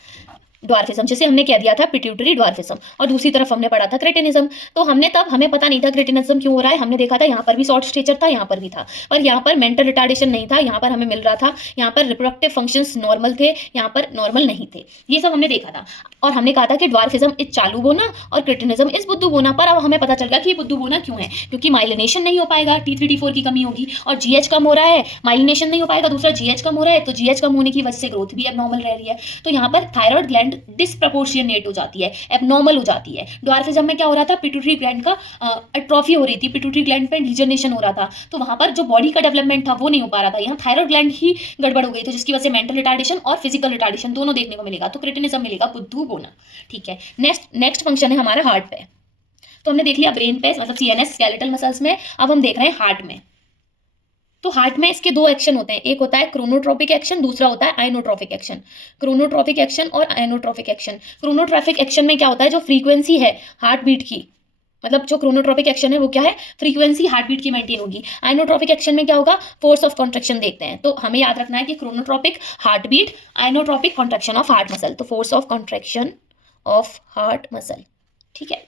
ड्वार्फिज्म, जिसे हमने कह दिया था पिट्यूटरी ड्वार्फिज्म, और दूसरी तरफ हमने पढ़ा था क्रेटिनिज्म। तो हमने तब हमें पता नहीं था क्रेटिनिज्म क्यों हो रहा है, हमने देखा था यहाँ पर भी शॉर्ट स्टेचर था, यहाँ पर भी था, पर यहाँ पर मेंटल रिटार्डेशन नहीं था, यहाँ पर हमें मिल रहा था, यहाँ पर रिप्रोडक्टिव फंक्शंस नॉर्मल थे, यहाँ पर नॉर्मल नहीं थे। ये सब हमने देखा था और हमने कहा था कि ड्वार्फिज्म इज चालू बोना और क्रेटिनिज्म इज बुद्धू बोना। पर अब हमें पता चल गया कि बुद्धू बोना क्यों है, क्योंकि माइलिनेशन नहीं हो पाएगा, T3 T4 की कमी होगी और जीएच कम हो रहा है, माइलिनेशन नहीं हो पाएगा, दूसरा जीएच कम हो रहा है, तो जीएच कम होने की वजह से ग्रोथ भी एबनॉर्मल रह रही है। तो यहाँ पर थायराइड ग्लैंड डिसप्रपोर्शिएनेट हो जाती है, एबनॉर्मल हो जाती है। ड्वार्फिज्म में क्या हो रहा था, पिट्यूटरी ग्लैंड का एट्रोफी हो रही थी, पिट्यूटरी ग्लैंड पे डिजनरेशन हो रहा था, तो वहां पर जो बॉडी का डेवलपमेंट था वो नहीं हो पा रहा था। यहाँ थायराइड ग्लैंड ही गड़बड़ हो गई, तो जिसकी वजह से मेंटल रिटार्डेशन और फिजिकल रिटार्डेशन दोनों देखने को मिलेगा, तो क्रेटिनिज्म मिलेगा, बुद्धू बोना। ठीक है, नेक्स्ट फंक्शन है हमारा हार्ट पे। तो हमने देख लिया ब्रेन पे, मतलब सीएनएस स्केलेटल मसल्स में, अब हम देख रहे हैं हार्ट में। तो हार्ट में इसके दो एक्शन होते हैं, एक होता है क्रोनोट्रोपिक एक्शन, दूसरा होता है आइनोट्रोपिक एक्शन। क्रोनोट्रोपिक एक्शन और आइनोट्रोपिक एक्शन। क्रोनोट्रोपिक एक्शन में क्या होता है, जो फ्रीक्वेंसी है हार्ट बीट की, मतलब जो क्रोनोट्रोपिक एक्शन है वो क्या है, फ्रीक्वेंसी हार्ट बीट की मेंटेन होगी। आइनोट्रोपिक एक्शन में क्या होगा, फोर्स ऑफ कॉन्ट्रैक्शन देखते हैं। तो हमें याद रखना है कि chronotropic heart beat, inotropic contraction of heart muscle, तो force of contraction of heart muscle. ठीक है,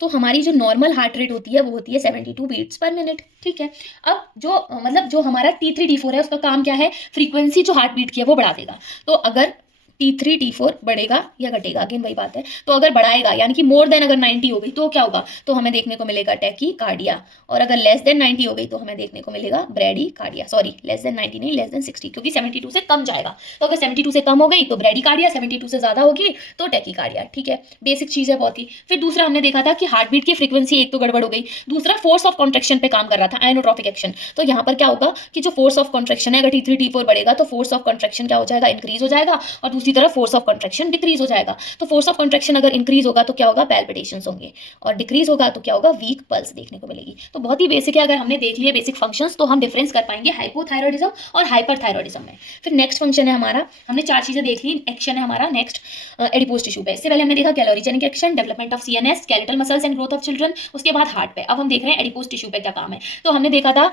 तो हमारी जो नॉर्मल हार्ट रेट होती है वो होती है 72 बीट्स पर मिनट। ठीक है, अब जो मतलब जो हमारा T3 T4 है उसका काम क्या है, फ्रीक्वेंसी जो हार्ट बीट की है वो बढ़ा देगा। तो अगर T3 T4 बढ़ेगा या घटेगा, अगेन वही बात है, तो अगर बढ़ाएगा यानी कि मोर देन अगर 90 हो गई तो क्या होगा, तो हमें देखने को मिलेगा टैकीकार्डिया, और अगर लेस देन 90 हो गई तो हमें देखने को मिलेगा ब्रेडीकार्डिया। सॉरी, लेस देन 90 नहीं, लेस देन 60, क्योंकि 72 से कम जाएगा। तो अगर 72 से कम हो गई तो ब्रेडीकार्डिया, 72 से ज्यादा होगी तो टैकीकार्डिया। ठीक है, बेसिक चीज है बहुत ही। फिर दूसरा हमने देखा था कि हार्ट बीट की फ्रीक्वेंसी एक तो गड़बड़ हो गई, दूसरा फोर्स ऑफ कॉन्ट्रैक्शन पे काम कर रहा था, आइनोट्रोपिक एक्शन। तो यहाँ पर क्या होगा कि जो फोर्स ऑफ कॉन्ट्रैक्शन है, अगर T3 T4 बढ़ेगा तो फोर्स ऑफ कॉन्ट्रैक्शन क्या हो जाएगा, इंक्रीज हो जाएगा, और दूसरी तरफ फोर्स ऑफ कॉन्ट्रैक्शन डिक्रीज हो जाएगा। तो फोर्स ऑफ कॉन्ट्रैक्शन अगर इंक्रीज होगा तो क्या होगा, पैल्पिटेशंस होंगे, और डिक्रीज होगा तो क्या होगा, वीक पल्स देखने को मिलेगी। तो बहुत ही बेसिक है, अगर हमने देख लिए बेसिक फंक्शंस तो हम डिफरेंस कर पाएंगे हाइपोथायरॉयडिज्म और हाइपरथायरॉयडिज्म में। फिर नेक्स्ट फंक्शन है हमारा, हमने चार चीजें देख ली, एक्शन है हमारा नेक्स्ट एडिपोज टिश्यू पे। इससे पहले हमने देखा calorigenic action, development of CNS, skeletal muscles and growth of children, उसके बाद हार्ट पे। अब हम देख रहे हैं एडिपोज टिश्यू पे क्या काम है। तो हमने देखा था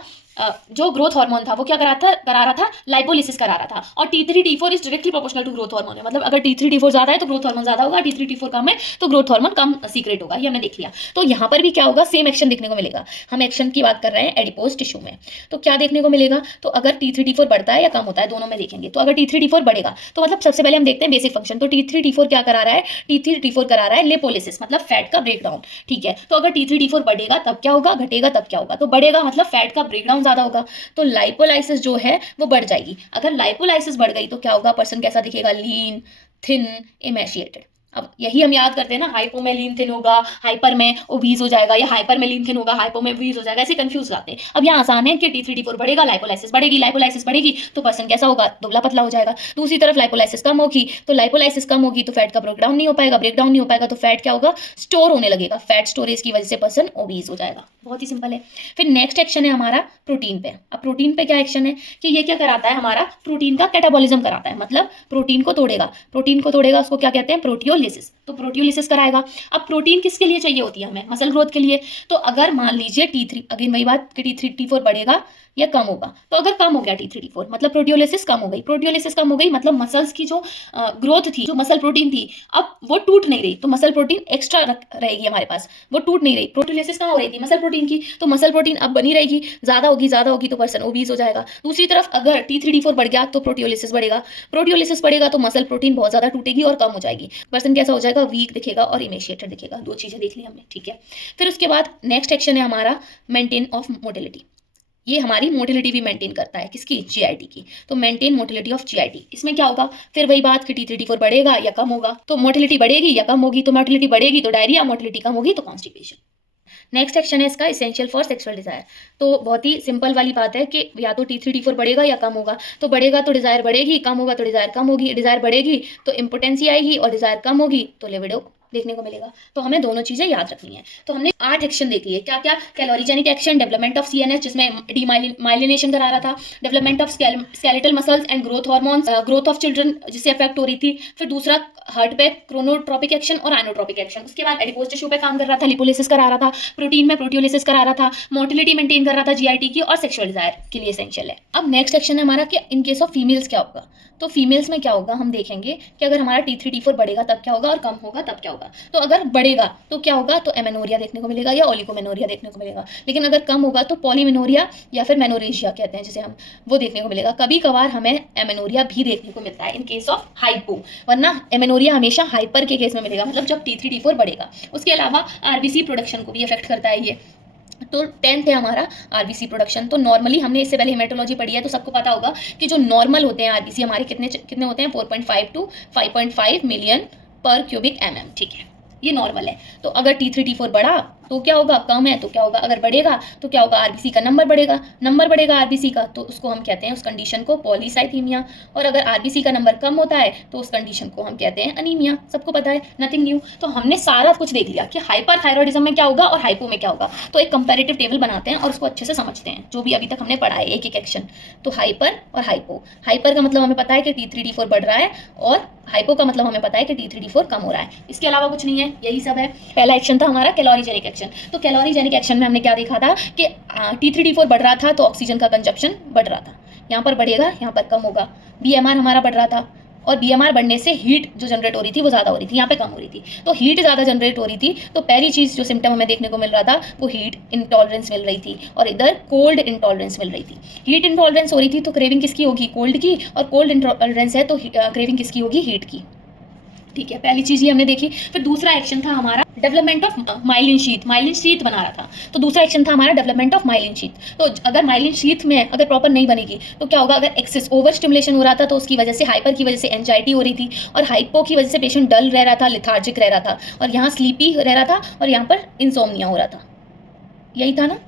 जो ग्रोथ हार्मोन था वो क्या करा रहा था, लाइपोलिसिस करा रहा था, और T3 T4 is directly proportional to growth hormone है, मतलब अगर T3 T4 ज्यादा है तो ग्रोथ हार्मोन ज्यादा होगा, T3 T4 कम है तो ग्रोथ हार्मोन कम सीक्रेट होगा, ये हमने देख लिया। तो यहाँ पर भी क्या होगा, सेम एक्शन देखने को मिलेगा। हम एक्शन की बात कर रहे हैं एडिपोज टिश्यू में, तो क्या देखने को मिलेगा, तो अगर T3 T4 बढ़ता है या कम होता है, दोनों में देखेंगे। तो अगर T3 T4 बढ़ेगा तो मतलब सबसे पहले हम देखते हैं बेसिक फंक्शन। तो T3 T4 क्या करा रहा है, T3 T4 करा रहा है लिपोलिसिस, मतलब फैट का ब्रेकडाउन। ठीक है, तो अगर T3 T4 बढ़ेगा तब क्या होगा, घटेगा तब क्या होगा, तो बढ़ेगा मतलब फैट का ब्रेकडाउन ज्यादा होगा, तो लाइपोलाइसिस जो है वो बढ़ जाएगी। अगर लाइपोलाइसिस बढ़ गई तो क्या होगा, पर्सन कैसा दिखेगा, लीन, थिन, इमेशिएटेड। अब यही हम याद करते हैं ना, हाइपो में लीन थिन होगा, हाइपर में ओबीज हो जाएगा, या हाइपर में लीन थिन होगा, हाइपो में ओबीज हो जाएगा, ऐसे कंफ्यूज जाते हैं। अब यहाँ आसान है कि T3 T4 बढ़ेगा, लाइपोलाइसिस बढ़ेगी, लाइपोलाइसिस बढ़ेगी तो पर्सन कैसा होगा, दुबला पतला हो जाएगा। दूसरी तरफ लाइपोलाइसिस कम होगी, तो लाइपोलाइसिस कम होगी तो फैट का ब्रेकडाउन नहीं हो पाएगा, ब्रेकडाउन नहीं हो पाएगा तो फैट क्या होगा, स्टोर होने लगेगा, फैट स्टोरेज की वजह से पर्सन ओबीज हो जाएगा। बहुत ही सिंपल है। फिर नेक्स्ट एक्शन है हमारा प्रोटीन पे। अब प्रोटीन पे क्या एक्शन है कि ये क्या कराता है, हमारा प्रोटीन का कैटाबॉलिज्म कराता है, मतलब प्रोटीन को तोड़ेगा, उसको क्या कहते हैं, प्रोटियोलिसिस। तो प्रोटियोलिसिस कराएगा। अब प्रोटीन किसके लिए चाहिए होती है हमें, मसल ग्रोथ के लिए। तो अगर मान लीजिए T3, अगेन वही बात कि T3 T4 बढ़ेगा या कम होगा, तो अगर कम हो गया T3 T4 मतलब प्रोटियोलिसिस कम हो गई, मतलब मसल्स की जो ग्रोथ थी, जो मसल प्रोटीन थी, अब वो टूट नहीं रही, तो मसल प्रोटीन एक्स्ट्रा रहेगी हमारे पास, वो टूट नहीं रही। प्रोटियोलिसिस कहाँ हो रही थी, मसल प्रोटीन की, तो मसल प्रोटीन अब बनी रहेगी, ज्यादा होगी तो पर्सन ओबीज हो जाएगा। दूसरी तरफ अगर T3 T4 बढ़ गया तो प्रोटियोलिसिस बढ़ेगा तो मसल प्रोटीन बहुत ज्यादा टूटेगी और कम हो जाएगी, पर्सन कैसा हो जाएगा, वीक दिखेगा और इमेशिएटेड दिखेगा। दो चीजें देख ली हमने। ठीक है, फिर उसके बाद नेक्स्ट एक्शन है हमारा मेंटेन ऑफ मोटिलिटी। ये हमारी मोटिलिटी भी मेंटेन करता है, किसकी, जीआईटी की। तो मेंटेन मोटिलिटी ऑफ जीआईटी, इसमें क्या होगा, फिर वही बात कि T3 T4 बढ़ेगा या कम होगा, तो मोटिलिटी बढ़ेगी या कम होगी, तो मोटिलिटी बढ़ेगी तो डायरिया, मोटिलिटी कम होगी तो कॉन्स्टिपेशन। नेक्स्ट एक्शन है इसका इसेंशियल फॉर सेक्सुअल डिजायर। तो बहुत ही सिंपल वाली बात है कि या तो T3 T4 बढ़ेगा या कम होगा, तो बढ़ेगा तो डिजायर बढ़ेगी, कम होगा तो डिजायर कम होगी, डिजायर बढ़ेगी तो इम्पोटेंसी आएगी और डिजायर कम होगी तो लिबिडो देखने को मिलेगा। तो हमें दोनों चीज़ें याद रखनी है। तो हमने 8 एक्शन देख लिए, क्या क्या? कैलोरीजेनिक एक्शन, डेवलपमेंट ऑफ सीएनएस जिसमें डीमाइलिनेशन करा रहा था, development of skeletal muscles and growth hormones, growth of children जिससे अफेक्ट हो रही थी। फिर दूसरा हार्ट पे क्रोनोट्रोपिक एक्शन और आइनोट्रोपिक एक्शन। उसके बाद एडिपोज टिश्यू पे काम कर रहा था, लिपोलिसिस करा रहा था, प्रोटीन में प्रोटियोलिसिस करा रहा था, मोटिलिटी मेंटेन कर रहा था जीआईटी की, और सेक्सुअल डिजायर के लिए एसेंशियल है। अब नेक्स्ट एक्शन है हमारा कि इन केस ऑफ फीमेल्स क्या होगा। तो फीमेल्स में क्या होगा हम देखेंगे कि अगर हमारा T3 T4 बढ़ेगा तब क्या होगा और कम होगा तब क्या होगा। तो अगर बढ़ेगा तो क्या होगा, तो एमेनोरिया देखने को मिलेगा या ओलिगोमेनोरिया देखने को मिलेगा। लेकिन अगर कम होगा तो पॉलीमेनोरिया या फिर मेनोरेजिया कहते हैं जिसे हम, वो देखने को मिलेगा। कभी कभार हमें एमेनोरिया भी देखने को मिलता है इन केस ऑफ हाइपो, वरना एमेनोरिया हमेशा हाइपर के केस में मिलेगा, मतलब जब T3 T4 बढ़ेगा। उसके अलावा आरबीसी प्रोडक्शन को भी अफेक्ट करता है ये। तो 10th है हमारा आरबीसी प्रोडक्शन। तो नॉर्मली हमने इससे पहले हेमेटोलॉजी पढ़ी है, तो सबको पता होगा कि जो नॉर्मल होते हैं आरबीसी हमारे कितने कितने होते हैं, 4.5 टू 5.5 मिलियन पर क्यूबिक एमएम, ठीक है, ये नॉर्मल है। तो अगर T3 T4 बढ़ा तो क्या होगा, कम है तो क्या होगा, अगर बढ़ेगा तो क्या होगा, आरबीसी का नंबर बढ़ेगा आरबीसी का, तो उसको हम कहते हैं उस कंडीशन को पॉलीसाइथीमिया। और अगर आरबीसी का नंबर कम होता है तो उस कंडीशन को हम कहते हैं अनीमिया। सबको पता है, नथिंग न्यू। तो हमने सारा कुछ देख लिया कि हाइपर थायरॉइडिज्म में क्या होगा और हाइपो में क्या होगा। तो एक कंपैरेटिव टेबल बनाते हैं और उसको अच्छे से समझते हैं, जो भी अभी तक हमने पढ़ा है एक एक एक्शन। तो हाइपर और हाइपो, हाइपर का मतलब हमें पता है कि T3 T4 बढ़ रहा है, और हाइपो का मतलब हमें पता है कि T3 T4 कम हो रहा है। इसके अलावा कुछ नहीं है, यही सब है। पहला एक्शन था हमारा कैलोरीजेनिक एक्शन। तो कैलोरीजेनिक एक्शन में हमने क्या देखा था कि T3 T4 बढ़ रहा था तो ऑक्सीजन का कंजप्शन बढ़ रहा था, यहाँ पर बढ़ेगा यहाँ पर कम होगा। बीएमआर हमारा बढ़ रहा था, और बीएमआर बढ़ने से हीट जो जनरेट हो रही थी वो ज़्यादा हो रही थी, यहाँ पे कम हो रही थी। तो हीट ज़्यादा जनरेट हो रही थी, तो पहली चीज़ जो सिम्टम हमें देखने को मिल रहा था वो हीट इंटॉलरेंस मिल रही थी, और इधर कोल्ड इंटॉलरेंस मिल रही थी। हीट इंटॉलरेंस हो रही थी तो क्रेविंग किसकी होगी, कोल्ड की, और कोल्ड इंटॉलरेंस है तो क्रेविंग किसकी होगी, हीट की। ठीक है, पहली चीज ये हमने देखी। फिर दूसरा एक्शन था हमारा development of myelin sheath, myelin sheath बना रहा था। तो दूसरा एक्शन था हमारा डेवलपमेंट ऑफ माइलिन शीथ। तो अगर माइलिन शीथ में अगर प्रॉपर नहीं बनेगी तो क्या होगा, अगर एक्सेस ओवर स्टिमुलेशन हो रहा था तो उसकी वजह से, हाइपर की वजह से एंजाइटी हो रही थी, और हाइपो की वजह से पेशेंट डल रह रहा था, लिथार्जिक रह रहा था, और यहाँ स्लीपी रह रहा था, और यहाँ पर इंसोम्निया हो रहा था। यही था ना,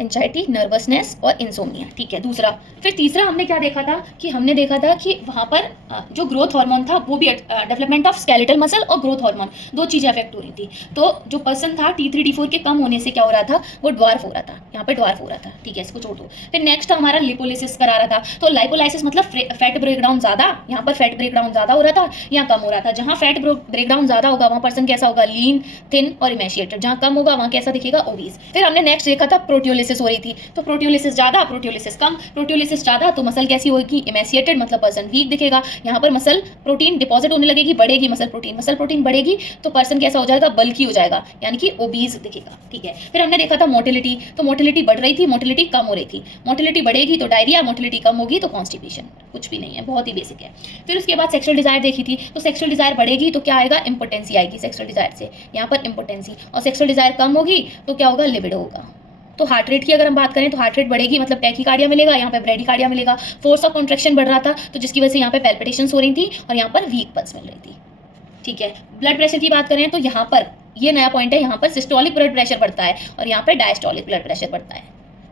एंजाइटी, नर्वसनेस और इंसोम्निया। ठीक है, दूसरा। फिर तीसरा हमने क्या देखा था कि हमने देखा था कि वहाँ पर जो ग्रोथ हार्मोन था वो भी, डेवलपमेंट ऑफ स्केलेटल मसल और ग्रोथ हार्मोन, दो चीज़ें अफेक्ट हो रही थी। तो जो पर्सन था T3 T4 के कम होने से क्या हो रहा था, वो ड्वार्फ हो रहा था, यहाँ पे ड्वार्फ हो रहा था। ठीक है, इसको छोड़ दो। फिर नेक्स्ट हमारा लिपोलिसिस करा रहा था। तो लाइपोलाइसिस मतलब फैट ब्रेकडाउन ज़्यादा, यहाँ पर फैट ब्रेकडाउन ज़्यादा हो रहा था, यहाँ कम हो रहा था। जहाँ फैट ब्रेकडाउन ज़्यादा होगा वहाँ पर्सन कैसा होगा, लीन, थिन और इमेशिएटेड। जहाँ कम होगा वहाँ कैसा दिखेगा, ओबीस। फिर हमने नेक्स्ट देखा था प्रोटियोलिसिस हो रही थी। तो प्रोटियोलिसिस ज़्यादा, प्रोटियोलिसिस कम। प्रोटियोलिसिस ज़्यादा तो मसल कैसी होगी, इमेशिएटेड, मतलब पर्सन वीक दिखेगा। यहाँ पर मसल प्रोटीन डिपॉजिट होने लगेगी, बढ़ेगी मसल प्रोटीन बढ़ेगी तो पर्सन कैसा हो जाएगा, बल्की हो जाएगा, यानी कि ओबीज दिखेगा। ठीक है, फिर हमने देखा था मोटिलिटी। तो मोटिलिटी बढ़ रही थी, मोटिलिटी कम हो रही थी। मोटिलिटी बढ़ेगी तो डायरिया, मोटिलिटी कम होगी तो कॉन्स्टिपेशन। कुछ भी नहीं है, बहुत ही बेसिक है। फिर उसके बाद सेक्सुअल डिजायर देखी थी। तो सेक्सुअल डिजायर बढ़ेगी तो क्या आएगा, इंपोटेंसी आएगी सेक्सुअल डिजायर से, यहाँ पर इंपोटेंसी। और सेक्सुअल डिजायर कम होगी तो क्या होगा, लिबिडो होगा। तो हार्ट रेट की अगर हम बात करें तो हार्ट रेट बढ़ेगी मतलब टैकीकार्डिया मिलेगा, यहाँ पे ब्रेडिकार्डिया मिलेगा। फोर्स ऑफ कॉन्ट्रैक्शन बढ़ रहा था तो जिसकी वजह से यहाँ पे पैल्पिटेशंस हो रही थी और यहाँ पर वीक पल्स मिल रही थी। ठीक है, ब्लड प्रेशर की बात करें तो यहाँ पर ये नया पॉइंट है, यहाँ पर सिस्टोलिक ब्लड प्रेशर बढ़ता है और यहाँ पर डायस्टोलिक ब्लड प्रेशर बढ़ता है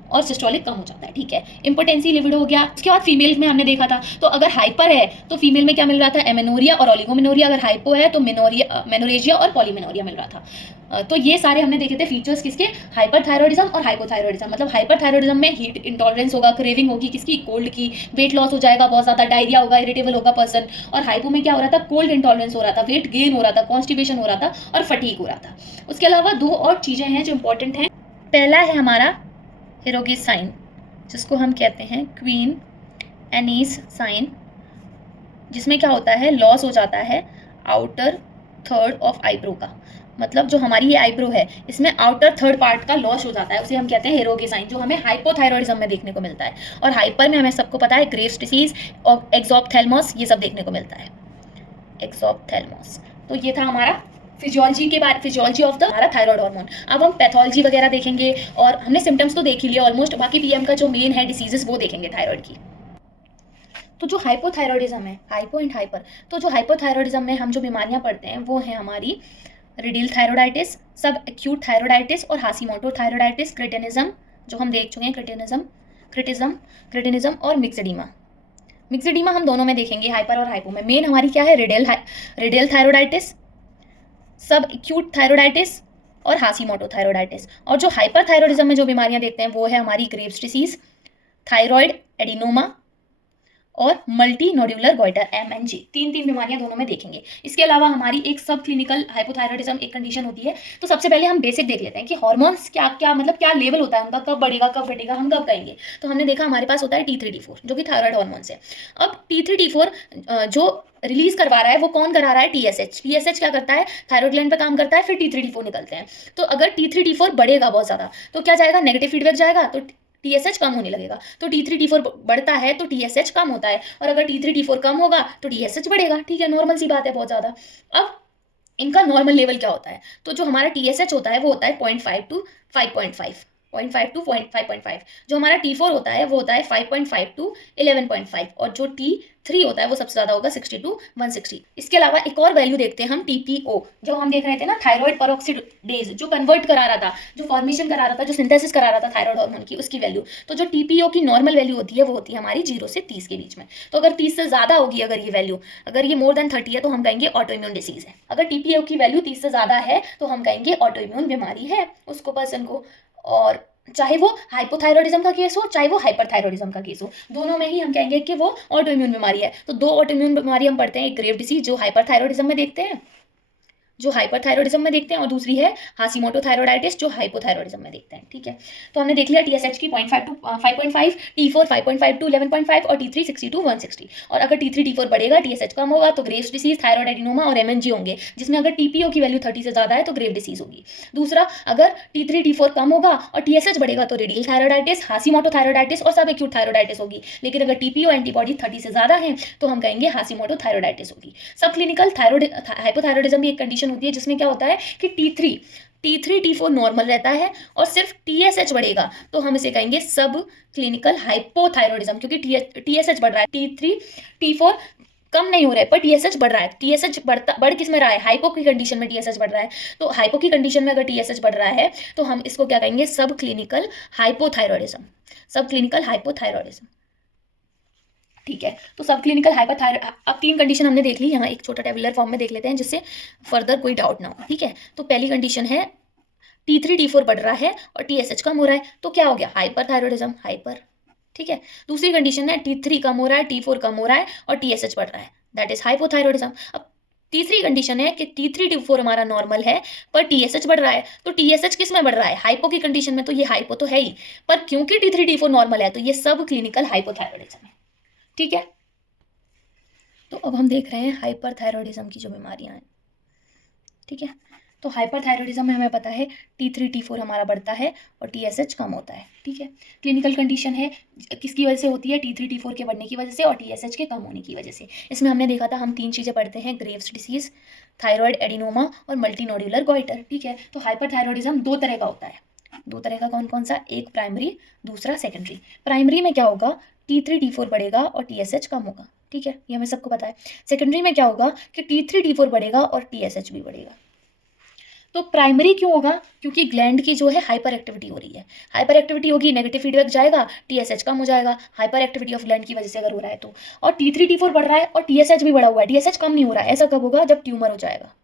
और सिस्टोलिक कम हो जाता है। ठीक है, इंपोटेंसी, लिबिडो हो गया। इसके बाद फीमेल में हमने देखा था, तो अगर हाइपर है तो फीमेल में क्या मिल रहा था, एमेनोरिया और ओलिगोमेनोरिया। अगर हाइपो है तो मेनोरेजिया और पॉलीमेनोरिया मिल रहा था। तो ये सारे हमने देखे थे फीचर्स किसके, हाइपरथायरॉइडिज्म और हाइपोथायरॉइडिज्म। मतलब हाइपरथायरॉइडिज्म में हीट इंटॉलरेंस होगा, क्रेविंग होगी किसकी, कोल्ड की, वेट लॉस हो जाएगा बहुत ज़्यादा, डायरिया होगा, इरिटेबल होगा पर्सन। और हाइपो में क्या हो रहा था, कोल्ड इंटॉलरेंस हो रहा था, वेट गेन हो रहा था, कॉन्स्टिपेशन हो रहा था और फटीग हो रहा था। उसके अलावा दो और चीज़ें हैं जो इंपॉर्टेंट हैं। पहला है हमारा हिरोगिस साइन, जिसको हम कहते हैं क्वीन एनीस साइन, जिसमें क्या होता है, लॉस हो जाता है आउटर थर्ड ऑफ आईब्रो का। मतलब जो हमारी ये आईब्रो है इसमें आउटर थर्ड पार्ट का लॉस हो जाता है, उसे हम कहते हैं हिरोगी साइन, जो हमें हाइपोथायरॉइडिज्म में देखने को मिलता है। और हाइपर में हमें सबको पता है ग्रेव्स डिसीज और एक्सोप्थेल्मोस, ये सब देखने को मिलता है, एक्सोप्थेल्मोस। तो ये था हमारा फिजियोलॉजी के बारे, फिजियोलॉजी ऑफ द हमारा थायराइड हार्मोन। अब हम पैथोलॉजी वगैरह देखेंगे और हमने सिम्टम्स तो देख ही लिया ऑलमोस्ट, बाकी पीएम का जो मेन है डिसीजेस वो देखेंगे थायराइड की। तो जो हाइपोथायरॉइडिज्म है, हाइपो एंड हाइपर, तो जो हाइपोथायरॉइडिज्म में हम जो बीमारियां पढ़ते हैं वो है हमारी रेडियल थायरॉइडाइटिस, सब एक्यूट थायरॉइडाइटिस और हाशीमोटो थायरॉइडाइटिस, क्रेटिनिज्म जो हम देख चुके हैं, क्रेटिनिज्म और मिक्सेडिमा। मिक्स्ड एडीमा हम दोनों में देखेंगे, हाइपर और हाइपो में। मेन हमारी क्या है, रेडियल थायरोडाइटिस, सब एक्यूट थायरोडाइटिस और हाशीमोटो थायरोडाइटिस। और जो हाइपर थायरोडिज्म में जो बीमारियां देखते हैं वो है हमारी ग्रेव्स डिसीज, थायराइड एडिनोमा और मल्टी नोड्यूलर गॉइटर MNG। तीन बीमारियां दोनों में देखेंगे। इसके अलावा हमारी एक सब क्लिनिकल हाइपोथायरॉयडिज्म एक कंडीशन होती है। तो सबसे पहले हम बेसिक देख लेते हैं कि हार्मोन्स क्या क्या मतलब क्या लेवल होता है उनका, कब बढ़ेगा कब घटेगा, हम कब कहेंगे। तो हमने देखा हमारे पास होता है T3 T4 जो कि थायराइड हार्मोन्स है। अब T3 T4 जो रिलीज करवा रहा है वो कौन करा रहा है, TSH क्या करता है, थायराइड ग्लैंड पे काम करता है, फिर T3 T4 निकलते हैं। तो अगर T3 T4 बढ़ेगा बहुत ज्यादा तो क्या जाएगा, नेगेटिव फीडबैक जाएगा, तो TSH कम होने लगेगा। तो T3 T4 बढ़ता है तो TSH कम होता है, और अगर T3 T4 कम होगा तो TSH बढ़ेगा। ठीक है, नॉर्मल सी बात है बहुत ज्यादा। अब इनका नॉर्मल लेवल क्या होता है, तो जो हमारा TSH होता है वो होता है 0.5 टू 5.5, 0.5 टू 5.5। जो हमारा T4 होता है वो होता है 5.5 टू 11.5, और जो T3 होता है वो सबसे ज्यादा होगा 60 टू 160। इसके अलावा एक और वैल्यू देखते हैं हम, TPO, जो हम देख रहे थे ना, थायराइड पेरोक्सिडेज, जो कन्वर्ट करा रहा था, जो फॉर्मेशन करा रहा था, जो सिंथेसिस करा रहा था थायराइड हार्मोन की, उसकी वैल्यू। तो जो TPO की नॉर्मल वैल्यू होती है वो होती है हमारी 0 से 30 के बीच में। तो अगर 30 से ज्यादा होगी अगर ये वैल्यू, अगर ये मोर देन 30 है तो हम कहेंगे ऑटो इम्यून डिसीज है। अगर TPO की वैल्यू 30 से ज्यादा है तो हम कहेंगे ऑटो इम्यून बीमारी है उसको, पर्सन को। और चाहे वो हाइपोथायरॉयडिज्म का केस हो चाहे वो हाइपरथायरॉयडिज्म का केस हो, दोनों में ही हम कहेंगे कि वो ऑटो इम्यून बीमारी है। तो दो ऑटो इम्यून बीमारी हम पढ़ते हैं, एक ग्रेव डिसीज जो हाइपरथायरॉयडिज्म में देखते हैं, जो हाइपरथायरॉयडिज्म में देखते हैं, और दूसरी है हाशीमोटो थायरोडाइटिस जो हाइपोथायरॉयडिज्म में देखते हैं। ठीक है, तो हमने देख लिया TSH की 0.5 टू 5.5, T4 5.5 टू 11.5 और T3 60 टू 160। और अगर T3 T4 बढ़ेगा, TSH कम होगा तो ग्रेव्स डिसीज, थायराइड एडिनोमा और MNG होंगे, जिसमें अगर TPO की वैल्यू 30 से ज्यादा है तो ग्रेव डिसीज होगी। दूसरा, अगर T3 T4 कम होगा और TSH बढ़ेगा तो रेडियल थायरोडाइटिस, हाशीमोटो थायरोडाइटिस और सब एक्यूट थायरोडाइटिस होगी। लेकिन अगर TPO एंटीबॉडी 30 से ज्यादा है तो हम कहेंगे हाशीमोटो थायरोडाइटिस होगी। सब क्लिनिकल थायराइड हाइपोथायरॉयडिज्म भी एक कंडीशन होती है जिसमें क्या होता है कि T3 T4 नॉर्मल रहता है और सिर्फ TSH बढ़ेगा तो हम इसे कहेंगे सब क्लिनिकल हाइपोथायरॉयडिज्म, क्योंकि TSH बढ़ रहा है, T3 T4 कम नहीं हो रहा है पर TSH बढ़ रहा है। TSH बढ़ किस में रहा है, हाइपो की कंडीशन में TSH बढ़ रहा है। तो हाइपो की कंडीशन में अगर TSH बढ़ रहा है तो हम इसको क्या कहेंगे, सब क्लिनिकल हाइपोथायरॉयडिज्म, सब क्लिनिकल हाइपोथायरॉयडिज्म। ठीक है, तो सब क्लिनिकल हाइपरथायरॉयड, अब तीन कंडीशन हमने देख ली, यहाँ एक छोटा टेबुलर फॉर्म में देख लेते हैं जिससे फर्दर कोई डाउट ना हो। ठीक है, तो पहली कंडीशन है T3 T4 बढ़ रहा है और TSH कम हो रहा है तो क्या हो गया, हाइपरथायरॉयडिज्म, हाइपर। ठीक है, दूसरी कंडीशन है T3 कम हो रहा है, T4 कम हो रहा है और TSH बढ़ रहा है, दैट इज हाइपोथायरॉयडिज्म। अब तीसरी कंडीशन है कि T3 T4 हमारा नॉर्मल है पर TSH बढ़ रहा है, तो TSH किस में बढ़ रहा है, हाइपो की कंडीशन में, तो ये हाइपो तो है ही, पर क्योंकि T3 T4 नॉर्मल है तो ये सब क्लिनिकल हाइपोथायरॉयडिज्म है। ठीक है, तो अब हम देख रहे हैं हाइपरथायरॉयडिज्म की जो बीमारियां हैं। ठीक है, तो हाइपरथायरॉयडिज्म में हमें पता है T3 T4 हमारा बढ़ता है और TSH कम होता है। ठीक है, क्लिनिकल कंडीशन है किसकी वजह से होती है, T3 T4 के बढ़ने की वजह से और TSH के कम होने की वजह से। इसमें हमने देखा था हम तीन चीज़ें पढ़ते हैं, ग्रेव्स डिसीज, थायराइड एडिनोमा और मल्टीनोड्यूलर गॉइटर। ठीक है, तो हाइपरथायरॉयडिज्म दो तरह का होता है, दो तरह का, कौन कौन सा, एक प्राइमरी दूसरा सेकेंडरी। प्राइमरी में क्या होगा, T3 T4 बढ़ेगा और TSH कम होगा। ठीक है, ये हमें सबको पता है। सेकेंडरी में क्या होगा कि T3 T4 बढ़ेगा और TSH भी बढ़ेगा। तो प्राइमरी क्यों होगा, क्योंकि ग्लैंड की जो है हाइपर एक्टिविटी हो रही है, हाइपर एक्टिविटी होगी, नेगेटिव फीडबैक जाएगा, TSH कम हो जाएगा, हाइपर एक्टिविटी ऑफ ग्लैंड की वजह से अगर हो रहा है तो। और T3 T4 बढ़ रहा है और TSH भी बढ़ा हुआ है, TSH कम नहीं हो रहा है, ऐसा कब होगा, जब ट्यूमर हो जाएगा,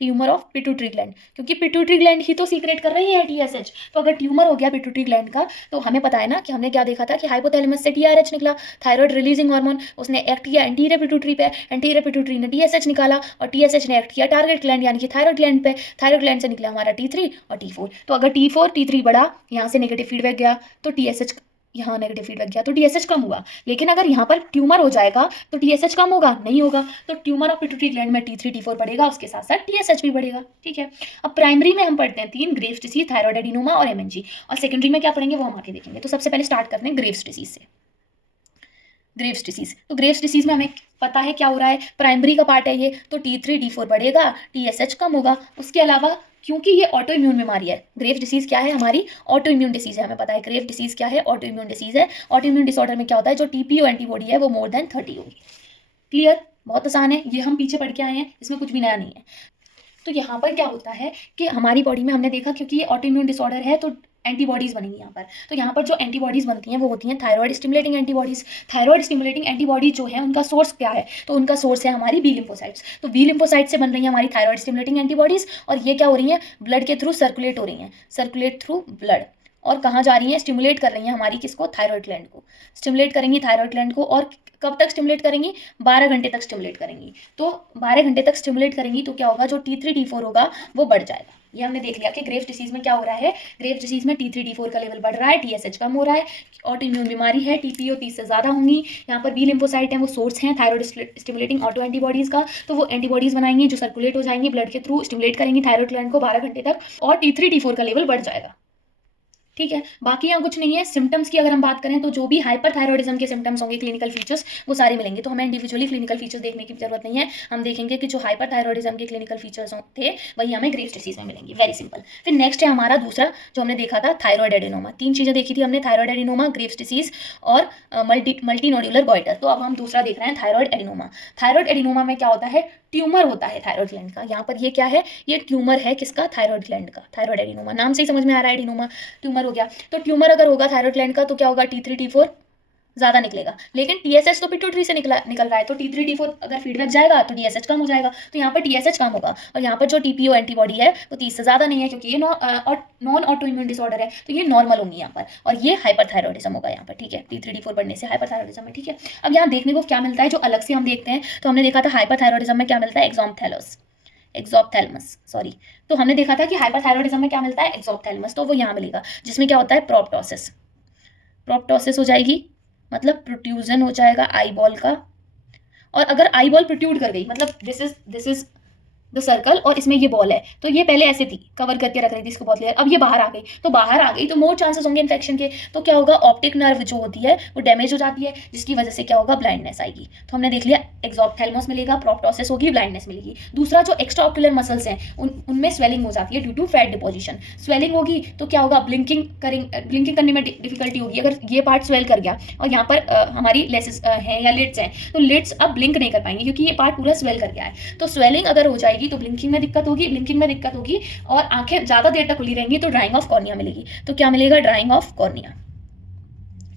ट्यूमर ऑफ पिट्यूटरी ग्लैंड, क्योंकि पिट्यूटरी ग्लैंड ही तो सीक्रेट कर रही है TSH। तो अगर ट्यूमर हो गया पिट्यूटरी ग्लैंड का तो हमें पता है ना कि हमने क्या देखा था कि हाइपोथैलेमस से TRH निकला, थायराइड रिलीजिंग हार्मोन, उसने एक्ट किया एंटीरियर पिट्यूटरी पे, एंटीरियर पिट्यूटरी ने TSH निकाला और TSH ने एक्ट किया टारगेट ग्लैंड यानी कि थायराइड ग्लैंड पे, थायराइड ग्लैंड से निकला हमारा T3 और T4। तो अगर T4 T3 बढ़ा, यहाँ से नेगेटिव फीडबैक गया तो TSH, यहाँ नेगेटिव फीडबैक गया तो TSH कम हुआ। लेकिन अगर यहाँ पर ट्यूमर हो जाएगा तो TSH कम होगा, नहीं होगा। तो ट्यूमर ऑफ पिट्यूटरी ग्लैंड में T3 T4 बढ़ेगा, उसके साथ साथ TSH भी बढ़ेगा। ठीक है, अब प्राइमरी में हम पढ़ते हैं तीन, ग्रेव्स डिसीज, थायराइड एडिनोमा और MNG। और सेकेंडरी में क्या पढ़ेंगे वो हम आगे देखेंगे। तो सबसे पहले स्टार्ट करते हैं ग्रेव्स डिसीज से। ग्रेव्स डिसीज, तो ग्रेव्स डिसीज में हमें पता है क्या हो रहा है, प्राइमरी का पार्ट है ये, तो T3 T4 बढ़ेगा, TSH कम होगा। उसके अलावा क्योंकि ये ऑटो इम्यून बीमारी है, ग्रेव डिसीज क्या है हमारी, ऑटो इम्यून डिसीज है, हमें पता है ग्रेव डिसीज क्या है, ऑटो इम्यून डिसीज है। ऑटो इम्यून डिसऑर्डर में क्या होता है, जो TPO एंटीबॉडी है वो मोर देन 30 होगी। क्लियर, बहुत आसान है, ये हम पीछे पढ़ के आए हैं, इसमें कुछ भी नया नहीं है। तो यहाँ पर क्या होता है कि हमारी बॉडी में हमने देखा क्योंकि ये ऑटो इम्यून डिसऑर्डर है तो एंटीबॉडीज़ बनेंगी यहाँ पर। तो यहाँ पर जो एंटीबॉडीज़ बनती हैं वो होती हैं thyroid stimulating antibodies. Thyroid stimulating antibodies जो है उनका सोर्स क्या है, तो उनका सोर्स है हमारी बी लिम्फोसाइट्स। तो बी लिम्फोसाइट से बन रही है हमारी थायराइड स्टिमुलेटिंग एंटीबॉडीज़, और ये क्या हो रही है, ब्लड के थ्रू सर्कुलेट हो रही हैं, सर्कुलेट थ्रू ब्लड। और कहाँ जा रही हैं, स्टिमुलेट कर रही हैं हमारी किसको, थायराइड ग्लैंड को। स्टिमुलेट करेंगी थायराइड ग्लैंड को, और कब तक स्टिमुलेट करेंगी, 12 घंटे तक स्टिमुलेट करेंगी। तो 12 घंटे तक स्टिमुलेट करेंगी तो क्या होगा, जो T3 T4 होगा वो बढ़ जाएगा। ये हमने देख लिया कि ग्रेव्स डिसीज में क्या हो रहा है, ग्रेव्स डिसीज में T3 T4 का लेवल बढ़ रहा है, TSH कम हो रहा है, ऑटो इम्यून बीमारी है, TPO 30 से ज़्यादा होंगी। यहाँ पर बी लिम्फोसाइट है, वो सोर्स हैं थायराइड स्टिमुलेटिंग ऑटो एंटीबॉडीज़ का, तो वो एंटीबॉडीज़ बनाएंगी जो सर्कुलेट हो जाएंगी ब्लड के थ्रू, स्टिमुलेट करेंगी थायराइड ग्लैंड को 12 घंटे तक, और T3 T4 का लेवल बढ़ जाएगा। ठीक है, बाकी यहाँ कुछ नहीं है। सिम्टम्स की अगर हम बात करें तो जो भी हाइपरथायरॉयडिज्म के सिम्टम्स होंगे, क्लिनिकल फीचर्स, वो सारे मिलेंगे। तो हमें इंडिविजुअली क्लिनिकल फीचर्स देखने की जरूरत नहीं है, हम देखेंगे कि जो हाइपरथायरॉयडिज्म के क्लिनिकल फीचर्स थे वही हमें ग्रेव्स डिसीज में मिलेंगे। Very simple. फिर नेक्स्ट है हमारा दूसरा जो हमने देखा था, थायरॉयड एडिनोमा। 3 चीज़ें देखी थी हमने, थायरॉयड एडिनोमा, ग्रेव्स डिसीज और मल्टी नोड्यूलर गॉइटर। तो अब हम दूसरा देख रहे हैं थायरॉयड एडिनोमा। थायरॉयड एडिनोमा में क्या होता है, ट्यूमर होता है थायरॉयड ग्लैंड का। यहाँ पर ये क्या है, ये ट्यूमर है किसका, थायरॉयड ग्लैंड का। थायरॉयड एडिनोमा नाम से ही समझ में आ रहा है, एडिनोमा ट्यूमर हो गया। तो ट्यूमर अगर होगा थायरॉयड ग्लैंड का तो क्या होगा, T3 T4 ज़्यादा निकलेगा, लेकिन TSH तो पिट्यूटरी से निकल रहा है, तो T3 T4 अगर फीडबैक जाएगा तो TSH कम हो जाएगा, तो यहाँ पर TSH कम होगा। और यहाँ पर जो TPO एंटीबॉडी है वो 30 से ज़्यादा नहीं है, क्योंकि ये नॉन ऑटो इम्यून डिसऑर्डर है, तो ये नॉर्मल होंगी यहाँ पर, और ये हाइपरथायरॉयडिज्म होगा यहाँ पर। ठीक है, T3 T4 बढ़ने से हाइपरथायरॉयडिज्म है। ठीक है, अब यहाँ देखने को क्या मिलता है जो अलग से हम देखते हैं, तो हमने देखा था हाइपरथायरॉयडिज्म में क्या मिलता है, एक्सॉप्थैल्मस, सॉरी। तो हमने देखा था कि हाइपरथायरॉयडिज्म में क्या मिलता है, एक्सॉप्थैल्मस, तो वो यहाँ मिलेगा, जिसमें क्या होता है, प्रोप्टोसिस हो जाएगी, मतलब प्रोट्यूजन हो जाएगा आई बॉल का। और अगर आई बॉल प्रोट्यूड कर गई, मतलब दिस इज द सर्कल और इसमें ये बॉल है, तो ये पहले ऐसे थी, कवर करके रख रही थी इसको बहुत लेयर, अब ये बाहर आ गई, तो मोर चांसेस होंगे इन्फेक्शन के। तो क्या होगा, ऑप्टिक नर्व जो होती है वो डैमेज हो जाती है, जिसकी वजह से क्या होगा, ब्लाइंडनेस आएगी। तो हमने देख लिया, एक्सॉप्थैल्मस मिलेगा, प्रोप्टोसिस होगी, ब्लाइंडनेस मिलेगी। दूसरा जो एक्स्ट्रा ऑक्यूलर मसल्स हैं उनमें स्वेलिंग हो जाती है due to fat deposition. Swelling होगी तो क्या होगा, ब्लिंकिंग करने में डिफिकल्टी होगी। अगर ये पार्ट स्वेल कर गया और यहाँ पर हमारी लेसेस हैं या लिड्स हैं, तो लिड्स अब ब्लिंक नहीं कर पाएंगे क्योंकि ये पार्ट पूरा स्वेल कर गया है। तो स्वेलिंग अगर हो जाएगी तो ब्लिंकिंग में दिक्कत होगी, और आंखें ज़्यादा देर तक खुली रहेंगी तो ड्राइंग ऑफ कॉर्निया मिलेगी। तो क्या मिलेगा, ड्राइंग ऑफ कॉर्निया।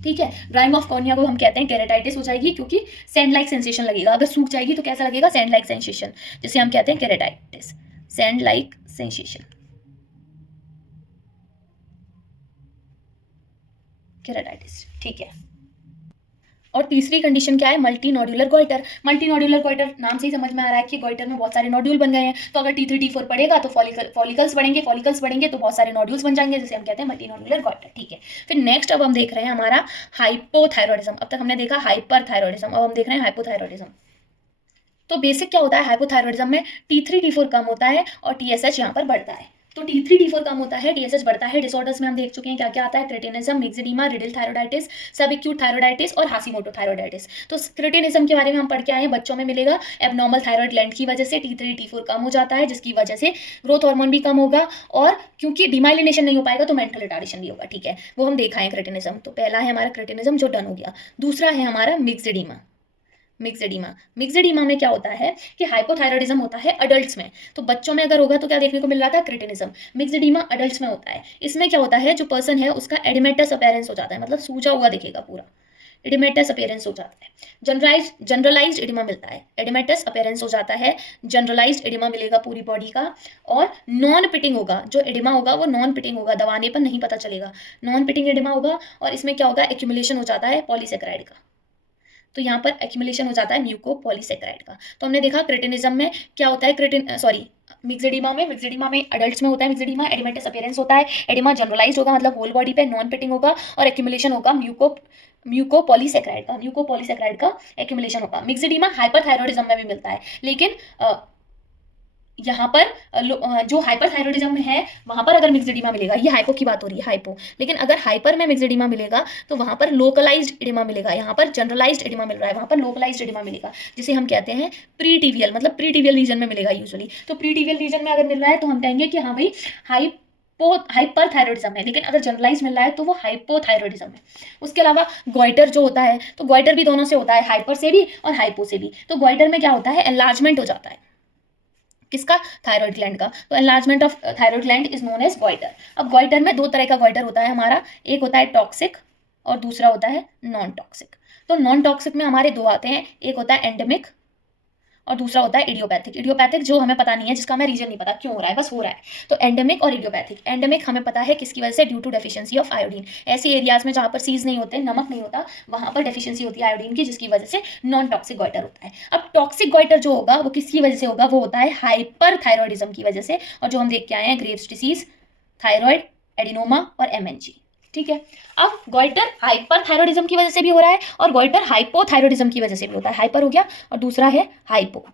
ठीक है, ड्राइंग ऑफ कॉर्निया को हम कहते हैं केरेटाइटिस हो जाएगी, क्योंकि सैंड लाइक सेंसेशन लगेगा। अगर सूख जाएगी तो कैसा लगेगा, सैंड लाइक सेंसेशन, जिसे हम कहते हैं केरेटाइटिस, सैंड लाइक सेंसेशन, केरेटाइटिस। ठीक है, और तीसरी कंडीशन क्या है, multi nodular goitre. Multi nodular goitre नाम से ही समझ में आ रहा है कि गॉइटर में बहुत सारे नोड्यूल बन गए हैं। तो अगर T3 T4 पड़ेगा तो फॉलिकल्स बढ़ेंगे तो बहुत सारे नोड्यूल्स बन जाएंगे, जिसे हम कहते हैं मल्टी नोड्यूलर गॉइटर। ठीक है, फिर नेक्स्ट अब हम देख रहे हैं हमारा हाइपोथायरॉयडिज्म। अब तक हमने देखा हाइपरथायरॉयडिज्म, अब हम देख रहे हैं हाइपोथायरॉयडिज्म। तो बेसिक क्या होता है हाइपोथायरॉयडिज्म में, T3 T4 कम होता है और TSH यहाँ पर बढ़ता है। तो T3 T4 कम होता है, TSH बढ़ता है। डिसऑर्डर्स में हम देख चुके हैं क्या क्या आता है, क्रेटिनिज्म, मिक्सिडीमा, रिडिल थायरॉयडाइटिस, सब एक्यूट थायरॉयडाइटिस और हाशिमोटो थायरॉयडाइटिस। तो क्रेटिनिज्म के बारे में हम पढ़ के आए हैं, बच्चों में मिलेगा, एबनॉर्मल थायरॉयड ग्लैंड की वजह से T3 T4 कम हो जाता है, जिसकी वजह से ग्रोथ हार्मोन भी कम होगा, और क्योंकि डिमाइलिनेशन नहीं हो पाएगा तो मेंटल रिटार्डेशन भी होगा। ठीक है, वो हम देखा है क्रेटिनिज्म। तो पहला है हमारा क्रेटिनिज्म जो डन हो गया। दूसरा है हमारा मिक्सिडीमा में क्या होता है कि हाइपोथायरॉयडिज्म होता है अडल्ट्स में। तो बच्चों में अगर होगा तो क्या देखने को मिल रहा था, क्रेटिनिज्म। मिक्सिडीमा अडल्ट्स में होता है। इसमें क्या होता है, जो पर्सन है उसका एडिमेटस अपीयरेंस हो जाता है, मतलब सूजा हुआ दिखेगा पूरा, एडिमेटस अपीयरेंस हो जाता है। जनरलाइज्ड एडिमा मिलता है, एडिमेटस अपीयरेंस हो जाता है, जनरलाइज्ड एडिमा मिलेगा पूरी बॉडी का, और नॉन पिटिंग होगा, जो एडिमा होगा वो नॉन पिटिंग होगा, दबाने पर नहीं पता चलेगा, नॉन पिटिंग एडिमा होगा। और इसमें क्या होगा, एक्यूमुलेशन हो जाता है पॉलीसेकेराइड का। तो यहाँ पर एक्यूमुलेशन हो जाता है म्यूकोपॉलीसेकेराइड का। तो हमने देखा क्रेटिनिज्म में क्या होता है, मिक्सिडीमा में अडल्ट्स में होता है मिक्सिडीमा, एडिमेटस अपीयरेंस होता है, एडिमा जनरलाइज होगा, मतलब होल बॉडी पे, नॉन पिटिंग होगा, और एक्यूमुलेशन होगा म्यूकोपॉलीसेकेराइड का एक्यूमुलेशन होगा। मिक्सिडीमा हाइपरथायरॉयडिज्म में भी मिलता है, लेकिन यहाँ पर जो हाइपरथायरॉयडिज्म में है वहाँ पर अगर मिक्सिडीमा मिलेगा, ये हाइपो की बात हो रही है, हाइपो, लेकिन अगर हाइपर में मिक्सिडीमा मिलेगा तो वहाँ पर लोकलाइज्ड एडिमा मिलेगा, यहाँ पर जनरलाइज्ड एडिमा मिल रहा है, वहाँ पर लोकलाइज्ड एडिमा मिलेगा, जिसे हम कहते हैं प्रीटिवियल, मतलब प्रीटिवियल रीजन में मिलेगा यूजुअली। तो प्रीटिवियल रीजन में अगर मिल रहा है तो हम कहेंगे कि हाँ भाई हाइपरथायरॉयडिज्म है, लेकिन अगर जनरलाइज मिल रहा है तो वो हाइपोथायरॉयडिज्म है। उसके अलावा ग्वाइटर जो होता है, तो ग्वाइटर भी दोनों से होता है, हाइपर से भी और हाइपो से भी। तो ग्वाइटर में क्या होता है, एनलार्जमेंट हो जाता है, किसका? थायराइड ग्लैंड का। तो enlargement of thyroid gland is known as goitre. अब गॉइटर में दो तरह का गॉइटर होता है हमारा, एक होता है टॉक्सिक और दूसरा होता है नॉन टॉक्सिक। तो नॉन टॉक्सिक में हमारे दो आते हैं, एक होता है एंडेमिक और दूसरा होता है इडियोपैथिक। इडियोपैथिक जो हमें पता नहीं है, जिसका हमें रीजन नहीं पता क्यों हो रहा है, बस हो रहा है। तो एंडेमिक और इडियोपैथिक। एंडेमिक हमें पता है किसकी वजह से, due to deficiency of iodine. ऐसे एरियाज में जहाँ पर सीज नहीं होते, नमक नहीं होता, वहाँ पर डेफिशिएंसी होती है आयोडीन की, जिसकी वजह से नॉन टॉक्सिक गॉइटर होता है। अब टॉक्सिक गॉइटर जो होगा वो किसकी वजह से होगा, वो होता है हाइपर थायरॉयडिज्म की वजह से, और जो हम देख के आए हैं ग्रेव्स डिसीज, थायराइड एडिनोमा और एमएनजी। ठीक है। अब गॉइटर हाइपर थायरॉयडिज्म की वजह से भी हो रहा है और गॉइटर हाइपोथायरॉयडिज्म की वजह से भी होता है। हाइपर हो गया और दूसरा है हाइपो।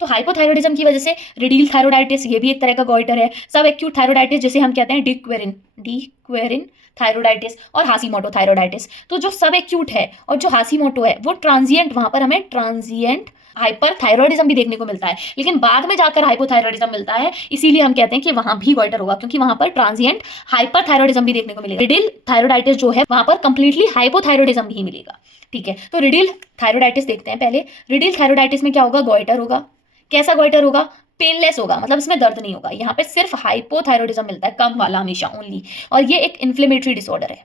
तो हाइपोथायरॉयडिज्म की वजह से रिडील थायरोडाइटिस, ये भी एक तरह का गॉइटर है। सब एक्यूट थायरोडाइटिस जिसे हम कहते हैं डिक्वेरिन थायरोडाइटिस और हासीमोटो थायरोडाइटिस। तो जो सब एक्यूट है और जो हासीमोटो है वो ट्रांजिएंट, वहां पर हमें ट्रांजिएंट हाइपर थायरॉयडिज्म भी देखने को मिलता है, लेकिन बाद में जाकर हाइपोथायरॉयडिज्म मिलता है। इसीलिए हम कहते हैं कि वहां भी गॉइटर होगा, क्योंकि वहां पर ट्रांजिएंट हाइपर थायरॉयडिज्म भी देखने को मिलेगा। रिडिल थायरोडाइटिस जो है वहां पर कंप्लीटली हाइपोथायरॉयडिज्म भी मिलेगा। ठीक है। तो रिडिल थायरोडाइटिस देखते हैं पहले। रिडिल थायरोडाइटिस में क्या होगा, गॉइटर होगा। कैसा गॉइटर होगा, पेनलेस होगा, मतलब इसमें दर्द नहीं होगा। यहाँ पे सिर्फ हाइपोथायरॉयडिज्म मिलता है, कम वाला हमेशा ओनली। और ये एक इन्फ्लेमेटरी डिसऑर्डर है।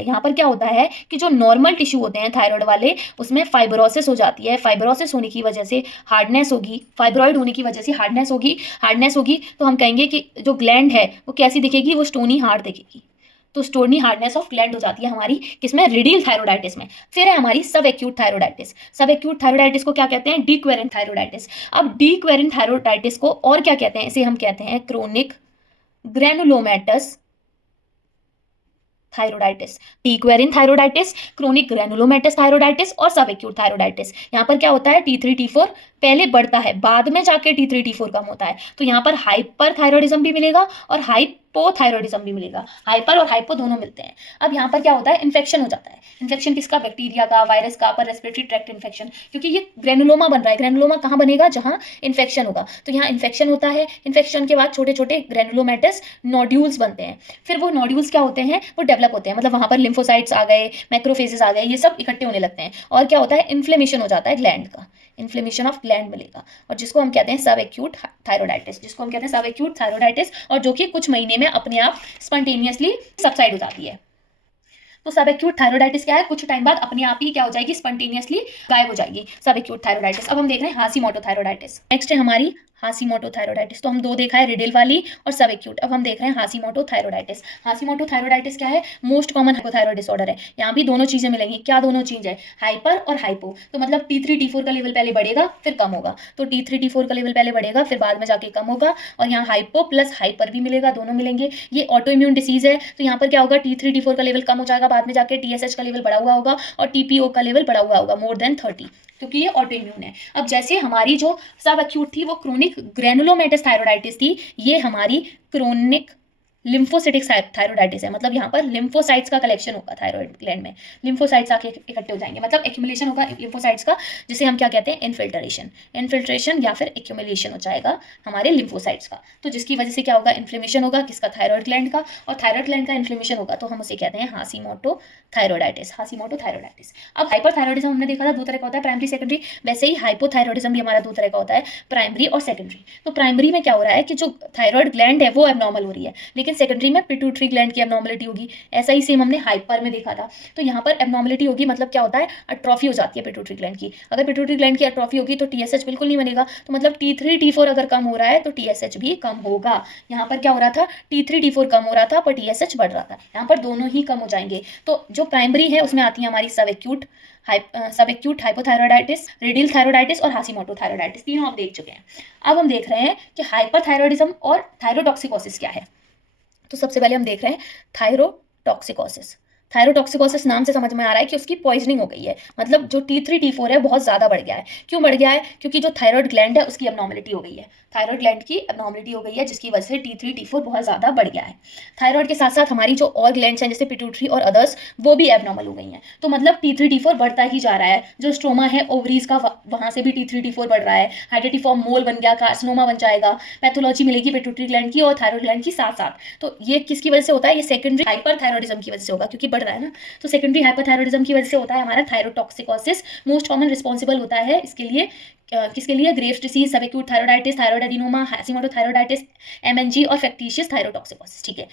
यहाँ पर क्या होता है कि जो नॉर्मल टिश्यू होते हैं थायराइड वाले, उसमें फाइब्रोसिस हो जाती है। फाइब्रोसिस होने की वजह से हार्डनेस होगी, फाइब्रॉइड होने की वजह से हार्डनेस होगी। तो हम कहेंगे कि जो ग्लैंड है वो कैसी दिखेगी, वो स्टोनी हार्ड दिखेगी। तो स्टोनी हार्डनेस ऑफ ग्लैंड हो जाती है हमारी किसमें, रिडिल थायरोडाइटिस में। फिर है हमारी सब एक्यूट थायरोडाइटिस। सब एक्यूट थायरोडाइटिस को क्या कहते हैं, डिक्वेरिन थायरोडाइटिस। अब डिक्वेरिन थायरोडाइटिस को और क्या कहते हैं, इसे हम कहते हैं chronic granulomatous thyroiditis. De Quervain thyroiditis, chronic granulomatous thyroiditis और सब एक्यूट थायरोडाइटिस। यहाँ पर क्या होता है, T3 T4 पहले बढ़ता है, बाद में जाके T3 T4 कम होता है। तो यहाँ पर हाइपर थायरोडिज्म भी मिलेगा और हाइपोथायरोडिज्म भी मिलेगा। हाइपर और हाइपो दोनों मिलते हैं। अब यहाँ पर क्या होता है, इन्फेक्शन हो जाता है। इन्फेक्शन किसका, बैक्टीरिया का, वायरस का, अपर रेस्पिरेटरी ट्रैक्ट इन्फेक्शन, क्योंकि ये ग्रेनुलोमा बन रहा है। ग्रेनुलोमा कहाँ बनेगा, जहाँ इन्फेक्शन होगा। तो यहाँ इन्फेक्शन होता है। इन्फेक्शन के बाद छोटे छोटे ग्रेनुलोमेटस नोड्यूल्स बनते हैं। फिर वो नोड्यूल्स क्या होते हैं, वो डेवलप होते हैं, मतलब वहाँ पर लिम्फोसाइट्स आ गए, मैक्रोफेजेस आ गए, ये सब इकट्ठे होने लगते हैं। और क्या होता है, इन्फ्लेमेशन हो जाता है ग्लैंड का, इन्फ्लेमेशन ऑफ ग्लैंड मिलेगा, और जिसको हम कहते हैं सब एक्यूट थायरोडाइटिस, और जो कि कुछ महीने में अपने आप स्पॉन्टेनियसली सबसाइड हो जाती है। तो सब एक्यूट थायरोडाइटिस क्या है, कुछ टाइम बाद अपने आप ही क्या हो जाएगी, स्पॉन्टेनियसली गायब हो जाएगी सब एक्यूट थायरोडाइटिस। अब हम देख रहे हैं हासीमोटो थायरोडाइटिस। नेक्स्ट है हमारी हासीमोटो थायरोडाइटिस। तो हम दो देखा है, रिडिल वाली और सब एक्यूट। अब हम देख रहे हैं हासीमोटो थायरोडाइटिस। हासीमोटो थायरोडाइटिस क्या है, मोस्ट कॉमन हाइपोथायरॉयड डिसऑर्डर है। यहाँ भी दोनों चीजें मिलेंगी। क्या दोनों चीज है, हाइपर और हाइपो। तो मतलब T3 T4 का लेवल पहले बढ़ेगा फिर कम होगा। तो T3 T4 का लेवल पहले बढ़ेगा फिर बाद में जाके कम होगा। और यहाँ हाइपो प्लस हाइपर भी मिलेगा, दोनों मिलेंगे। ये ऑटो इम्यून डिसीज है। तो यहाँ पर क्या होगा, T3 T4 का लेवल कम हो जाएगा, बाद में जाके TSH का लेवल बढ़ा हुआ होगा और TPO का लेवल बढ़ा हुआ होगा, मोर देन 30, क्योंकि ये ऑटो इम्यून है। अब जैसे हमारी जो सब एक्यूट थी वो क्रोनिक ग्रेनुलोमेटस थायरोडाइटिस थी, ये हमारी क्रोनिक लिम्फोसिटिक थायरोडाइटिस है। मतलब यहाँ पर लिम्फोसाइट्स का कलेक्शन होगा थायराइड ग्लैंड में, लिम्फोसाइट्स आके इकट्ठे हो जाएंगे, मतलब एक्यूमुलेशन होगा लिम्फोसाइट्स का, जिसे हम क्या कहते हैं, इन्फिल्ट्रेशन या फिर एक्यूमुलेशन हो जाएगा हमारे लिम्फोसाइट्स का। तो जिसकी वजह से क्या होगा, इन्फ्लेमेशन होगा किसका, थायराइड ग्लैंड का, और थायराइड ग्लैंड का इन्फ्लेमेशन होगा तो हम उसे कहते हैं हासीमोटो थायरोडाइटिस। अब हाइपरथायरॉयडिज्म हमने देखा था दो तरह का होता है, प्राइमरी सेकेंडरी। वैसे ही हाइपोथायरॉयडिज्म भी हमारा दो तरह का होता है, प्राइमरी और सेकेंडरी। तो प्राइमरी में क्या हो रहा है कि जो थायराइड ग्लैंड है वो एबनॉर्मल हो रही है, लेकिन सेकेंडरी में पिट्यूटरी ग्लैंड की एबनॉर्मलिटी होगी। ऐसा ही सेम हमने हाइपर में देखा था। तो यहाँ पर एबनॉर्मलिटी होगी, मतलब क्या होता है, अट्रॉफी हो जाती है पिट्यूटरी ग्लैंड की। अगर पिट्यूटरी ग्लैंड की अट्रॉफी होगी तो TSH बिल्कुल नहीं बनेगा। तो मतलब T3 T4 अगर कम हो रहा है तो TSH भी कम होगा। यहाँ पर क्या हो रहा था, T3 T4 कम हो रहा था पर TSH बढ़ रहा था। यहाँ पर दोनों ही कम हो जाएंगे। तो जो प्राइमरी है उसमें आती है हमारी सब एक्यूट हाइपोथायरॉयडाइटिस, रेडियल थायरोडाइटिस और हासीमोटो थायरोडाइटिस, तीनों आप देख चुके हैं। अब हम देख रहे हैं कि हाइपरथायरॉयडिज्म और थायरोटॉक्सिकोसिस क्या है। तो सबसे पहले हम देख रहे हैं थायरोटॉक्सिकोसिस। थायरोटॉक्सिकोसिस नाम से समझ में आ रहा है कि उसकी पॉइजनिंग हो गई है, मतलब जो T3 T4 है बहुत ज़्यादा बढ़ गया है। क्यों बढ़ गया है, क्योंकि जो थायराइड ग्लैंड है उसकी एबनॉर्मलिटी हो गई है, थायराइड ग्लैंड की एबनॉर्मलिटी हो गई है, जिसकी वजह से T3 T4 बहुत ज़्यादा बढ़ गया है। थायराइड के साथ साथ हमारी जो और ग्लैंड्स हैं जैसे पिट्यूटरी और अदर्स, वो भी एबनॉर्मल हो गई हैं। तो मतलब T3 T4 बढ़ता ही जा रहा है। जो स्ट्रोमा है ओवरीज का, वहाँ से भी T3 T4 बढ़ रहा है। हाइड्रेटिफॉर्म मोल बन गया, कार्सिनोमा बन जाएगा, पैथोलॉजी मिलेगी पिट्यूटरी ग्लैंड की और थायराइड ग्लैंड की साथ साथ। तो ये किसकी वजह से होता है, ये सेकेंडरी हाइपरथायरॉयडिज्म की वजह से होगा, क्योंकि बढ़ पढ़ रहा है ना। तो सेकेंडरी हाइपरथायरॉयडिज्म की वजह से होता है हमारा थायरोटॉक्सिकोसिस। मोस्ट कॉमन रिस्पॉन्सिबल होता है इसके लिए किसके लिए, Graves disease, subacute thyroiditis, thyroid adenoma, Hashimoto thyroiditis, MNG और फैक्टिशियस थायरोटॉक्सिकोसिस। ठीक है,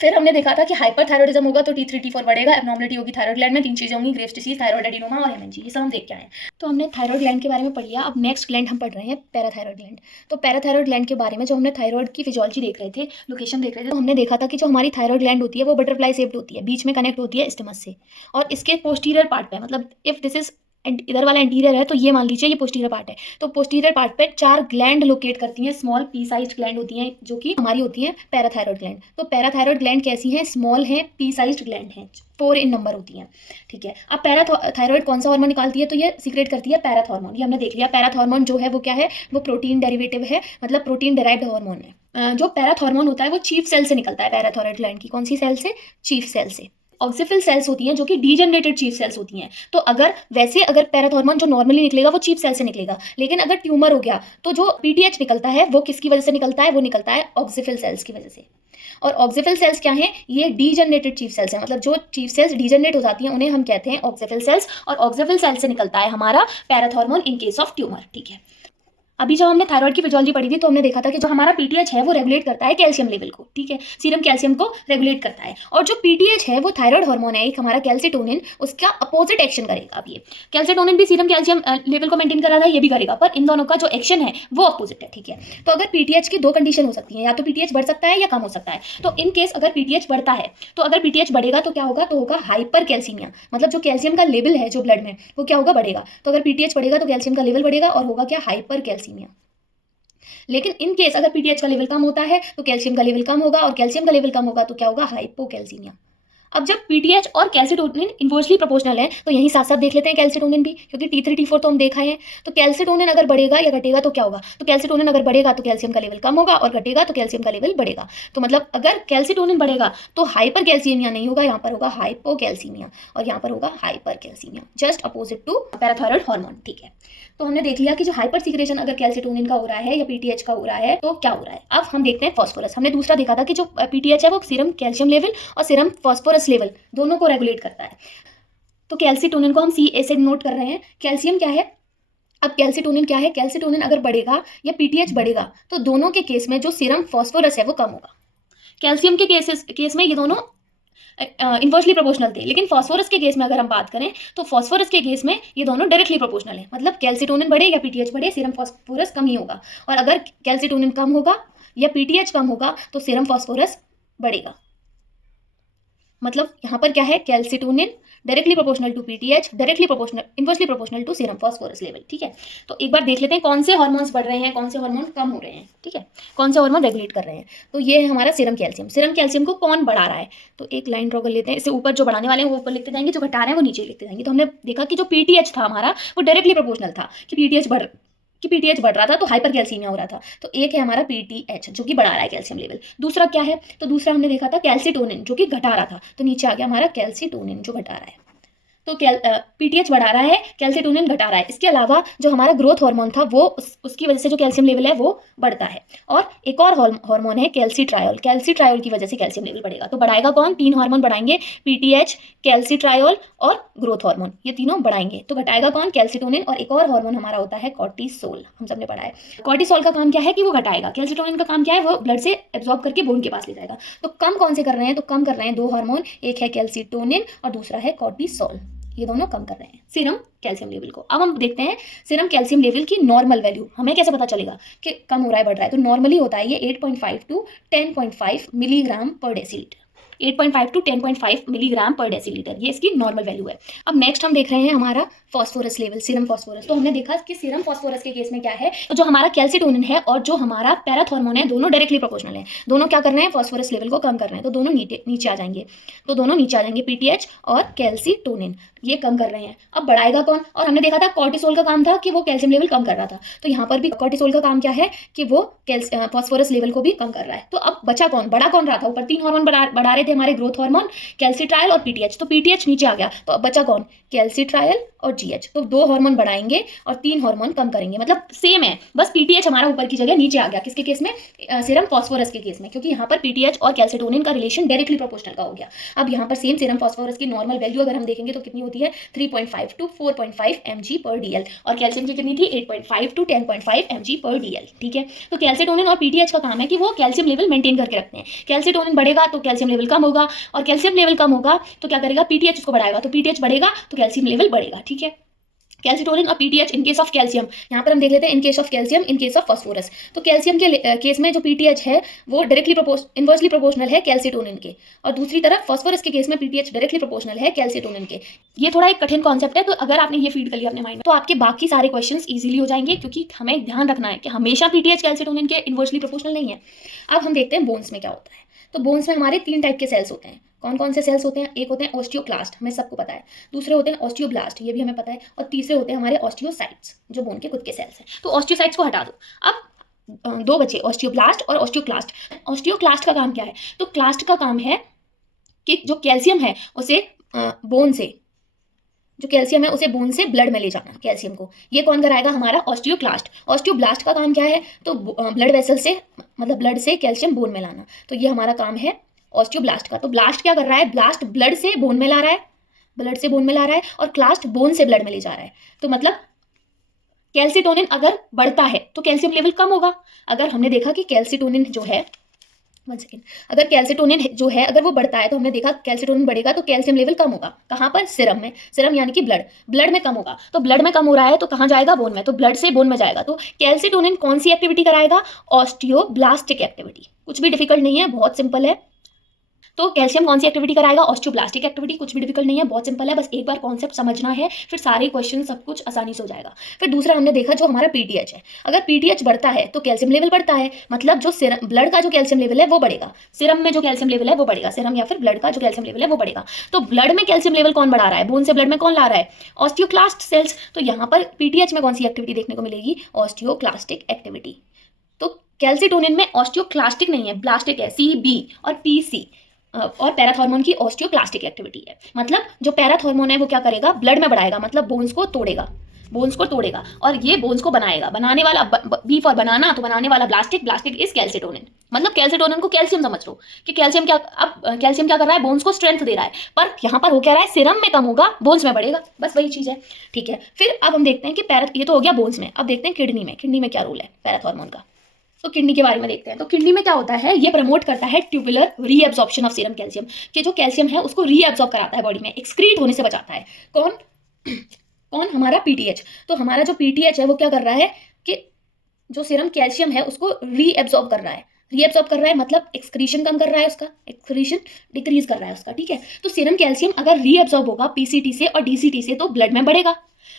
फिर हमने देखा था कि हाइपरथायरॉयडिज्म होगा तो T3 T4 बढ़ेगा, एब्नॉर्मलिटी होगी थायराइड ग्लैंड में, 3 चीजें होंगी, ग्रेव्स डिसीज, थायराइड एडिनोमा और एमएनजी। ये सब हम देख के आए हैं। तो हमने थायराइड ग्लैंड के बारे में पढ़ लिया। अब नेक्स्ट ग्लैंड हम पढ़ रहे हैं पैराथायरॉयड ग्लैंड। तो पैराथायरॉयड ग्लैंड के बारे में जो हमने थायराइड की फिजियोलॉजी देख रहे थे, लोकेशन देख रहे थे, तो हमने देखा था कि जो हमारी थायराइड ग्लैंड होती है वो बटरफ्लाई शेप्ड होती है, बीच में कनेक्ट होती है स्टमक से, और इसके पोस्टीरियर पार्ट पे, मतलब इफ दिस इज इधर वाला एंटीरियर है तो ये मान लीजिए ये पोस्टीरियर पार्ट है, तो पोस्टीरियर पार्ट पे 4 ग्लैंड लोकेट करती हैं, स्मॉल पी साइज्ड ग्लैंड होती हैं, जो कि हमारी होती हैं पैराथायरॉयड ग्लैंड। तो पैराथायरॉयड ग्लैंड कैसी हैं, स्मॉल हैं, पी साइज्ड ग्लैंड हैं, 4 इन नंबर होती हैं। ठीक है, अब पैराथायरॉयड कौन सा हार्मोन निकालती है, तो ये सीक्रेट करती है पैराथॉर्मोन। ये हमने देख लिया। पैराथॉर्मोन जो है वो क्या है, वो प्रोटीन डेरिवेटिव है, मतलब प्रोटीन डेराइव्ड हार्मोन है। जो पैराथॉर्मोन होता है वो चीफ सेल से निकलता है, पैराथायरॉयड ग्लैंड की कौन सी सेल से, चीफ सेल से। ऑक्सीफिल सेल्स होती हैं जो कि डीजनरेटेड चीफ सेल्स होती हैं। तो अगर पैराथॉर्मोन जो नॉर्मली निकलेगा वो चीफ सेल से निकलेगा, लेकिन अगर ट्यूमर हो गया तो जो पीटीएच निकलता है वो किसकी वजह से निकलता है, वो निकलता है ऑक्सीफिल सेल्स की वजह से। और ऑक्सीफिल सेल्स क्या है, ये डीजनरेटेड चीफ सेल्स है, मतलब जो चीफ सेल्स डीजनरेट हो जाती हैं उन्हें हम कहते हैं ऑक्सीफिल सेल्स, और ऑक्सीफिल सेल्स से निकलता है हमारा parathormone in case of tumour. ठीक है, अभी जब हमने थायराइड की फिजियोलॉजी पढ़ी थी तो हमने देखा था कि जो हमारा पीटीएच है वो रेगुलेट करता है कैल्शियम लेवल को। ठीक है, सीरम कैल्शियम को रेगुलेट करता है, और जो पीटीएच है वो थायराइड हार्मोन है एक हमारा कैल्सिटोनिन, उसका अपोजिट एक्शन करेगा। अब ये कैल्सिटोनिन भी सीरम कैल्शियम लेवल को मेंटेन कर रहा है, ये भी करेगा, पर इन दोनों का जो एक्शन है वो अपोजिट है। ठीक है, तो अगर पीटीएच की 2 कंडीशन हो सकती है, या तो पीटीएच बढ़ सकता है या कम हो सकता है। तो इन केस अगर पीटीएच बढ़ता है, तो अगर पीटीएच बढ़ेगा तो क्या होगा, तो होगा हाइपर कैल्सीमिया, मतलब जो कैल्शियम का लेवल है जो ब्लड में वो क्या होगा, बढ़ेगा। तो अगर पीटीएच बढ़ेगा तो कैल्शियम का लेवल बढ़ेगा और होगा क्या, हाइपर कैल्सीमिया। लेकिन इन केस अगर पीटीएच का लेवल कम होता है तो कैल्शियम का लेवल कम होगा, और कैल्शियम का लेवल कम होगा तो क्या होगा, हाइपोकैल्सीमिया। अब जब पीटीएच और कैल्सिटोनिन इन्वर्सली प्रोपोर्शनल है तो यहीं साथ साथ देख लेते हैं कैल्सिटोनिन भी, क्योंकि T3 T4 तो हम देखा है। तो कैल्सिटोनिन अगर बढ़ेगा या घटेगा तो क्या होगा, तो कैल्सिटोनिन अगर बढ़ेगा तो कैल्शियम का लेवल कम होगा, और घटेगा तो कैल्शियम का लेवल बढ़ेगा। तो मतलब अगर कैल्सिटोनिन बढ़ेगा तो हाइपर कैल्सीमिया नहीं होगा, यहाँ पर होगा हाइपोकैल्सीमिया, और यहाँ पर होगा hypercalcaemia, just opposite to parathyroid hormone. ठीक है, तो हमने देख लिया कि जो हाइपर सीक्रेशन अगर कैल्सिटोनिन का हो रहा है या पीटीएच का हो रहा है तो क्या हो रहा है। अब हम देखते हैं फास्फोरस। हमने दूसरा देखा था कि जो पीटीएच है वो सीरम कैल्शियम लेवल और सीरम फास्फोरस लेवल दोनों को रेगुलेट करता है। तो कैल्सिटोनिन को हम CA से नोट कर रहे हैं। कैल्शियम क्या है, अब कैल्सिटोनिन क्या है, कैल्सिटोनिन अगर बढ़ेगा या पीटीएच बढ़ेगा तो दोनों के केस में जो सीरम फास्फोरस है वो कम होगा। कैल्शियम के केस में ये दोनों इन्वर्सली प्रोपोर्शनल थे, लेकिन फास्फोरस के केस में अगर हम बात करें तो फास्फोरस के केस में ये दोनों डायरेक्टली प्रोपोर्शनल है, मतलब कैल्सिटोनिन बढ़े या पीटीएच बढ़े सीरम फास्फोरस कम ही होगा, और अगर कैल्सिटोनिन कम होगा या पीटीएच कम होगा तो सीरम फास्फोरस बढ़ेगा। मतलब यहाँ पर क्या है, calcitonin directly proportional to PTH, directly proportional inversely proportional to serum phosphorus level. ठीक है, तो एक बार देख लेते हैं कौन से हार्मोन्स बढ़ रहे हैं, कौन से हार्मोन कम हो रहे हैं। ठीक है, कौन से हार्मोन रेगुलेट कर रहे हैं। तो ये है हमारा सीरम कैल्शियम। सीरम कैल्शियम को कौन बढ़ा रहा है, तो एक लाइन ड्रॉ कर लेते हैं। इससे ऊपर जो बढ़ाने वाले हैं वो ऊपर लिखते जाएंगे, जो घटा रहे हैं वो नीचे लिखते जाएंगे। तो हमने देखा कि जो पीटीएच था हमारा वो डायरेक्टली प्रोपोर्शनल था, कि पीटीएच बढ़ रहा था तो हाइपर कैल्सीमिया हो रहा था। तो एक है हमारा पीटीएच जो कि बढ़ा रहा है कैल्शियम लेवल। दूसरा क्या है, तो दूसरा हमने देखा था कैल्सिटोनिन जो कि घटा रहा था, तो नीचे आ गया हमारा कैल्सिटोनिन जो घटा रहा है। तो पीटीएच बढ़ा रहा है, कैल्सिटोनिन घटा रहा है। इसके अलावा जो हमारा ग्रोथ हार्मोन था वो उसकी वजह से जो कैल्शियम लेवल है वो बढ़ता है। और एक और हार्मोन है कैल्सिट्रायोल, कैल्सिट्रायोल की वजह से कैल्शियम लेवल बढ़ेगा। तो बढ़ाएगा कौन, 3 हार्मोन बढ़ाएंगे, पीटीएच, कैल्सिट्रायोल और ग्रोथ हार्मोन, ये तीनों बढ़ाएंगे। तो घटाएगा कौन, कैल्सिटोनिन। और एक और हार्मोन हमारा होता है कॉर्टिसोल, हम सबने पढ़ा है। कॉर्टिसोल का काम क्या है कि वो घटाएगा, कैल्सिटोनिन का काम क्या है, वो ब्लड से एब्जॉर्ब करके बोन के पास ले जाएगा। तो कम कौन से कर रहे हैं, तो कम कर रहे हैं 2 हार्मोन, एक है कैल्सिटोनिन और दूसरा है कॉर्टिसोल। ये दोनों कम कर रहे हैं सीरम कैल्शियम लेवल को। अब हम देखते हैं सीरम कैल्शियम लेवल की नॉर्मल वैल्यू हमें कैसे पता चलेगा कि कम हो रहा है बढ़ रहा है। तो नॉर्मली होता है ये 8.5 टू 10.5 मिलीग्राम पर डेसीलीटर, 8.5 टू 10.5 मिलीग्राम पर डेसीलीटर, ये इसकी नॉर्मल वैल्यू है। अब नेक्स्ट हम देख रहे हैं हमारा फास्फोरस लेवल, सीरम फास्फोरस। तो हमने देखा कि सीरम फास्फोरस के केस में क्या है, तो जो हमारा कैल्सिटोनिन है और जो हमारा पैराथॉर्मोन है दोनों डायरेक्टली प्रोपोर्शनल है। दोनों क्या कर रहे हैं, फास्फोरस लेवल को कम कर रहे हैं, तो दोनों नीचे आ जाएंगे। तो दोनों नीचे आ जाएंगे, पीटीएच और कैल्सिटोनिन ये कम कर रहे हैं। अब बढ़ाएगा कौन, और हमने देखा था कॉर्टिसोल का काम था कि वो कैल्शियम लेवल कम कर रहा था। तो यहाँ पर भी कॉर्टिसोल का काम क्या है कि वो फास्फोरस लेवल को भी कम कर रहा है। तो अब बचा कौन, बड़ा कौन रहा था, ऊपर 3 हार्मोन बढ़ा रहे थे हमारे ग्रोथ हार्मोन, कैल्सिट्रायल और पीटीएच। तो पीटीएच नीचे आ गया, तो अब बचा कौन, कैल्सिट्रायल और जीएच, तो 2 हार्मोन बढ़ाएंगे और 3 हार्मोन कम करेंगे, मतलब सेम है, बस पीटीएच हमारा ऊपर की जगह नीचे आ गया। किसके केस में? सीरम फास्फोरस के केस में, क्योंकि यहाँ पर पीटीएच और कैल्सीटोनिन का रिलेशन डायरेक्टली प्रोपोर्शनल का हो गया। अब यहाँ पर सेम सीरम फास्फोरस की नॉर्मल वैल्यू अगर हम देखेंगे तो कितनी होती है? 3.5 टू 4.5 mg/dl, और कैल्शियम की कितनी थी? 8.5 टू 10.5 mg/dl। ठीक है, तो कैल्सीटोनिन और पीटीएच का काम है कि वो कैल्शियम लेवल मेंटेन करके रखते हैं। कैल्सीटोनिन बढ़ेगा तो कैल्शियम लेवल कम होगा, और कैल्शियम लेवल कम होगा तो क्या करेगा? पीटीएच उसको बढ़ाएगा, तो पीटीएच बढ़ेगा तो कैल्शियम लेवल बढ़ेगा। ठीक है, कैल्सीटोनिन और PTH in case of calcium, यहाँ पर हम देख लेते हैं in case of calcium, in case of phosphorus. तो कैल्शियम के केस में जो पीटीएच है वो डायरेक्टली इनवर्सली प्रोपोर्शनल है कैल्सीटोनिन के, और दूसरी तरफ फास्फोरस के केस में पीटीएच डायरेक्टली प्रोपोर्शनल है कैल्सीटोनिन के। ये थोड़ा एक कठिन कॉन्सेप्ट है, तो अगर आपने ये फीड कर लिया अपने माइंड में तो आपके बाकी सारे क्वेश्चंस इजीली हो जाएंगे, क्योंकि हमें ध्यान रखना है कि हमेशा पीटीएच कैल्सीटोनिन के इनवर्सली प्रोपोर्शनल नहीं है। अब हम देखते हैं बोन्स में क्या होता है। तो बोन्स में हमारे 3 टाइप के सेल्स होते हैं। कौन कौन से सेल्स होते हैं? एक होते हैं ऑस्टियोक्लास्ट, हमें सबको पता है। दूसरे होते हैं ऑस्टियोब्लास्ट, ये भी हमें पता है। और तीसरे होते हैं हमारे ऑस्टियोसाइट्स, जो बोन के खुद के सेल्स हैं। तो ऑस्टियोसाइट्स को हटा दो। अब 2 बचे, ऑस्टियोब्लास्ट और ऑस्टियोक्लास्ट। ऑस्टियोक्लास्ट का काम क्या है? तो क्लास्ट का काम है कि जो कैल्शियम है उसे बोन से, जो कैल्शियम है उसे बोन से ब्लड में ले जाना, कैल्शियम को। ये कौन कराएगा? हमारा ऑस्टियोक्लास्ट। ऑस्टियोब्लास्ट का काम क्या है? तो ब्लड वेसल से, मतलब ब्लड से कैल्शियम बोन में लाना। तो ये हमारा काम है ऑस्टियोब्लास्ट का। तो ब्लास्ट क्या कर रहा है? ब्लास्ट ब्लड से बोन में ला रहा है, ब्लड से बोन में ला रहा है, और क्लास्ट बोन से ब्लड में ले जा रहा है। तो मतलब कैल्सीटोनिन अगर बढ़ता है तो कैल्शियम लेवल कम होगा। अगर हमने देखा कि कैल्सीटोनिन जो है, 1 सेकेंड, अगर कैल्सीटोनिन जो है अगर वो बढ़ता है तो हमने देखा कैल्सीटोनिन बढ़ेगा तो कैल्शियम लेवल कम होगा। कहाँ पर? सीरम में। सीरम यानी कि ब्लड में कम होगा। तो ब्लड में कम हो रहा है तो कहाँ जाएगा? बोन में। तो ब्लड से बोन में जाएगा। तो कैल्सीटोनिन कौन सी एक्टिविटी कराएगा? Osteoblastic activity. कुछ भी डिफिकल्ट नहीं है, बहुत सिंपल है। तो कैल्शियम कौन सी एक्टिविटी कराएगा? Osteoblastic activity. कुछ भी डिफिकल्ट नहीं है, बहुत सिंपल है, बस एक बार कॉन्सेप्ट समझना है, फिर सारे क्वेश्चन सब कुछ आसानी से हो जाएगा। फिर दूसरा हमने देखा जो हमारा पीटीएच है, अगर पीटीएच बढ़ता है तो कैल्शियम लेवल बढ़ता है, मतलब जो सीरम ब्लड का जो कैल्शियम लेवल है वो बढ़ेगा, सीरम में जो कैल्शियम लेवल है वो बढ़ेगा, सीरम या फिर ब्लड का जो कैल्शियम लेवल है वो बढ़ेगा। तो ब्लड में कैल्शियम लेवल कौन बढ़ा रहा है? बोन से ब्लड में कौन ला रहा है? Osteoclast cells. तो यहाँ पर पीटीएच में कौन सी एक्टिविटी देखने को मिलेगी? Osteoclastic activity. तो कैल्सीटोनिन में ऑस्टियोक्लास्टिक नहीं है, ब्लास्टिक है, CB और PC। और पैराथॉर्मोन की ऑस्टियोक्लास्टिक एक्टिविटी है, मतलब जो पैराथॉर्मोन है वो क्या करेगा? ब्लड में बढ़ाएगा, मतलब बोन्स को तोड़ेगा, बोन्स को तोड़ेगा, और ये बोन्स को बनाएगा। बनाने वाला बी फॉर बनाना, तो बनाने वाला ब्लास्टिक, ब्लास्टिक इज कैल्सीटोनिन। मतलब कैल्सीटोनिन को कैल्शियम समझ लो कि कैल्शियम क्या, अब कैल्शियम क्या कर रहा है? बोन्स को स्ट्रेंथ दे रहा है, पर यहाँ पर हो क्या रहा है? सीरम में कम होगा, बोन्स में बढ़ेगा, बस वही चीज है। ठीक है, फिर अब हम देखते हैं कि ये तो हो गया बोन्स में। अब देखते हैं किडनी में। किडनी में क्या रोल है पैराथॉर्मोन का? तो किडनी के बारे में देखते हैं। तो किडनी में क्या होता है? ये प्रमोट करता है tubular reabsorption of serum calcium, कि जो कैल्शियम है उसको रीएब्जॉर्ब कराता है बॉडी में, एक्सक्रीट होने से बचाता है। कौन? कौन? हमारा पीटीएच। तो हमारा जो पीटीएच है वो क्या कर रहा है कि जो सीरम कैल्शियम है उसको रीएब्जॉर्ब कर रहा है। रीएब्जॉर्ब कर रहा है मतलब एक्सक्रीशन कम कर रहा है, उसका एक्सक्रीशन डिक्रीज कर रहा है उसका। ठीक है, तो सीरम कैल्शियम अगर रीएब्जॉर्ब होगा पीसीटी से और डीसीटी से तो ब्लड में बढ़ेगा।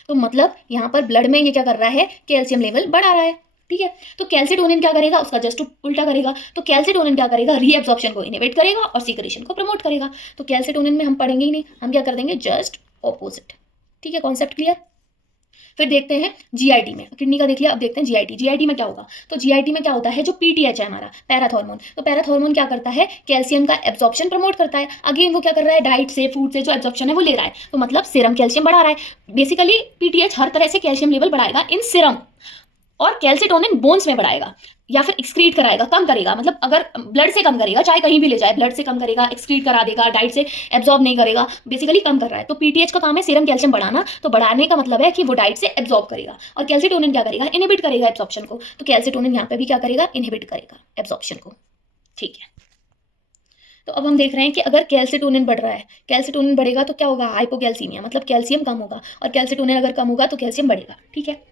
तो मतलब यहाँ पर ब्लड में ये क्या कर रहा है? कैल्शियम लेवल बढ़ा रहा है। ठीक है, तो कैल्सीटोनिन क्या करेगा? उसका जस्ट उल्टा करेगा। तो कैल्सीटोनिन क्या करेगा? रीएब्जॉर्प्शन को इनहिबिट करेगा और सीक्रेशन को प्रमोट करेगा। तो कैल्सीटोनिन में हम पढ़ेंगे ही नहीं, हम क्या कर देंगे? Just opposite. ठीक है, कॉन्सेप्ट क्लियर? फिर देखते हैं जीआईटी में। किडनी का देख लिया, अब देखते हैं जीआईटी। जीआईटी में क्या होगा? तो जीआईटी में क्या होता है? जो पीटीएच है हमारा पैराथॉर्मोन, तो पैराथॉर्मोन क्या करता है? कैल्शियम का एब्जॉर्प्शन प्रमोट करता है। अगेन वो क्या कर रहा है? डाइट से, फूड से जो एब्जॉर्प्शन है वो ले रहा है, तो मतलब सीरम कैल्शियम बढ़ा रहा है। बेसिकली पीटीएच हर तरह से कैल्शियम लेवल बढ़ाएगा इन सीरम, और कैल्सीटोनिन बोन्स में बढ़ाएगा या फिर एक्सक्रीट कराएगा, कम करेगा, मतलब अगर ब्लड से कम करेगा, चाहे कहीं भी ले जाए, ब्लड से कम करेगा, एक्सक्रीट करा देगा, डाइट से एब्जॉर्ब नहीं करेगा, बेसिकली कम कर रहा है। तो पीटीएच का काम है सीरम कैल्शियम बढ़ाना, तो बढ़ाने का मतलब है कि वो डाइट से एब्जॉर्ब करेगा, और कैल्सीटोनिन क्या करेगा? इनहिबिट करेगा एब्जॉर्प्शन को। तो कैल्सीटोनिन यहाँ पे भी क्या करेगा? इनहिबिट करेगा एब्जॉर्प्शन को। ठीक है, तो अब हम देख रहे हैं कि अगर कैल्सीटोनिन बढ़ रहा है, कैल्सीटोनिन बढ़ेगा तो क्या होगा? हाइपोकैल्सीमिया, मतलब कैल्शियम कम होगा, और कैल्सीटोनिन अगर कम होगा तो कैल्शियम बढ़ेगा। ठीक है,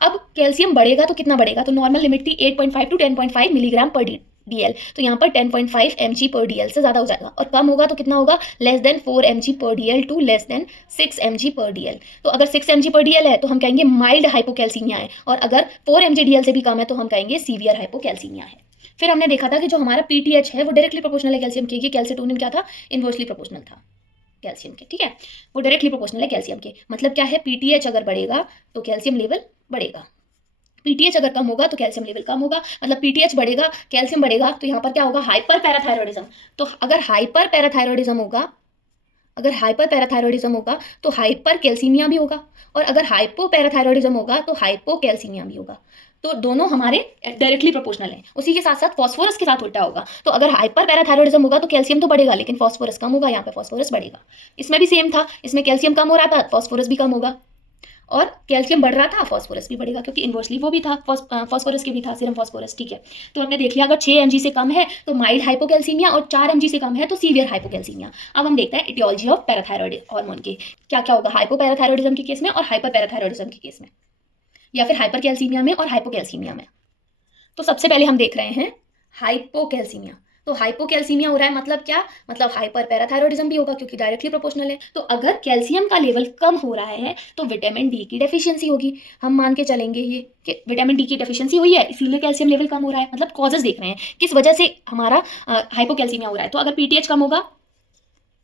अब कैल्शियम बढ़ेगा तो कितना बढ़ेगा? तो नॉर्मल लिमिट थी 8.5 टू 10.5 मिलीग्राम पर DL, तो यहाँ पर 10.5 mg/dl से ज़्यादा हो जाएगा, और कम होगा तो कितना होगा? Less than 4 mg/dl to less than 6 mg/dl। तो अगर 6 mg/dl है तो हम कहेंगे माइल्ड हाइपोकैल्सीमिया है, और अगर 4 mg/dl से भी कम है तो हम कहेंगे सीवियर हाइपोकैल्सीमिया है। फिर हमने देखा था कि जो हमारा पीटीएच है वो डायरेक्टली प्रोपोर्शनल है कैल्शियम के, ये कैल्सीटोनिन क्या था? इनवर्सली प्रोपोर्शनल था कैल्शियम के। ठीक है, वो डायरेक्टली प्रोपोर्शनल है कैल्शियम के। मतलब क्या है? पीटीएच अगर बढ़ेगा तो कैल्शियम लेवल बढ़ेगा, पीटीएच अगर कम होगा तो कैल्शियम लेवल कम होगा। मतलब पीटीएच बढ़ेगा, कैल्शियम बढ़ेगा, तो यहाँ पर क्या होगा? Hyper parathyroidism. तो अगर हाइपर पैराथायरॉयडिज्म होगा, अगर हाइपर पैराथायरॉयडिज्म होगा तो हाइपर कैल्सीमिया भी होगा, और अगर हाइपो पैराथायरॉयडिज्म होगा तो हाइपो कैल्सीमिया भी होगा। तो दोनों हमारे डायरेक्टली प्रोपोर्शनल है। उसी के साथ साथ फॉस्फोरस के साथ उल्टा होगा, तो अगर हाइपर पैराथायरॉयडिज्म होगा तो कैल्शियम तो बढ़ेगा लेकिन फॉस्फोरस कम होगा, यहाँ पे फॉस्फोरस बढ़ेगा। इसमें भी सेम था, इसमें कैल्शियम कम हो रहा था, फॉस्फोरस भी कम होगा, और कैल्शियम बढ़ रहा था, फॉस्फोरस भी बढ़ेगा, क्योंकि इन्वर्सली वो भी था, फॉस्फोरस के भी था, सीरम फॉस्फोरस। ठीक है, तो हमने देख लिया अगर 6 mg से कम है तो माइल्ड हाइपोकैल्सीमिया, और 4 mg से कम है तो सीवियर हाइपोकैल्सीमिया। अब हम देखते हैं इटियोलॉजी ऑफ पैराथायरॉयड हार्मोन की, क्या क्या होगा हाइपोपैराथायरॉयडिज्म के केस में और हाइपर पैराथायरॉयडिज्म के केस में, या फिर हाइपरकैल्सीमिया में और हाइपोकैल्सीमिया में। तो सबसे पहले हम देख रहे हैं हाइपोकैल्सीमिया। तो हाइपोकैल्सीमिया हो रहा है मतलब क्या, मतलब हाइपर पैराथायरॉयडिज्म भी होगा क्योंकि डायरेक्टली प्रोपोर्शनल है। तो अगर कैल्शियम का लेवल कम हो रहा है तो विटामिन डी की डेफिशिएंसी होगी। हम मान के चलेंगे ये कि विटामिन डी की डेफिशिएंसी हुई है इसीलिए कैल्शियम लेवल कम हो रहा है, मतलब कॉजेज देख रहे हैं किस वजह से हमारा हाइपोकैल्सीमिया हो रहा है। तो अगर पीटीएच कम होगा,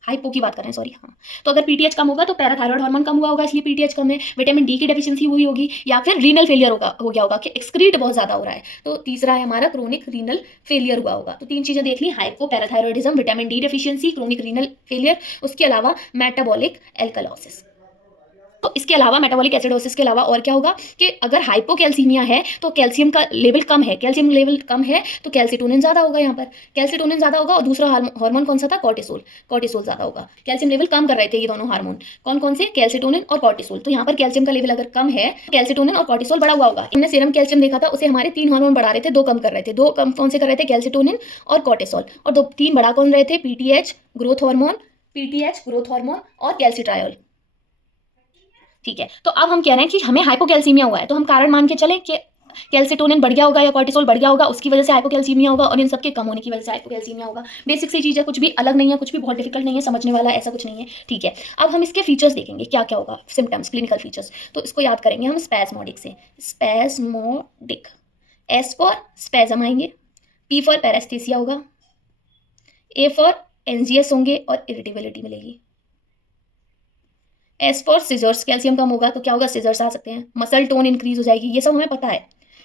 हाइपो की बात कर रहे हैं सॉरी, हाँ, तो अगर पीटीएच कम होगा तो पैराथायरॉयड हार्मोन कम हुआ होगा इसलिए पीटीएच कम है, विटामिन डी की डेफिशिएंसी हुई होगी, या फिर रीनल फेलियर हो गया होगा कि एक्सक्रीट बहुत ज्यादा हो रहा है। तो तीसरा है हमारा क्रोनिक रीनल फेलियर हुआ होगा। तो 3 चीजें देख ली, hypo parathyroidism, vitamin D deficiency, chronic renal failure, उसके अलावा मेटाबॉलिक एल्कलॉसिस। तो इसके अलावा मेटाबॉलिक एसिडोसिस के अलावा और क्या होगा कि अगर हाइपोकैल्सीमिया है तो कैल्शियम का लेवल कम है, कैल्शियम लेवल कम है तो कैल्सिटोनिन ज़्यादा होगा, यहाँ पर कैल्सिटोनिन ज़्यादा होगा, और दूसरा हार्मोन कौन सा था, कॉर्टिसोल, कॉर्टिसोल ज़्यादा होगा। कैल्शियम लेवल कम कर रहे थे ये दोनों हार्मोन, कौन कौन से, कैल्सिटोनिन और कॉर्टिसोल। तो यहाँ पर कैल्शियम का लेवल अगर कम है कैल्सिटोनिन और कॉर्टिसोल बढ़ा हुआ होगा। हमने सीरम कैल्शियम देखा था, उसे हमारे 3 हार्मोन बढ़ा रहे थे, 2 कम कर रहे थे। 2 कम कौन से कर रहे थे, कैल्सिटोनिन और कॉर्टिसोल, और 3 बढ़ा कौन रहे थे, PTH growth hormone, PTH growth hormone और कैल्सिट्रायोल। ठीक है, तो अब हम कह रहे हैं कि हमें हाइपोकैल्सीमिया हुआ है, तो हम कारण मान के चले कि कैल्सिटोनिन बढ़ गया होगा या कॉर्टिसोल बढ़ गया होगा, उसकी वजह से हाइपोकैल्सीमिया होगा, और इन सबके कम होने की वजह से हाइपोकैल्सीमिया होगा। बेसिक सी चीज़ है, कुछ भी अलग नहीं है, कुछ भी बहुत डिफिकल्ट नहीं है, समझने वाला ऐसा कुछ नहीं है। ठीक है, अब हम इसके फीचर्स देखेंगे क्या क्या होगा, सिम्टम्स, क्लिनिकल फीचर्स। तो इसको याद करेंगे हम स्पैस्मोडिक से, स्पैस्मोडिक, एस फॉर स्पैजम आएंगे, पी फॉर पैरेस्थेसिया होगा, ए फॉर एनजीएस होंगे और इरिटेबिलिटी मिलेगी, एस फॉर सीजर्स, कैल्शियम कम होगा तो क्या होगा, सीजर्स आ सकते हैं, मसल टोन इंक्रीज हो जाएगी, ये सब हमें पता है।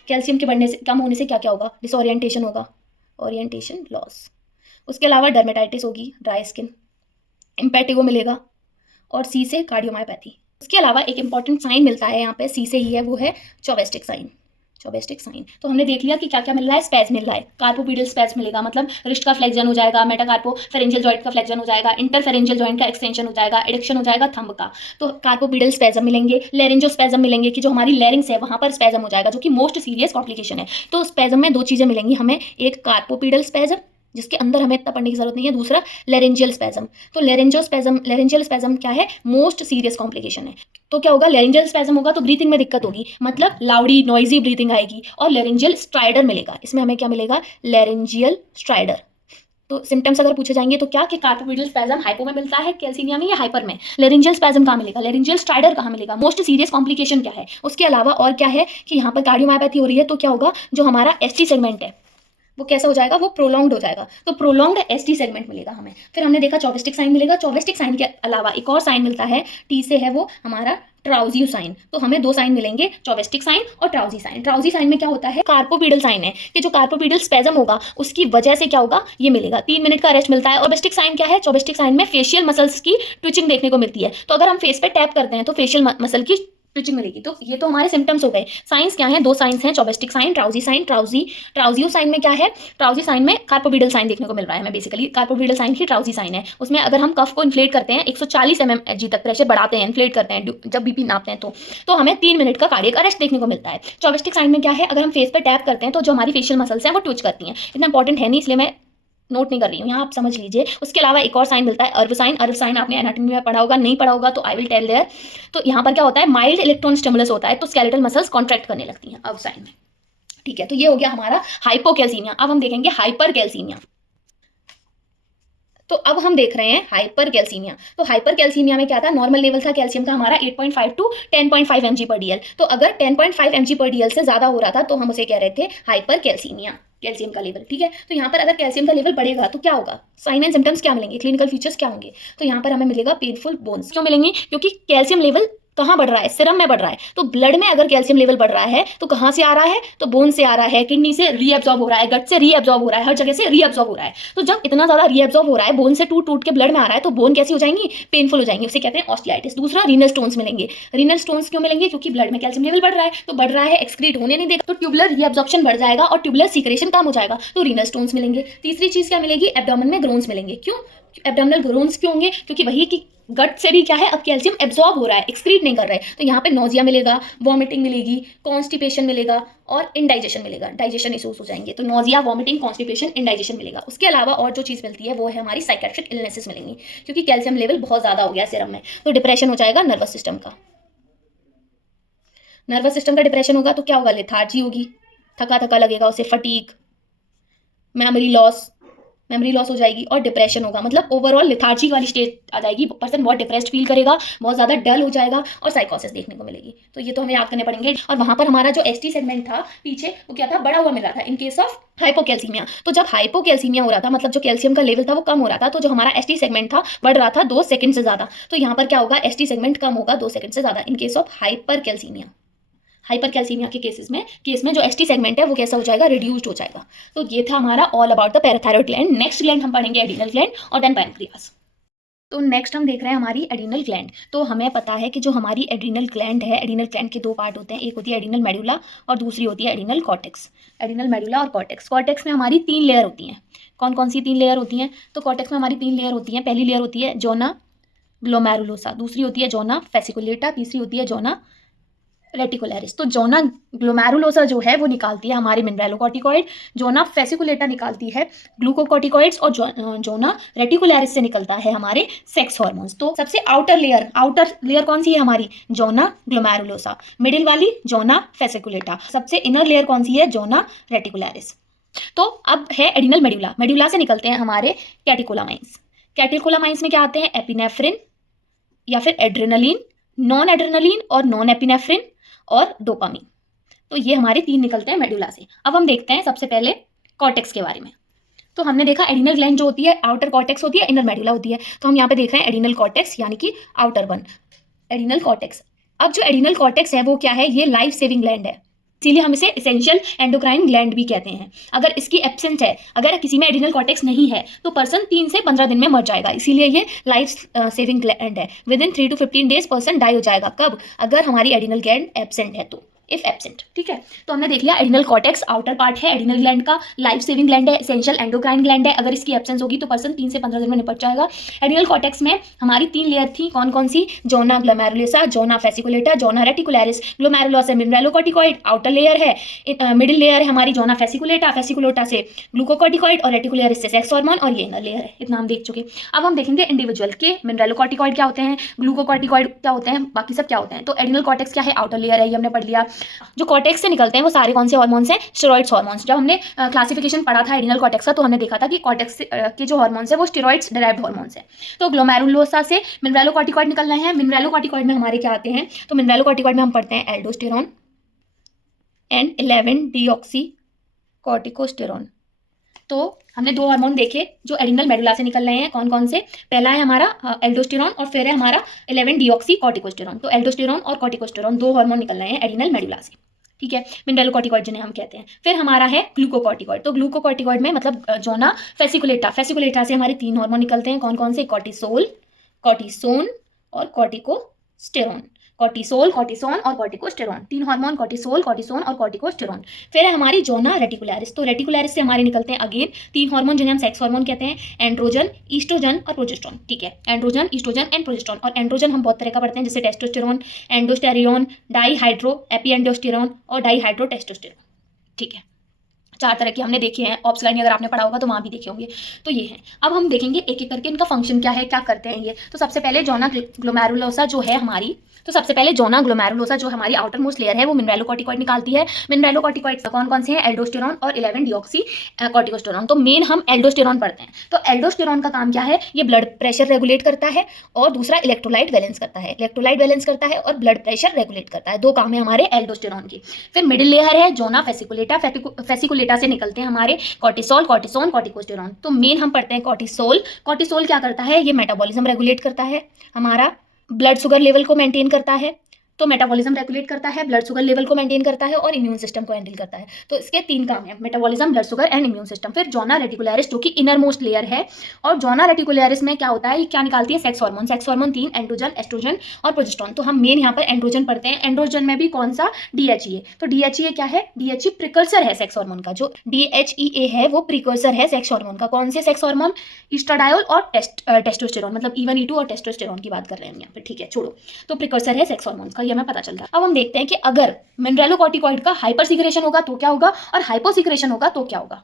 कैल्शियम के बढ़ने से, कम होने से क्या क्या होगा, डिसओरिएंटेशन होगा, ओरिएंटेशन लॉस, उसके अलावा डर्मेटाइटिस होगी, ड्राई स्किन, इम्पेटिगो मिलेगा, और सी से कार्डियोमायोपैथी। उसके अलावा एक इंपॉर्टेंट साइन मिलता है यहाँ पे, सी से ही है, वो है चौबेस्टिक साइन, चौबेस्टिक साइन। तो हमने देख लिया कि क्या क्या मिल रहा है, स्पैज मिल रहा है, कार्पोपीडियल स्पैज मिलेगा, मतलब रिस्ट का फ्लेक्जन हो जाएगा, मेटाकार्पोफेरेंजियल जॉइंट का फ्लेक्जन हो जाएगा, इंटरफेरेंजियल जॉइंट का एक्सटेंशन हो जाएगा, एडिक्शन हो जाएगा थंब का। तो कार्पोपीडियल स्पैजम मिलेंगे, लेरिंजोस्पैजम मिलेंगे कि जो हमारी लेरिंग्स है वहां पर स्पैजम हो जाएगा, जो कि मोस्ट सीरियस कॉम्प्लिकेशन है। तो स्पैजम में 2 चीजें मिलेंगी हमें, एक कार्पोपीडियल स्पैजम जिसके अंदर हमें इतना पढ़ने की जरूरत नहीं है, दूसरा लेरेंजियल स्पैजम। तो लेरेंजियल स्पैजम क्या है, मोस्ट सीरियस कॉम्प्लिकेशन है। तो क्या होगा, लेरेंजियल स्पैजम होगा तो ब्रीथिंग में दिक्कत होगी, मतलब लाउडी नॉइजी ब्रीथिंग आएगी, और लेरेंजियल स्ट्राइडर मिलेगा, इसमें हमें क्या मिलेगा, लेरेंजियल स्ट्राइडर। तो सिम्टम्स अगर पूछे जाएंगे तो क्या कि कार्पोपीडियल स्पैजम हाइपो में मिलता है, कैल्सीमिया में या हाइपर में, लेरेंजियल स्पैजम कहाँ मिलेगा, लेरेंजियल स्ट्राइडर कहाँ मिलेगा, मोस्ट सीरियस कॉम्प्लिकेशन क्या है। उसके अलावा और क्या है कि यहाँ पर कार्डियोमायोपैथी हो रही है, तो क्या होगा, जो हमारा एसटी सेगमेंट है वो कैसा हो जाएगा, वो प्रोलॉन्ग्ड हो जाएगा, तो प्रोलॉन्ग्ड एसटी सेगमेंट मिलेगा हमें। फिर हमने देखा चौबेस्टिक साइन मिलेगा, चौबेस्टिक साइन के अलावा एक और साइन मिलता है, टी से है वो हमारा ट्राउजियो साइन। तो हमें 2 साइन मिलेंगे, चौबेस्टिक साइन और ट्राउजी साइन। ट्राउजी साइन में क्या होता है, कार्पोपीडल साइन है कि जो कार्पोपीडल स्पैजम होगा उसकी वजह से क्या होगा, ये मिलेगा, 3 मिनट का रेस्ट मिलता है। और चौबेस्टिक साइन क्या है, चौबेस्टिक साइन में फेशियल मसल्स की ट्विचिंग देखने को मिलती है, तो अगर हम फेस पे टैप करते हैं तो फेशियल मसल की ट्विचिंग मिलेगी। तो ये तो हमारे सिम्टम्स हो गए। साइंस क्या है, 2 साइंस हैं, चौबेस्टिक साइन, ट्राउजी साइन। ट्राउजियो साइन में क्या है, ट्राउजी साइन में कार्पोपीडल साइन देखने को मिल रहा है हमें, बेसिकली कार्पोपीडल साइन ही ट्राउजी साइन है। उसमें अगर हम कफ को इन्फ्लेट करते हैं 140 mmHg तक प्रेशर बढ़ाते हैं, इन्फ्लेट करते हैं जब बीपी नापते हैं तो हमें 3 मिनट का कार्डियक अरेस्ट देखने को मिलता है। चौबेस्टिक साइन में क्या है, अगर हम फेस पर टैप करते हैं तो जो हमारी फेशियल मसल्स हैं वो ट्विच करती हैं। इतना इंपॉर्टेंट है नहीं इसलिए मैं नोट नहीं कर रही हूँ, यहाँ आप समझ लीजिए। उसके अलावा एक और साइन मिलता है, अर्व साइन। अर्व साइन आपने एनाटॉमी में पढ़ा होगा, नहीं पढ़ा होगा तो आई विल टेल देयर। तो यहाँ पर क्या होता है, माइल्ड इलेक्ट्रॉन स्टिमुलस होता है, तो स्केलेटल मसल्स कॉन्ट्रैक्ट करने लगती हैं अर्व साइन में। ठीक है, तो ये हो गया हमारा हाइपोकैल्सीमिया। अब हम देखेंगे हाइपरकैल्सीमिया। तो अब हम देख रहे हैं हाइपरकैल्सीमिया। तो हाइपरकैल्सीमिया में क्या था, नॉर्मल लेवल था कैल्शियम का हमारा 8.5 टू 10.5 mg/dl। तो अगर 10.5 mg/dl से ज्यादा हो रहा था तो हम उसे कह रहे थे हाइपरकैल्सीमिया, कैल्शियम का लेवल। ठीक है, तो यहाँ पर अगर कैल्शियम का लेवल बढ़ेगा तो क्या होगा, साइन एंड सिम्टम्स क्या मिलेंगे, क्लिनिकल फीचर्स क्या होंगे। तो यहाँ पर हमें मिलेगा पेनफुल बोन्स। क्यों मिलेंगे, क्योंकि कैल्शियम लेवल कहाँ बढ़ रहा है, सीरम में बढ़ रहा है। तो ब्लड में अगर कैल्शियम लेवल बढ़ रहा है तो कहाँ से आ रहा है, तो बोन से आ रहा है, किडनी से रीअब्जॉर्ब हो रहा है, गट से रीअब्जॉर्ब हो रहा है, हर जगह से रीअब्जॉर्ब हो रहा है। तो जब इतना ज्यादा रीअब्जॉर्ब हो रहा है, बोन से टूट टूट के ब्लड में आ रहा है, तो बोन कैसी हो जाएंगी, पेनफुल हो जाएंगी, उसे कहते हैं ऑस्टियाइटिस। दूसरा, रीनल स्टोन्स मिलेंगे। रीनल स्टोन्स क्यों मिलेंगे, क्योंकि ब्लड में कैल्शियम लेवल बढ़ रहा है, तो बढ़ रहा है, एक्सक्रीट होने नहीं देगा, तो ट्यूबुलर रीअब्जॉर्प्शन बढ़ जाएगा और ट्यूबुलर सीक्रेशन कम हो जाएगा, तो रीनल स्टोन्स मिलेंगे। तीसरी चीज क्या मिलेगी, एब्डोमेन में ग्रोन्स मिलेंगे। क्यों एब्डोमिनल ग्रोन्स क्यों होंगे, क्योंकि वही की गट से भी क्या है, अब कैल्शियम एब्जॉर्ब हो रहा है, एक्सक्रीट नहीं कर रहा है, तो यहाँ पे नोजिया मिलेगा, वॉमिटिंग मिलेगी, कॉन्स्टिपेशन मिलेगा और इंडाइजेशन मिलेगा, डाइजेशन इश्यूज हो जाएंगे। तो नोजिया, वॉमिटिंग, कॉन्स्टिपेशन, इंडाइजेशन मिलेगा। उसके अलावा और जो चीज़ मिलती है वो है हमारी साइकेट्रिक इलनेसेस मिलेंगी, क्योंकि कैल्शियम लेवल बहुत ज़्यादा हो गया सीरम में, तो डिप्रेशन हो जाएगा नर्वस सिस्टम का। नर्वस सिस्टम का डिप्रेशन होगा तो क्या होगा, लेथार्जी होगी, थका थका लगेगा उसे, फटीग, मेमोरी लॉस हो जाएगी और डिप्रेशन होगा, मतलब ओवरऑल लिथार्जी वाली स्टेट आ जाएगी, पर्सन बहुत डिप्रेस्ड फील करेगा, बहुत ज़्यादा डल हो जाएगा और साइकोसिस देखने को मिलेगी। तो ये तो हमें याद करने पड़ेंगे। और वहाँ पर हमारा जो एसटी सेगमेंट था पीछे, वो क्या था, बड़ा हुआ मिल रहा था इन केस ऑफ हाइपोकैल्सीमिया। तो जब हाइपोकैल्सीमिया हो रहा था, मतलब जो कैल्शियम का लेवल था वो कम हो रहा था, तो जो हमारा एसटी सेगमेंट था बढ़ रहा था 2 सेकंड से ज़्यादा। तो यहाँ पर क्या होगा, एसटी सेगमेंट कम होगा 2 सेकंड से ज़्यादा in case of hypercalcaemia. Hypercalcaemia के केस में जो एसटी सेगमेंट है वो कैसा हो जाएगा, रिड्यूस्ड हो जाएगा। तो ये था हमारा all about the parathyroid gland. Next gland हम पढ़ेंगे एडिनल ग्लैंड और देन पैनक्रियास। तो नेक्स्ट हम देख रहे हैं हमारी एडिनल ग्लैंड। तो हमें पता है कि जो हमारी एडिनल ग्लैंड है, एडिनल ग्लैंड के 2 पार्ट होते हैं, एक होती है एडिनल मेडुला और दूसरी होती है एडिनल कॉर्टेक्स। एडिनल मेडुला और कॉर्टेक्स। कॉर्टेक्स में हमारी 3 लेयर होती हैं। कौन कौन सी 3 लेयर होती हैं, तो कॉर्टेक्स में हमारी 3 लेयर होती हैं। पहली लेयर होती है जोना ग्लोमेरुलोसा, दूसरी होती है जोना फेसिकुलेटा, तीसरी होती है जोना रेटिकुलरिस। तो जोना ग्लोमेरुलोसा जो है वो निकालती है हमारे मिनरलोकॉर्टिकॉइड, जोना फेसिकुलेटा निकालती है ग्लूकोकॉर्टिकॉइड्स और जोना रेटिकुलरिस से निकलता है हमारे सेक्स हार्मोन्स। तो सबसे आउटर लेयर कौन सी है हमारी, जोना ग्लोमेरुलोसा। मिडिल वाली जोना फेसिकुलेटा। सबसे इनर लेयर कौन सी है, जोना रेटिकुलरिस। तो अब है एडिनल मेडुला। मेडुला से निकलते हैं हमारे कैटिकोलामाइंस। कैटिकोलामाइंस में क्या आते हैं, एपिनेफ्रिन या फिर एड्रेनलिन, नॉन एड्रेनलिन और नॉन एपिनेफ्रिन और डोपामिन। तो ये हमारे 3 निकलते हैं मेडुला से। अब हम देखते हैं सबसे पहले कॉर्टेक्स के बारे में। तो हमने देखा एडिनल ग्लैंड जो होती है आउटर कॉर्टेक्स होती है, इनर मेडुला होती है। तो हम यहाँ पे देख रहे हैं एडिनल कॉर्टेक्स यानी कि आउटर वन, एडिनल कॉर्टेक्स। अब जो एडिनल कॉर्टेक्स है वो क्या है, ये लाइफ सेविंग ग्लैंड है, इसीलिए हम इसे एसेंशियल एंडोक्राइन ग्लैंड भी कहते हैं। अगर इसकी एब्सेंस है, अगर किसी में एडिनल कॉर्टेक्स नहीं है तो पर्सन 3 से 15 दिन में मर जाएगा, इसीलिए ये लाइफ सेविंग ग्लैंड है। Within 3 to 15 days person die हो जाएगा। कब, अगर हमारी एडिनल ग्लैंड एब्सेंट है तो, इफ एब्सेंट। ठीक है, तो हमने देख लिया एडिनल कॉर्टेक्स आउटर पार्ट है एडिनल ग्लैंड का, लाइफ सेविंग ग्लैंड है, एसेंशियल एंडोक्राइन ग्लैंड है। अगर इसकी एब्सेंस होगी तो पर्सन 3 से 15 दिन में निपट जाएगा। एडिनल कॉर्टेक्स में हमारी 3 लेयर थी, कौन कौन सी, zona glomerulosa, zona fasciculata, zona reticularis. Glomerulosa mineralocorticoid outer layer है, मिडिल लेयर है हमारी जोना फेसिकुलेटा, फेसिकुलेटा से ग्लूकोकॉर्टिकॉइड और रेटिकुलरिस से सेक्स हार्मोन, और ये इनर लेयर है। इतना हम देख चुके। अब हम देखेंगे इंडिविजुअल के मिनरलोकॉर्टिकॉइड क्या होते हैं, ग्लूकोकॉर्टिकॉइड क्या होते हैं, बाकी सब क्या होते हैं। तो एडिनल कॉर्टेक्स क्या है, आउटर लेयर है, ये हमने पढ़ लिया। जो कॉर्टेक्स से निकलते हैं वो सारे कौन से हार्मोन्स हैं, स्टेरॉइड्स हार्मोन्स। जब हमने क्लासिफिकेशन पढ़ा था एडिनल कॉर्टेक्स का तो हमने देखा था कि कॉर्टेक्स के जो हार्मोन्स है वो स्टेरॉइड्स डिराइव्ड हार्मोन्स हैं। तो ग्लोमेरुलोसा से मिनरलोकॉर्टिकॉइड निकलना है। मिनरलोकॉर्टिकॉइड में हमारे क्या आते हैं, तो मिनरलोकॉर्टिकॉइड में हम पढ़ते हैं एल्डोस्टेरॉन एंड 11 डीऑक्सी कॉर्टिकोस्टेरॉन। तो हमने 2 हार्मोन देखे जो एडिनल मेडुला से निकल रहे हैं, कौन कौन से, पहला है हमारा एल्डोस्टेरॉन और फिर है हमारा 11 डीऑक्सी कॉर्टिकोस्टेरॉन। तो एल्डोस्टेरॉन और कॉर्टिकोस्टेरॉन 2 हार्मोन निकल रहे हैं एडिनल मेडुला से। ठीक है, मिनरलोकॉर्टिकॉइड जिन्हें हम कहते हैं। फिर हमारा है ग्लूकोकॉर्टिकॉइड। तो ग्लूकोकॉर्टिकॉइड में मतलब जोना फेसिकुलेटा, फेसिकुलेटा से हमारे 3 हार्मोन निकलते हैं, कौन कौन से, कॉर्टिसोल, कॉर्टिसोन और कॉर्टिकोस्टेरॉन। कॉर्टिसोल, कॉर्टिसोन और कॉर्टिकोस्टेरॉन, 3 हार्मोन, कॉर्टिसोल, कॉर्टिसोन और कॉर्टिकोस्टेरॉन। फिर है हमारी जोना रेटिकुलरिस। तो रेटिकुलरिस से हमारे निकलते हैं अगेन 3 हार्मोन जिन्हें हम सेक्स हार्मोन कहते हैं, एंड्रोजन, ईस्ट्रोजन और प्रोजेस्टेरॉन। ठीक है, एंड्रोजन, ईस्ट्रोजन एंड प्रोजेस्टेरॉन। और एंड्रोजन हम बहुत तरह का पढ़ते हैं, जैसे टेस्टोस्टेरॉन, एंडोस्टेरियोन, डाईहाइड्रो एपिएंडोस्टेरॉन और डाईहाइड्रो टेस्टोस्टेरॉन। ठीक है, 4 तरह के हमने देखे हैं। ऑप्स लाइन अगर आपने पढ़ा होगा तो वहाँ भी देखे होंगे। तो ये है। अब हम देखेंगे एक एक करके इनका फंक्शन क्या है, क्या करते हैं ये। तो सबसे पहले जोना ग्लोमेरुलोसा जो है हमारी, तो सबसे पहले जोना ग्लोमेरुलोसा जो हमारी आउटर मोस्ट लेयर है वो मिनरलोकॉर्टिकॉइड निकालती है। मिनरलोकॉर्टिकॉइड कौन कौन से हैं, एल्डोस्टेरॉन और 11 डीऑक्सी कॉर्टिकोस्टेरॉन। तो मेन हम एल्डोस्टेरॉन पढ़ते हैं। तो एल्डोस्टेरॉन का काम क्या है, ये ब्लड प्रेशर रेगुलेट करता है और दूसरा इलेक्ट्रोलाइट बैलेंस करता है। इलेक्ट्रोलाइट बैलेंस करता है और ब्लड प्रेशर रेगुलेट करता है, 2 काम है हमारे एल्डोस्टेरॉन की। फिर मिडिल लेयर है जोना फेसिकुलेटा, फेसिकुलेटा से निकलते हैं हमारे कॉर्टिसोल, कॉर्टिसोन, कॉर्टिकोस्टेरॉन। तो मेन हम पढ़ते हैं कॉर्टिसोल। कॉर्टिसोल क्या करता है, ये मेटाबॉलिज्म रेगुलेट करता है, हमारा ब्लड शुगर लेवल को मेंटेन करता है, तो मेटाबॉलिज्म रेगुलेट करता है, ब्लड शुगर लेवल को मेंटेन करता है और इम्यून सिस्टम को हैंडल करता है। तो इसके 3 काम है, metabolism, blood sugar and immune system. फिर जोना रेटिकुलरिस जो कि इनर मोस्ट लेयर है, और जोना रेटिकुलरिस में क्या होता है, ये क्या निकालती है, sex hormone. Sex hormone 3, androgen, oestrogen और प्रोजेस्टेरोन। तो हम मेन यहाँ पर एंड्रोजन पढ़ते हैं। एंड्रोजन में भी कौन सा, DHEA। तो DHEA क्या है, DHEA प्रिकर्सर है सेक्स हार्मोन का। जो DHEA है वो प्रिकर्सर है सेक्स हार्मोन का। कौन से सेक्स हार्मोन, ईस्ट्राडायोल और टेस्टोस्टेरोन, मतलब E1 E2 और टेस्टोस्टेरोन की बात कर रहे हैं हम यहाँ पे, ठीक है, छोड़ो। तो प्रिकर्सर है सेक्स हार्मोन्स का, ये हमें पता चल रहा है। अब हम देखते हैं कि अगर मिनरलोकॉर्टिकॉइड का हाइपर सीक्रेशन होगा तो क्या होगा, और हाइपो सीक्रेशन होगा तो क्या होगा।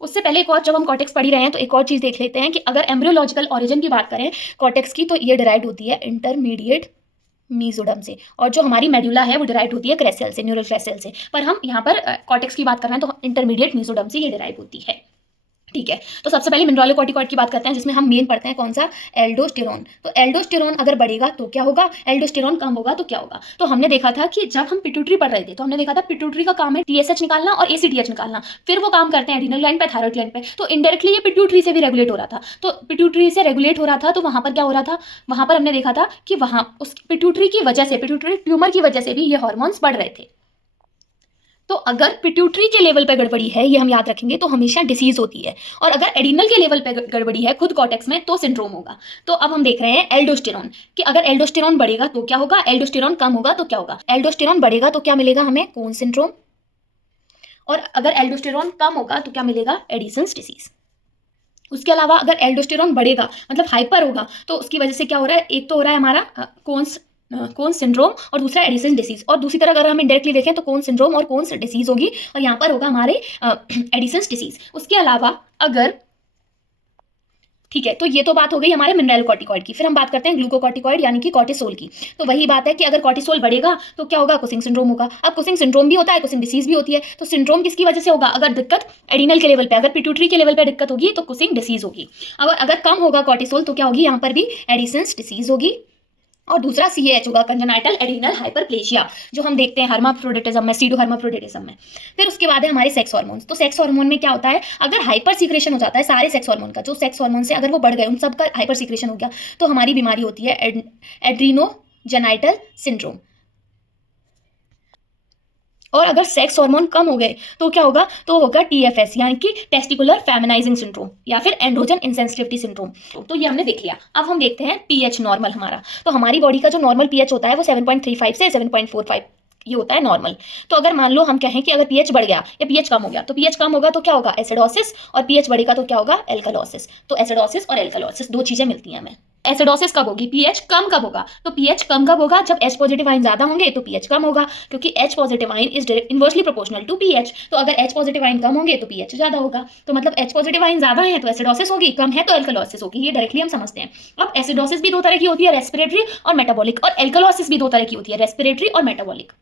उससे पहले एक और, जब हम कॉर्टेक्स पढ़ ही रहे हैं तो एक और चीज देख लेते हैं कि अगर एम्ब्रियोलॉजिकल ऑरिजिन की बात करें कॉर्टेक्स की, तो ये डिराइव होती है इंटरमीडिएट मीजोडम से, और जो हमारी मेडुला है वो डिराइव होती है क्रेसेल से, न्यूरल क्रेसेल से। पर हम यहाँ पर कॉर्टेक्स की बात कर रहे हैं तो इंटरमीडिएट मीजोडम से ये डिराइव होती है, ठीक है। तो सबसे पहले मिनरलोकॉर्टिकॉइड की बात करते हैं, जिसमें हम मेन पढ़ते हैं कौन सा, एल्डोस्टेरोन। तो एल्डोस्टेरोन अगर बढ़ेगा तो क्या होगा, एल्डोस्टेरोन कम होगा तो क्या होगा। तो हमने देखा था कि जब हम पिट्यूटरी पढ़ रहे थे तो हमने देखा था पिट्यूटरी का काम है TSH निकालना और ACTH निकालना, फिर वो काम करते हैं एड्रिनल ग्लैंड पे, थायराइड ग्लैंड पे। तो इनडायरेक्टली ये पिट्यूटरी से भी रेगुलेट हो रहा था। तो पिट्यूटरी से रेगुलेट हो रहा था तो वहां पर क्या हो रहा था, वहां पर हमने देखा था कि वहां उस पिट्यूटरी की वजह से, पिट्यूटरी ट्यूमर की वजह से भी ये हार्मोन्स बढ़ रहे थे। तो अगर पिट्यूटरी के लेवल पे गड़बड़ी है, ये हम याद रखेंगे, तो हमेशा डिसीज होती है। और अगर एडिनल के लेवल पे गड़बड़ी है खुद कॉर्टेक्स में, तो सिंड्रोम होगा। तो अब हम देख रहे हैं एल्डोस्टेरोन, कि अगर एल्डोस्टेरोन बढ़ेगा तो क्या होगा, एल्डोस्टेरोन कम होगा तो क्या होगा। एल्डोस्टेरोन बढ़ेगा तो क्या मिलेगा हमें, कौन सिंड्रोम, और अगर एल्डोस्टेरोन कम होगा तो क्या मिलेगा, एडिसन्स डिसीज। उसके अलावा अगर एल्डोस्टेरोन बढ़ेगा मतलब हाइपर होगा, तो उसकी वजह से क्या हो रहा है, एक तो हो रहा है हमारा कोन्स सिंड्रोम और दूसरा एडिसन डिसीज। और दूसरी तरह अगर हम इंडायरेक्टली देखें तो कोन्स सिंड्रोम और कोन्स डिसीज होगी, और यहाँ पर होगा हमारे एडिसन डिसीज। उसके अलावा अगर, ठीक है, तो ये तो बात हो गई हमारे मिनरलोकॉर्टिकॉइड की। फिर हम बात करते हैं ग्लूकोकॉर्टिकॉइड यानी कि कॉर्टिसोल की। तो वही बात है कि अगर कॉर्टिसोल बढ़ेगा तो क्या होगा, कुसिंग सिंड्रोम होगा। अब कुसिंग सिंड्रोम भी होता है, कुसिंग डिसीज भी होती है। तो सिंड्रोम किसकी वजह से होगा, अगर दिक्कत एडिनल के लेवल पे, अगर पिट्यूटरी के लेवल पे दिक्कत होगी तो कुसिंग डिसीज होगी। अगर कम होगा कॉर्टिसोल तो क्या होगी, यहाँ पर भी एडिसन्स डिसीज होगी। और दूसरा CAH होगा, कंजेनाइटल एड्रीनल हाइपरप्लेशिया, जो हम देखते हैं हर्माफ्रोडिटिज्म में, सीडो हर्माफ्रोडिटिज्म में। फिर उसके बाद है हमारे सेक्स हार्मोन्स। तो सेक्स हार्मोन में क्या होता है, अगर हाइपर सीक्रेशन हो जाता है सारे सेक्स हार्मोन का, जो सेक्स हार्मोन से अगर वो बढ़ गए, उन सब का हाइपर सीक्रेशन हो गया, तो हमारी बीमारी होती है एड्रीनोजेनाइटल सिंड्रोम। और अगर सेक्स हार्मोन कम हो गए तो क्या होगा, तो होगा TFS यानी कि टेस्टिकुलर फेमिनाइजिंग सिंड्रोम, या फिर एंड्रोजन इंसेंसिटिविटी सिंड्रोम। तो ये हमने देख लिया। अब हम देखते हैं pH नॉर्मल हमारा। तो हमारी बॉडी का जो नॉर्मल pH होता है वो 7.35 से 7.45 ये होता है नॉर्मल। तो अगर मान लो हम कहें कि अगर pH बढ़ गया या pH कम हो गया, तो pH कम होगा तो क्या होगा, एसिडोसिस, और pH बढ़ेगा तो क्या होगा, एल्कलोसिस। तो एसिडोसिस और एल्कलोसिस दो चीजें मिलती हैं हमें। एसिडोसिस कब होगी, pH कम कब होगा, तो pH कम कब होगा, जब H पॉजिटिव आयन ज्यादा होंगे तो pH कम होगा, क्योंकि H positive ion is inversely proportional to pH। तो अगर H पॉजिटिव आयन कम होंगे तो pH ज्यादा होगा। तो मतलब H पॉजिटिव आयन ज्यादा है तो एसिडोसिस होगी, कम है तो एल्कलोसिस होगी। ये डायरेक्टली हम समझते हैं। अब एसिडोसिस भी दो तरह की होती है, रेस्पिरेटरी और मेटाबॉलिक, और एल्कलोसिस भी दो तरह की होती है, रेस्पिरेटरी और मेटाबॉलिक।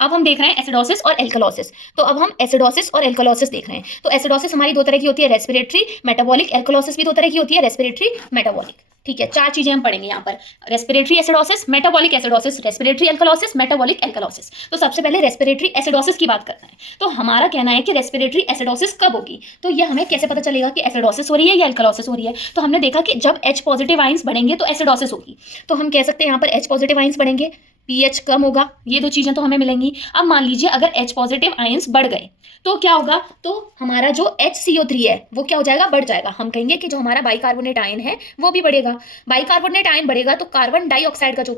अब हम देख रहे हैं एसिडोसिस और एल्कलोसिस। तो अब हम एसिडोसिस और एल्कलोसिस देख रहे हैं। तो एसिडोसिस हमारी दो तरह की होती है, रेस्पिरेटरी, मेटाबॉलिक। एल्कलोसिस भी दो तरह की होती है, रेस्पिरेटरी, मेटाबॉलिक। ठीक है, चार चीजें हम पढ़ेंगे यहाँ पर, respiratory acidosis, metabolic acidosis, respiratory alkalosis, metabolic alkalosis. तो सबसे पहले रेस्पिरेटरी एसिडोसिस की बात करते हैं। तो हमारा कहना है कि रेस्पिरेटरी एसिडोसिस कब होगी, तो ये हमें कैसे पता चलेगा कि एसिडोसिस हो रही है या एल्कलोसिस हो रही है। तो हमने देखा कि जब H पॉजिटिव आइंस बढ़ेंगे तो एसिडोसिस होगी। तो हम कह सकते हैं यहाँ पर H पॉजिटिव आइंस बढ़ेंगे, pH कम होगा, ये दो चीजें तो हमें मिलेंगी। अब मान लीजिए अगर H पॉजिटिव आयंस बढ़ गए तो क्या होगा, तो हमारा जो HCO3 है वो क्या हो जाएगा, बढ़ जाएगा। हम कहेंगे कि जो हमारा बाइकार्बोनेट आयन है वो भी बढ़ेगा। बाइकार्बोनेट आयन बढ़ेगा तो कार्बन डाइऑक्साइड का जो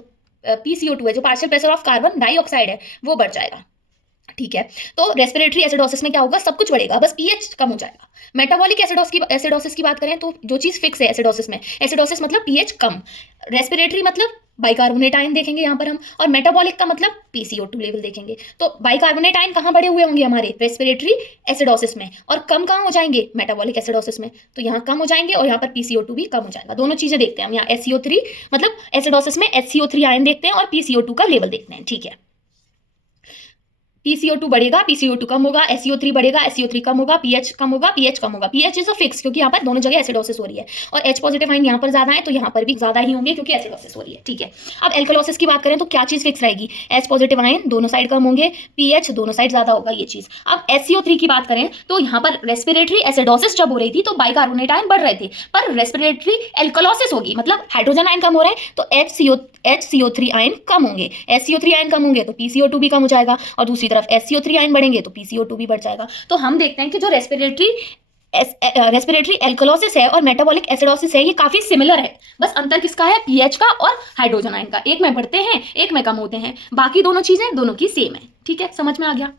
PCO2 है, जो partial pressure of carbon dioxide है, वो बढ़ जाएगा। ठीक है, तो रेस्पिरेटरी एसिडोसिस में क्या होगा, सब कुछ बढ़ेगा, बस pH कम हो जाएगा। मेटाबॉलिक एसिडोसिस की बात करें तो जो चीज फिक्स है एसिडोसिस में, एसिडोसिस मतलब pH कम, रेस्पिरेटरी मतलब बाइकार्बोनेट आयन देखेंगे यहाँ पर हम, और मेटाबॉलिक का मतलब PCO2 लेवल देखेंगे। तो बाइकार्बोनेट आयन कहाँ बढ़े हुए होंगे, हमारे रेस्पिरेटरी एसिडोसिस में, और कम कहाँ हो जाएंगे, मेटाबॉलिक एसिडोसिस में। तो यहाँ कम हो जाएंगे और यहाँ पर PCO2 भी कम हो जाएगा। दोनों चीजें देखते हैं हम, यहाँ SCO3 मतलब एसिडोसिस में HCO3 आयन देखते हैं और PCO2 का लेवल देखते हैं। ठीक है, PCO2 बढ़ेगा, PCO2 कम होगा, SCO3 बढ़ेगा, SCO3 कम होगा, pH कम होगा, pH कम होगा। pH इज अ फिक्स, क्योंकि यहाँ पर दोनों जगह एसिडोसिस हो रही है, और H पॉजिटिव आयन यहाँ पर ज्यादा है तो यहाँ पर भी ज्यादा ही होंगे क्योंकि एसिडोसिस हो रही है। ठीक है, अब एल्कलोसिस की बात करें तो क्या चीज फिक्स रहेगी, H पॉजिटिव आयन दोनों साइड कम होंगे, pH दोनों साइड ज्यादा होगा, ये चीज। अब SCO3 की बात करें तो यहाँ पर रेस्पिरेटरी एसिडोसिस जब हो रही थी तो बाइकार्बोनेट आयन बढ़ रहे थे, पर रेस्पिरेटरी एल्कलोसिस होगी, मतलब हाइड्रोजन आयन कम हो रहे हैं तो HCO3 आयन कम होंगे। HCO3 आयन कम होंगे तो PCO2 भी कम हो जाएगा, और दूसरी तरफ SCO3 आयन बढ़ेंगे तो PCO2 भी बढ़ जाएगा। तो हम देखते हैं कि जो रेस्पिरेटरी एल्कलोसिस है और मेटाबॉलिक एसिडोसिस है, ये काफी सिमिलर है। बस अंतर किसका है? पीएच का और हाइड्रोजन आयन का। एक में बढ़ते हैं, एक में कम होते हैं, बाकी दोनों चीजें दोनों की सेम है। ठीक है, समझ में आ गया।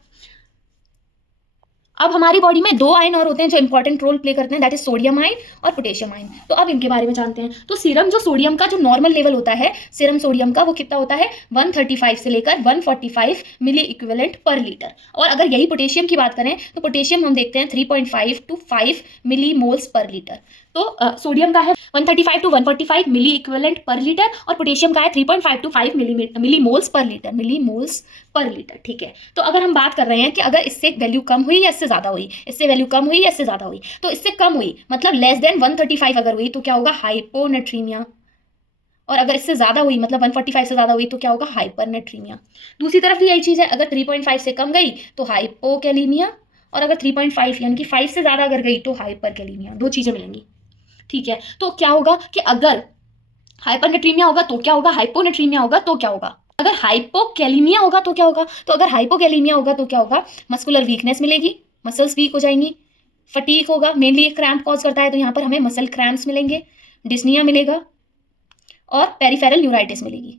अब हमारी बॉडी में दो आयन और होते हैं जो इंपॉर्टेंट रोल प्ले करते हैं, दैट इज सोडियम आयन और पोटेशियम आयन। तो अब इनके बारे में जानते हैं। तो सीरम जो सोडियम का जो नॉर्मल लेवल होता है सीरम सोडियम का, वो कितना होता है? 135 से लेकर 145 मिली इक्विवेलेंट पर लीटर। और अगर यही पोटेशियम की बात करें तो पोटेशियम हम देखते हैं 3.5 to 5 millimoles per litre. तो सोडियम का है 135 to 145 milliequivalent per litre, और पोटेशियम का है 3.5 to 5 millimoles per litre, millimoles per litre. ठीक है, तो अगर हम बात कर रहे हैं कि अगर इससे वैल्यू कम हुई या इससे ज्यादा हुई, इससे वैल्यू कम हुई या इससे ज्यादा हुई, तो इससे कम हुई मतलब लेस देन 135 अगर हुई तो क्या होगा? हाइपोनेट्रीमिया। और अगर इससे ज्यादा हुई मतलब 145 से ज्यादा हुई तो क्या होगा? हाइपरनेट्रीमिया। दूसरी तरफ भी यही चीज है, अगर 3.5 से कम गई तो हाइपोकैलीमिया, और अगर 3.5 यानी कि 5 से ज्यादा अगर गई तो हाइपरकैलीमिया। दो चीजें मिलेंगी। ठीक है, तो क्या होगा कि अगर हाइपरनेट्रीमिया होगा तो क्या होगा? हाइपोनेट्रीमिया होगा तो क्या होगा? अगर हाइपोकैलीमिया होगा तो क्या होगा? तो अगर हाइपोकैलीमिया होगा तो क्या होगा? मस्कुलर वीकनेस मिलेगी, मसल्स वीक हो जाएंगी, फटीक होगा, मेनली एक क्रैम्प कॉज करता है तो यहाँ पर हमें मसल क्रैम्प्स मिलेंगे, डिस्निया मिलेगा, और पेरिफेरल न्यूराइटिस मिलेगी।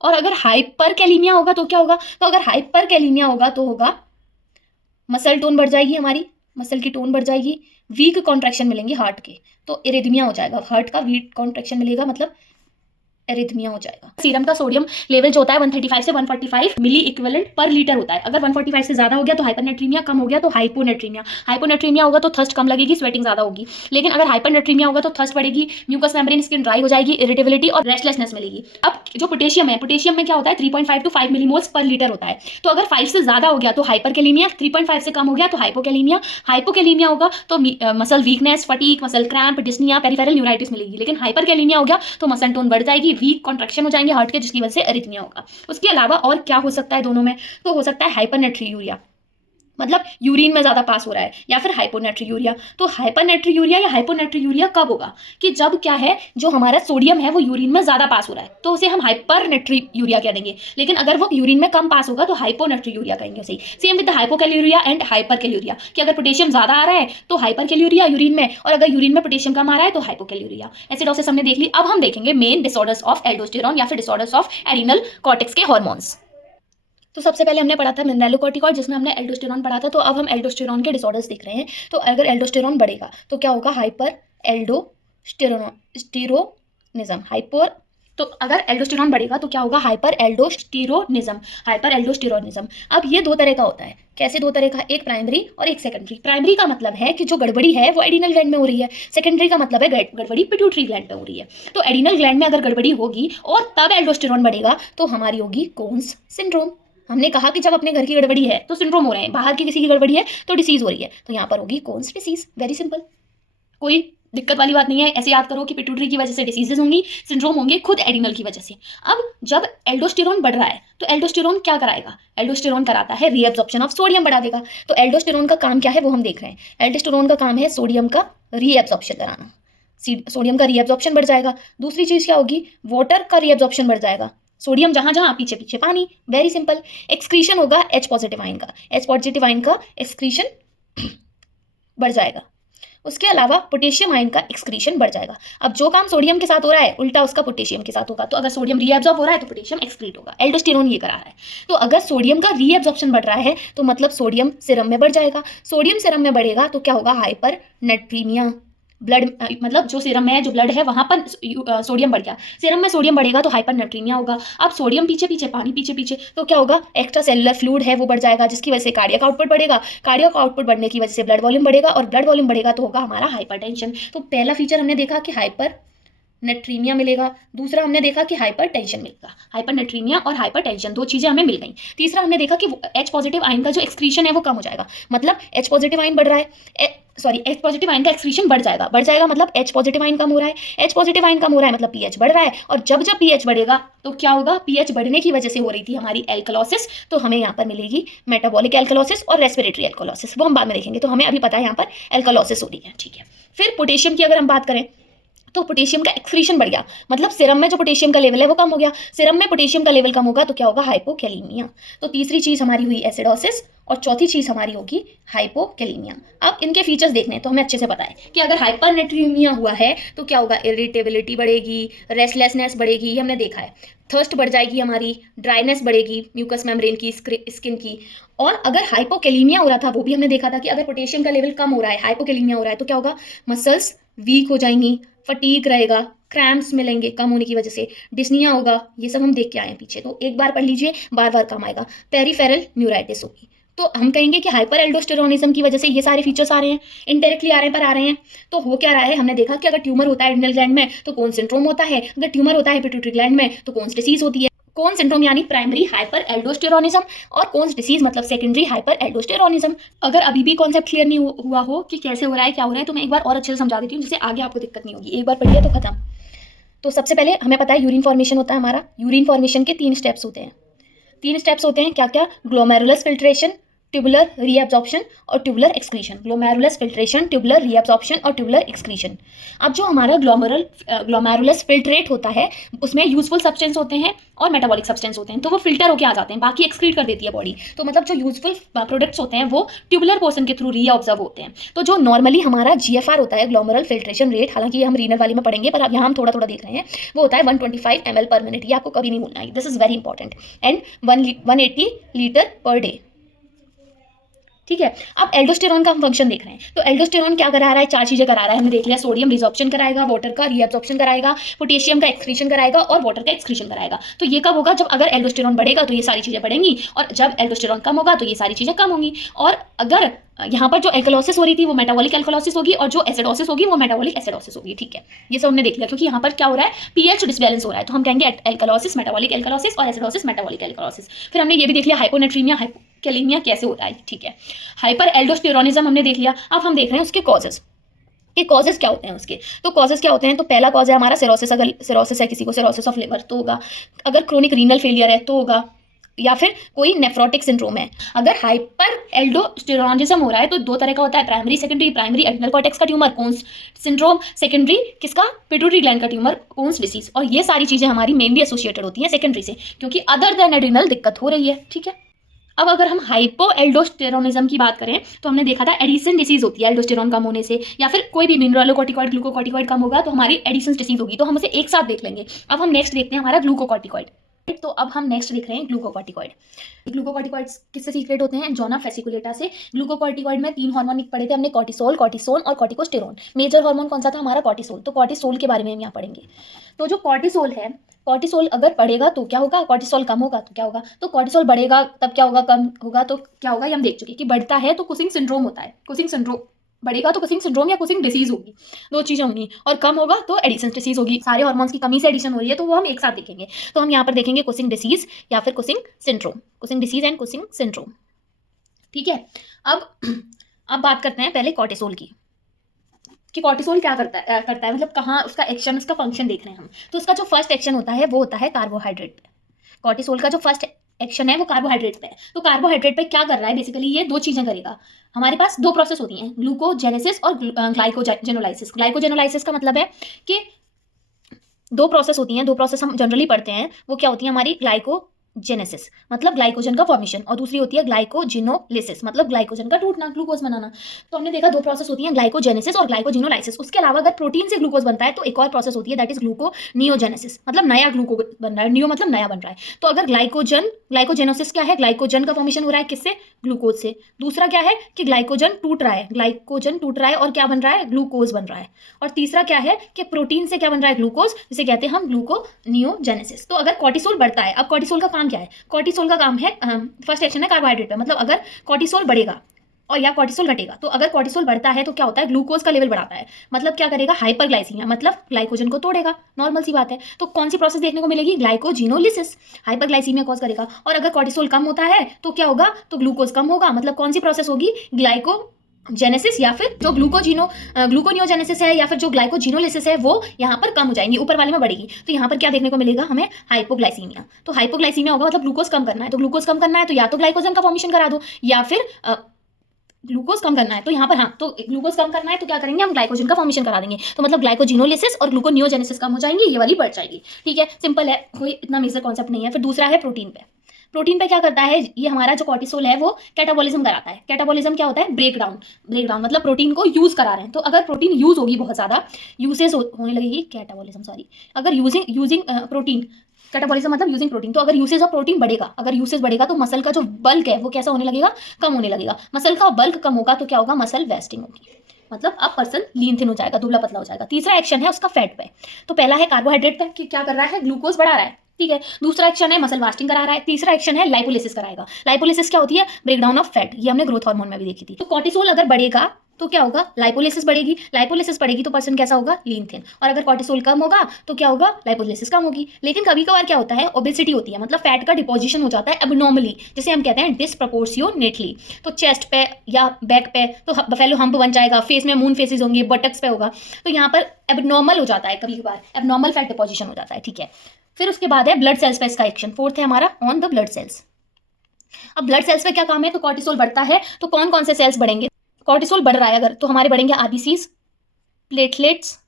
और अगर हाइपरकैलीमिया होगा तो क्या होगा? तो अगर हाइपरकैलीमिया होगा तो होगा मसल टोन बढ़ जाएगी, हमारी मसल की टोन बढ़ जाएगी, वीक कॉन्ट्रैक्शन मिलेंगे हार्ट के, तो इरिथमिया हो जाएगा, हार्ट का वीक कॉन्ट्रैक्शन मिलेगा मतलब एरिथमिया हो जाएगा। सीरम का सोडियम लेवल जो होता है 135 से 145 मिली इक्विवेलेंट पर लीटर होता है। अगर 145 से ज्यादा हो गया तो हाइपरनेट्रीमिया, कम हो गया तो हाइपोनेट्रीमिया। हाइपोनेट्रीमिया होगा तो थर्स्ट कम लगेगी, स्वेटिंग ज्यादा होगी। लेकिन अगर हाइपरनेट्रीमिया होगा तो थर्स्ट बढ़ेगी, म्यूकस मेम्ब्रेन स्किन ड्राई हो जाएगी, इरिटेबिलिटी और रेस्टलेसनेस मिलेगी। अब जो पोटेशियम है, पोटेशियम में क्या होता है? 3.5 to 5 मिलीमोल्स पर लीटर होता है। तो अगर 5 से ज्यादा हो गया तो हाइपरकैलीमिया, 3.5 से कम हो गया तो हाइपोकैलीमिया। हाइपोकैलीमिया होगा तो muscle weakness, fatigue, muscle cramp, dyspnoea, peripheral neuritis मिलेगी। लेकिन हाइपरकैलीमिया हो गया तो मसल टोन बढ़ जाएगी, वीक कॉन्ट्रैक्शन जाएंगे हार्ट के, जिसकी वजह से अरिथमिया होगा। उसके अलावा और क्या हो सकता है दोनों में? तो हो सकता है हाइपरनेट्रीयूरिया, मतलब यूरिन में ज्यादा पास हो रहा है, या फिर हाइपोनेट्रीयूरिया। तो हाइपरनेट्रीयूरिया या हाइपोनेट्रीयूरिया कब होगा? कि जब क्या है, जो हमारा सोडियम है वो यूरिन में ज्यादा पास हो रहा है तो उसे हम हाइपरनेट्रीयूरिया कह देंगे। लेकिन अगर वो यूरिन में कम पास होगा तो हाइपोनेट्रीयूरिया कहेंगे। सही, सेम विद हाइपोकैलूरिया एंड हाइपरकैलूरिया, कि अगर पोटेशियम ज्यादा आ रहा है तो हाइपरकैलूरिया यूरिन में, और अगर यूरिन में पोटेशियम कम आ रहा है तो हाइपोकैलूरिया। एसिडोसिस हमने देख ली। अब हम देखेंगे मेन डिसऑर्डर्स ऑफ एल्डोस्टेरॉन या फिर डिसऑर्डर्स ऑफ एडिनल कॉर्टेक्स के हार्मोन्स। तो सबसे पहले हमने पढ़ा था मिनरलोकॉर्टिकॉइड, जिसमें हमने एल्डोस्टेरॉन पढ़ा था। तो अब हम एल्डोस्टेरॉन के डिसऑर्डर्स देख रहे हैं। तो अगर एल्डोस्टेरॉन बढ़ेगा तो क्या होगा? Hyper aldosteronism. तो अगर एल्डोस्टेरॉन बढ़ेगा तो क्या होगा? Hyper aldosteronism, hyper aldosteronism. अब ये दो तरह का होता है। कैसे दो तरह का? एक प्राइमरी और एक सेकेंडरी। प्राइमरी का मतलब है कि जो गड़बड़ी है वो एडिनल ग्लैंड में हो रही है। सेकेंडरी का मतलब है गड़बड़ी पिट्यूटरी ग्लैंड में हो रही है। तो एडिनल ग्लैंड में अगर गड़बड़ी होगी और तब एल्डोस्टेरॉन बढ़ेगा तो हमारी होगी कोन्स सिंड्रोम। हमने कहा कि जब अपने घर की गड़बड़ी है तो सिंड्रोम हो रहे हैं, बाहर की किसी की गड़बड़ी है तो डिसीज हो रही है, तो यहाँ पर होगी कोन्स डिसीज। वेरी सिंपल, कोई दिक्कत वाली बात नहीं है। ऐसे याद करो कि पिट्यूटरी की वजह से डिसीजेज होंगी, सिंड्रोम होंगे खुद एडिनल की वजह से। अब जब एल्डोस्टेरॉन बढ़ रहा है तो एल्डोस्टेरॉन क्या कराएगा? एल्डोस्टेरॉन कराता है रीएब्जॉर्प्शन ऑफ सोडियम, बढ़ा देगा। तो एल्डोस्टेरॉन का काम क्या है वो हम देख रहे हैं। एल्डोस्टेरॉन का काम है सोडियम का रीएब्जॉर्प्शन कराना, सोडियम का रीएब्जॉर्प्शन बढ़ जाएगा। दूसरी चीज क्या होगी? वाटर का रीएब्जॉर्प्शन बढ़ जाएगा। सोडियम जहां जहां, पीछे पीछे पानी। Very simple. एक्सक्रीशन होगा H पॉजिटिव आयन का, H पॉजिटिव आयन का एक्सक्रीशन बढ़ जाएगा। उसके अलावा पोटेशियम आयन का एक्सक्रीशन बढ़ जाएगा। अब जो काम सोडियम के साथ हो रहा है उल्टा उसका पोटेशियम के साथ होगा। तो अगर सोडियम रीएब्जॉर्ब हो रहा है तो पोटेशियम एक्सक्रीट होगा। एल्डोस्टेरॉन ये करा रहा है। तो अगर सोडियम का रीएब्जॉर्प्शन बढ़ रहा है तो मतलब सोडियम सीरम में बढ़ जाएगा। सोडियम सीरम में बढ़ेगा तो क्या होगा? हाइपरनेट्रीमिया। ब्लड मतलब जो सीरम में जो ब्लड है वहां पर सोडियम बढ़ गया, सीरम में सोडियम बढ़ेगा तो हाइपरनेट्रीमिया होगा। अब सोडियम पीछे पीछे पानी, पीछे पीछे, तो क्या होगा? एक्स्ट्रा सेलुलर फ्लूइड है वो बढ़ जाएगा, जिसकी वजह से कार्डियक आउटपुट बढ़ेगा। कार्डियक आउटपुट बढ़ने की वजह से ब्लड वॉल्यूम बढ़ेगा, और ब्लड वॉल्यूम बढ़ेगा तो होगा हमारा हाइपरटेंशन। तो पहला फीचर हमने देखा कि हाइपरनेट्रीमिया मिलेगा, दूसरा हमने देखा कि हाइपरटेंशन मिलेगा। हाइपरनेट्रीमिया और हाइपरटेंशन दो चीजें हमें मिल गई। तीसरा हमने देखा कि H पॉजिटिव आयन का जो एक्सक्रीशन है वो कम हो जाएगा, मतलब H पॉजिटिव आयन बढ़ रहा है, H पॉजिटिव आयन का एक्सक्रीशन बढ़ जाएगा मतलब H पॉजिटिव आयन कम हो रहा है। H पॉजिटिव आयन कम हो रहा है मतलब pH बढ़ रहा है, और जब जब pH बढ़ेगा तो क्या होगा? pH बढ़ने की वजह से हो रही थी हमारी एल्कलोसिस, तो हमें यहाँ पर मिलेगी मेटाबॉलिक एल्कलोसिस और रेस्पिरेटरी एल्कलोसिस, वो हम बाद में देखेंगे। तो हमें अभी पता है यहाँ पर एल्कलोसिस हो रही है। ठीक है, फिर पोटेशियम की अगर हम बात करें तो पोटेशियम का एक्सक्रीशन बढ़ गया, मतलब सीरम में जो पोटेशियम का लेवल है वो कम हो गया। सीरम में पोटेशियम का लेवल कम होगा तो क्या होगा, हाइपोकैलीमिया। तो तीसरी चीज हमारी हुई एसिडोसिस और चौथी चीज हमारी होगी हाइपोकैलीमिया। अब इनके फीचर्स देखने तो हमें अच्छे से पता है कि अगर हाइपरनेट्रीमिया हुआ है तो क्या होगा, इरिटेबिलिटी बढ़ेगी, रेस्टलेसनेस बढ़ेगी, ये हमने देखा है। थर्स्ट बढ़ जाएगी हमारी, ड्राइनेस बढ़ेगी म्यूकस मेम्ब्रेन की, स्किन की। और अगर हाइपोकैलीमिया हो रहा था वो भी हमने देखा था कि अगर पोटेशियम का लेवल कम हो रहा है, हाइपोकैलीमिया हो रहा है, तो क्या होगा, मसल्स वीक हो जाएंगी, फटीग रहेगा, क्रैम्प्स मिलेंगे कम होने की वजह से, डिस्निया होगा। ये सब हम देख के आए हैं पीछे, तो एक बार पढ़ लीजिए, बार बार काम आएगा। पेरिफेरल न्यूराइटिस होगी। तो हम कहेंगे कि हाइपर एल्डोस्टेरोनिज्म की वजह से ये सारे फीचर्स आ रहे हैं, इनडायरेक्टली आ रहे हैं पर आ रहे हैं। तो हो क्या रहा है, हमने देखा कि अगर ट्यूमर होता है एड्रिनल ग्लैंड में तो कौन सिंड्रोम होता है, अगर ट्यूमर होता है पिट्यूटरी ग्लैंड में तो कौन डिसीज होती है। कौन सिंड्रोम यानी प्राइमरी हाइपर एल्डोस्टेरोनिज्म, और कौन डिसीज मतलब सेकेंडरी हाइपर एल्डोस्टेरोनिज्म। अगर अभी भी कॉन्सेप्ट क्लियर नहीं हुआ हो कि कैसे हो रहा है, क्या हो रहा है, तो मैं एक बार और अच्छे से समझा देती हूँ, जिससे आगे आपको दिक्कत नहीं होगी। एक बार पढ़िए तो खत्म। तो सबसे पहले हमें पता है यूरिन फॉर्मेशन होता है हमारा। यूरिन फॉर्मेशन के 3 स्टेप्स होते हैं। 3 स्टेप्स होते हैं, क्या क्या, ग्लोमेरुलस फिल्ट्रेशन, ट्यूबुलर रीअब्जॉर्प्शन और tubular excretion. Glomerulus filtration, tubular reabsorption और ट्यूबुलर एक्सक्रीशन। अब जो हमारा ग्लोमेरुलस फिल्ट्रेट होता है उसमें यूजफुल सब्सटेंस होते हैं और मेटाबॉलिक सब्सटेंस होते हैं, तो वो फिल्टर होकर आ जाते हैं, बाकी एक्सक्रीट कर देती है बॉडी। तो मतलब जो यूजफुल प्रोडक्ट्स होते हैं वो ट्यूबुलर पोर्शन के थ्रू रीअब्जॉर्ब होते हैं। तो जो नॉर्मली हमारा GFR होता है, ग्लोमेरुलर फिल्ट्रेशन रेट, हालांकि ये हम रीनल वाली में पढ़ेंगे पर अब यहाँ हम थोड़ा थोड़ा देख रहे हैं, वो होता है 125 ml पर मिनट। ये आपको कभी नहीं भूलना है, this is very important. And 180 litre per day. ठीक है। अब एल्डोस्टेरॉन का हम फंक्शन देख रहे हैं, तो एल्डोस्टेरॉन क्या करा रहा है, 4 चीजें करा रहा है, हमने देख लिया। सोडियम रिजॉर्प्शन कराएगा, वाटर का रीअब्जॉर्प्शन कराएगा, पोटेशियम का एक्सक्रीशन कराएगा और वाटर का एक्सक्रीशन कराएगा। तो ये कब होगा, जब अगर एल्डोस्टेरॉन बढ़ेगा तो ये सारी चीजें बढ़ेंगी, और जब एल्डोस्टेरॉन कम होगा तो ये सारी चीजें कम होंगी। और अगर यहाँ पर जो एल्कलोसिस हो रही थी वो मेटाबॉलिक एल्कलोसिस होगी, और जो एसिडोसिस होगी वो मेटाबॉलिक एसिडोसिस होगी। ठीक है, ये सब हमने देख लिया, क्योंकि यहाँ पर क्या हो रहा है, पीएच डिसबैलेंस हो रहा है, तो हम कहेंगे एल्कलोसिस, मेटाबॉलिक एल्कलोसिस, और एसिडोसिस, मेटाबॉलिक एल्कलोसिस। फिर हमने ये भी देख लिया हाइपोनेट्रीमिया, हाइपोकैलीमिया कैसे होता है। ठीक है, हाइपर एल्डोस्टेरोनिज्म हमने देख लिया। अब हम देख रहे हैं उसके कॉजेज, कि कॉजेज क्या होते हैं उसके। तो कॉजेज क्या होते हैं, तो पहला कॉज है हमारा सिरोसिस। अगर सिरोसिस है किसी को, सिरोसिस ऑफ लिवर तो होगा। अगर क्रोनिक रीनल फेलियर है तो होगा, या फिर कोई नेफ्रोटिक सिंड्रोम है। अगर हाइपर एल्डोस्टेरोनिज्म हो रहा है तो 2 तरह का होता है, primary secondary. Primary adrenal cortex का ट्यूमर, कोन्स सिंड्रोम। सेकेंडरी किसका, पिट्यूटरी ग्लैंड का ट्यूमर, कोन्स डिसीज। और ये सारी चीजें हमारी मेनली एसोसिएटेड होती हैं सेकेंडरी से, क्योंकि अदर देन एड्रिनल दिक्कत हो रही है। ठीक है। अब अगर हम हाइपो एल्डोस्टेरोनिज्म की बात करें तो हमने देखा था एडिसन डिसीज होती है एल्डोस्टेरॉन कम होने से, या फिर कोई भी मिनरलोकॉर्टिकॉइड, ग्लूकोकॉर्टिकॉइड कम होगा तो हमारी एडिसन डिसीज होगी। तो हम उसे एक साथ देख लेंगे। अब हम नेक्स्ट देखते हैं हमारा ग्लूकोकॉर्टिकॉइड। तो अब हम नेक्स्ट देख रहे हैं ग्लूकोकॉर्टिकॉइड। ग्लूकोकॉर्टिकॉइड्स किससे सीक्रेट होते हैं, जोना फेसिकुलेटा से। ग्लूकोकॉर्टिकॉइड में 3 हार्मोन पढ़े थे हमने, कॉर्टिसोल, कॉर्टिसोन और कॉर्टिकोस्टेरोन। मेजर हार्मोन कौन सा था हमारा, कॉर्टिसोल। तो कॉर्टिसोल के बारे में हम यहाँ पढ़ेंगे। तो जो कॉर्टिसोल है, कॉर्टिसोल अगर बढ़ेगा तो क्या होगा, कॉर्टिसोल कम होगा तो क्या होगा। तो कॉर्टिसोल बढ़ेगा तब क्या होगा, कम होगा तो क्या होगा, ये हम देख चुके कि बढ़ता है तो कुसिंग सिंड्रोम होता है। कुसिंग सिंड्रोम बढ़ेगा तो कुसिंग सिंड्रोम या कुसिंग डिसीज होगी, 2 चीजें होंगी। और कम होगा तो एडिसन डिसीज होगी। सारे हार्मोन्स की कमी से एडिशन हो रही है, तो वो हम एक साथ देखेंगे। तो हम यहाँ पर देखेंगे कुसिंग डिसीज या फिर Cushing syndrome, Cushing disease and Cushing syndrome. ठीक है। अब बात करते हैं पहले कॉर्टिसोल की, कि कॉर्टिसोल क्या करता है, मतलब कहाँ उसका एक्शन, उसका फंक्शन देख रहे हैं हम। तो उसका जो फर्स्ट एक्शन होता है वो होता है कार्बोहाइड्रेट पे। कॉर्टिसोल का जो फर्स्ट एक्शन है वो कार्बोहाइड्रेट पे है। तो कार्बोहाइड्रेट पे क्या कर रहा है, बेसिकली ये 2 चीजें करेगा। हमारे पास 2 प्रोसेस होती हैं, ग्लूकोजेनेसिस और ग्लाइकोजेनोलाइसिस। ग्लाइकोजेनोलाइसिस का मतलब है कि 2 प्रोसेस होती हैं, 2 प्रोसेस हम जनरली पढ़ते हैं। वो क्या होती है हमारी, ग्लाइकोजेनेसिस मतलब ग्लाइकोजन का फॉर्मेशन, और दूसरी होती है ग्लाइकोजिनोलिसिस मतलब ग्लाइकोजन का टूटना, ग्लूकोज बनाना। तो हमने देखा 2 प्रोसेस होती हैं, ग्लाइकोजेनेसिस और ग्लाइकोजिनोलाइसिस। उसके अलावा अगर प्रोटीन से ग्लूकोज बनता है तो एक और प्रोसेस होती है, दैट इज ग्लूकोनियोजेनेसिस, मतलब नया ग्लूकोज बन रहा है। नियो मतलब नया बन रहा है। तो अगर ग्लाइकोजेनोसिस क्या है, ग्लाइकोजन का फॉर्मेशन हो रहा है किससे, ग्लूकोज से। दूसरा क्या है कि ग्लाइकोजन टूट रहा है, ग्लाइकोजन टूट रहा है और क्या बन रहा है, ग्लूकोज बन रहा है। और तीसरा क्या है कि प्रोटीन से क्या बन रहा है, ग्लूकोज, जिसे कहते हैं हम ग्लूकोनियोजेनेसिस। तो अगर कॉर्टिसोल बढ़ता है, अब कॉर्टिसोल का काम क्या है, कॉर्टिसोल का काम है, फर्स्ट एक्शन है कार्बोहाइड्रेट पे। मतलब अगर कॉर्टिसोल बढ़ेगा और या कॉर्टिसोल घटेगा, तो अगर कॉर्टिसोल बढ़ता है तो क्या होता है, ग्लूकोज का लेवल बढ़ाता है। मतलब क्या करेगा, हाइपरग्लाइसीमिया, मतलब ग्लाइकोजन को तोड़ेगा, नॉर्मल सी बात है। तो कौन सी प्रोसेस देखने को मिलेगी, ग्लाइकोजिनोलिसिस, हाइपरग्लाइसीमिया कॉज करेगा। और अगर कॉर्टिसोल कम होता है तो क्या होगा, तो ग्लूकोज कम होगा। मतलब कौन सी प्रोसेस होगी, जेनेसिस या फिर जो ग्लूकोनियोजेनेसिस है या फिर जो ग्लाइकोजिनोलिसिस है वो यहाँ पर कम हो जाएंगी, ऊपर वाले में बढ़ेगी। तो यहाँ पर क्या देखने को मिलेगा हमें, हाइपोग्लाइसीमिया। तो हाइपोग्लाइसीमिया होगा मतलब ग्लूकोज कम करना है, तो ग्लूकोज कम करना है तो या तो ग्लाइकोजन का फॉर्मेशन करा दो या फिर ग्लूकोज कम करना है तो यहाँ पर हाँ, तो ग्लूकोज कम करना है तो क्या करेंगे हम, ग्लाइकोजन का फॉर्मेशन करा देंगे, तो मतलब ग्लाइकोजिनोलिसिस और ग्लूकोनियोजेनेसिस कम हो जाएंगे, ये वाली बढ़ जाएगी। ठीक है, सिंपल है, कोई इतना मेजर कॉन्सेप्ट नहीं है। फिर दूसरा है प्रोटीन पे। प्रोटीन पे क्या करता है, ये हमारा जो कॉर्टिसोल है वो कैटाबॉलिज्म कराता है। कैटाबॉलिज्म क्या होता है, ब्रेक डाउन। ब्रेक डाउन मतलब प्रोटीन को यूज करा रहे हैं, तो अगर प्रोटीन यूज होगी, बहुत ज्यादा यूसेज होने लगेगी, कैटाबॉलिज्म सॉरी, अगर यूजिंग प्रोटीन, कैटाबॉलिज्म मतलब यूजिंग प्रोटीन, तो अगर यूसेज ऑफ प्रोटीन बढ़ेगा, अगर यूसेज बढ़ेगा तो मसल का जो बल्क है वो कैसा होने लगेगा, कम होने लगेगा। मसल का बल्क कम होगा तो क्या होगा, मसल वेस्टिंग होगी, मतलब अब पर्सन लीन थिन हो जाएगा, दुबला पतला हो जाएगा। तीसरा एक्शन है उसका फैट पे। तो पहला है कार्बोहाइड्रेट पे, क्या कर रहा है, ग्लूकोज बढ़ा रहा है। ठीक है, दूसरा एक्शन है मसल वास्टिंग करा रहा है। तीसरा एक्शन है लाइपोलिसिस कराएगा। लाइपोलिसिस क्या होती है, ब्रेकडाउन ऑफ फैट, ये हमने ग्रोथ हार्मोन में भी देखी थी। तो कॉर्टिसोल अगर बढ़ेगा तो क्या होगा, लाइपोलिसिस बढ़ेगी। लाइपोलिसिस बढ़ेगी तो पर्सन कैसा होगा, लीन थिन। और अगर कॉर्टिसोल कम होगा तो क्या होगा, लाइपोलिसिस कम होगी। लेकिन कभी कभार क्या होता है, ओबेसिटी होती है, मतलब फैट का डिपोजिशन हो जाता है एबनॉर्मली, जिसे हम कहते हैं डिसप्रपोर्शियोनेटली। तो चेस्ट पे या बैक पे तो बफेलो हम्प बन जाएगा, फेस में मून फेसेस होंगे, बटक्स पे होगा, तो यहाँ पर एबनॉर्मल हो जाता है, कभी कभार एबनॉर्मल फैट डिपोजिशन हो जाता है। ठीक है, फिर उसके बाद है ब्लड सेल्स पे इसका एक्शन। फोर्थ है हमारा ऑन द ब्लड सेल्स। अब ब्लड सेल्स पे क्या काम है, तो कॉर्टिसोल बढ़ता है तो कौन कौन से सेल्स बढ़ेंगे, कॉर्टिसोल बढ़ रहा है अगर, तो हमारे बढ़ेंगे आरबीसीज, प्लेटलेट्स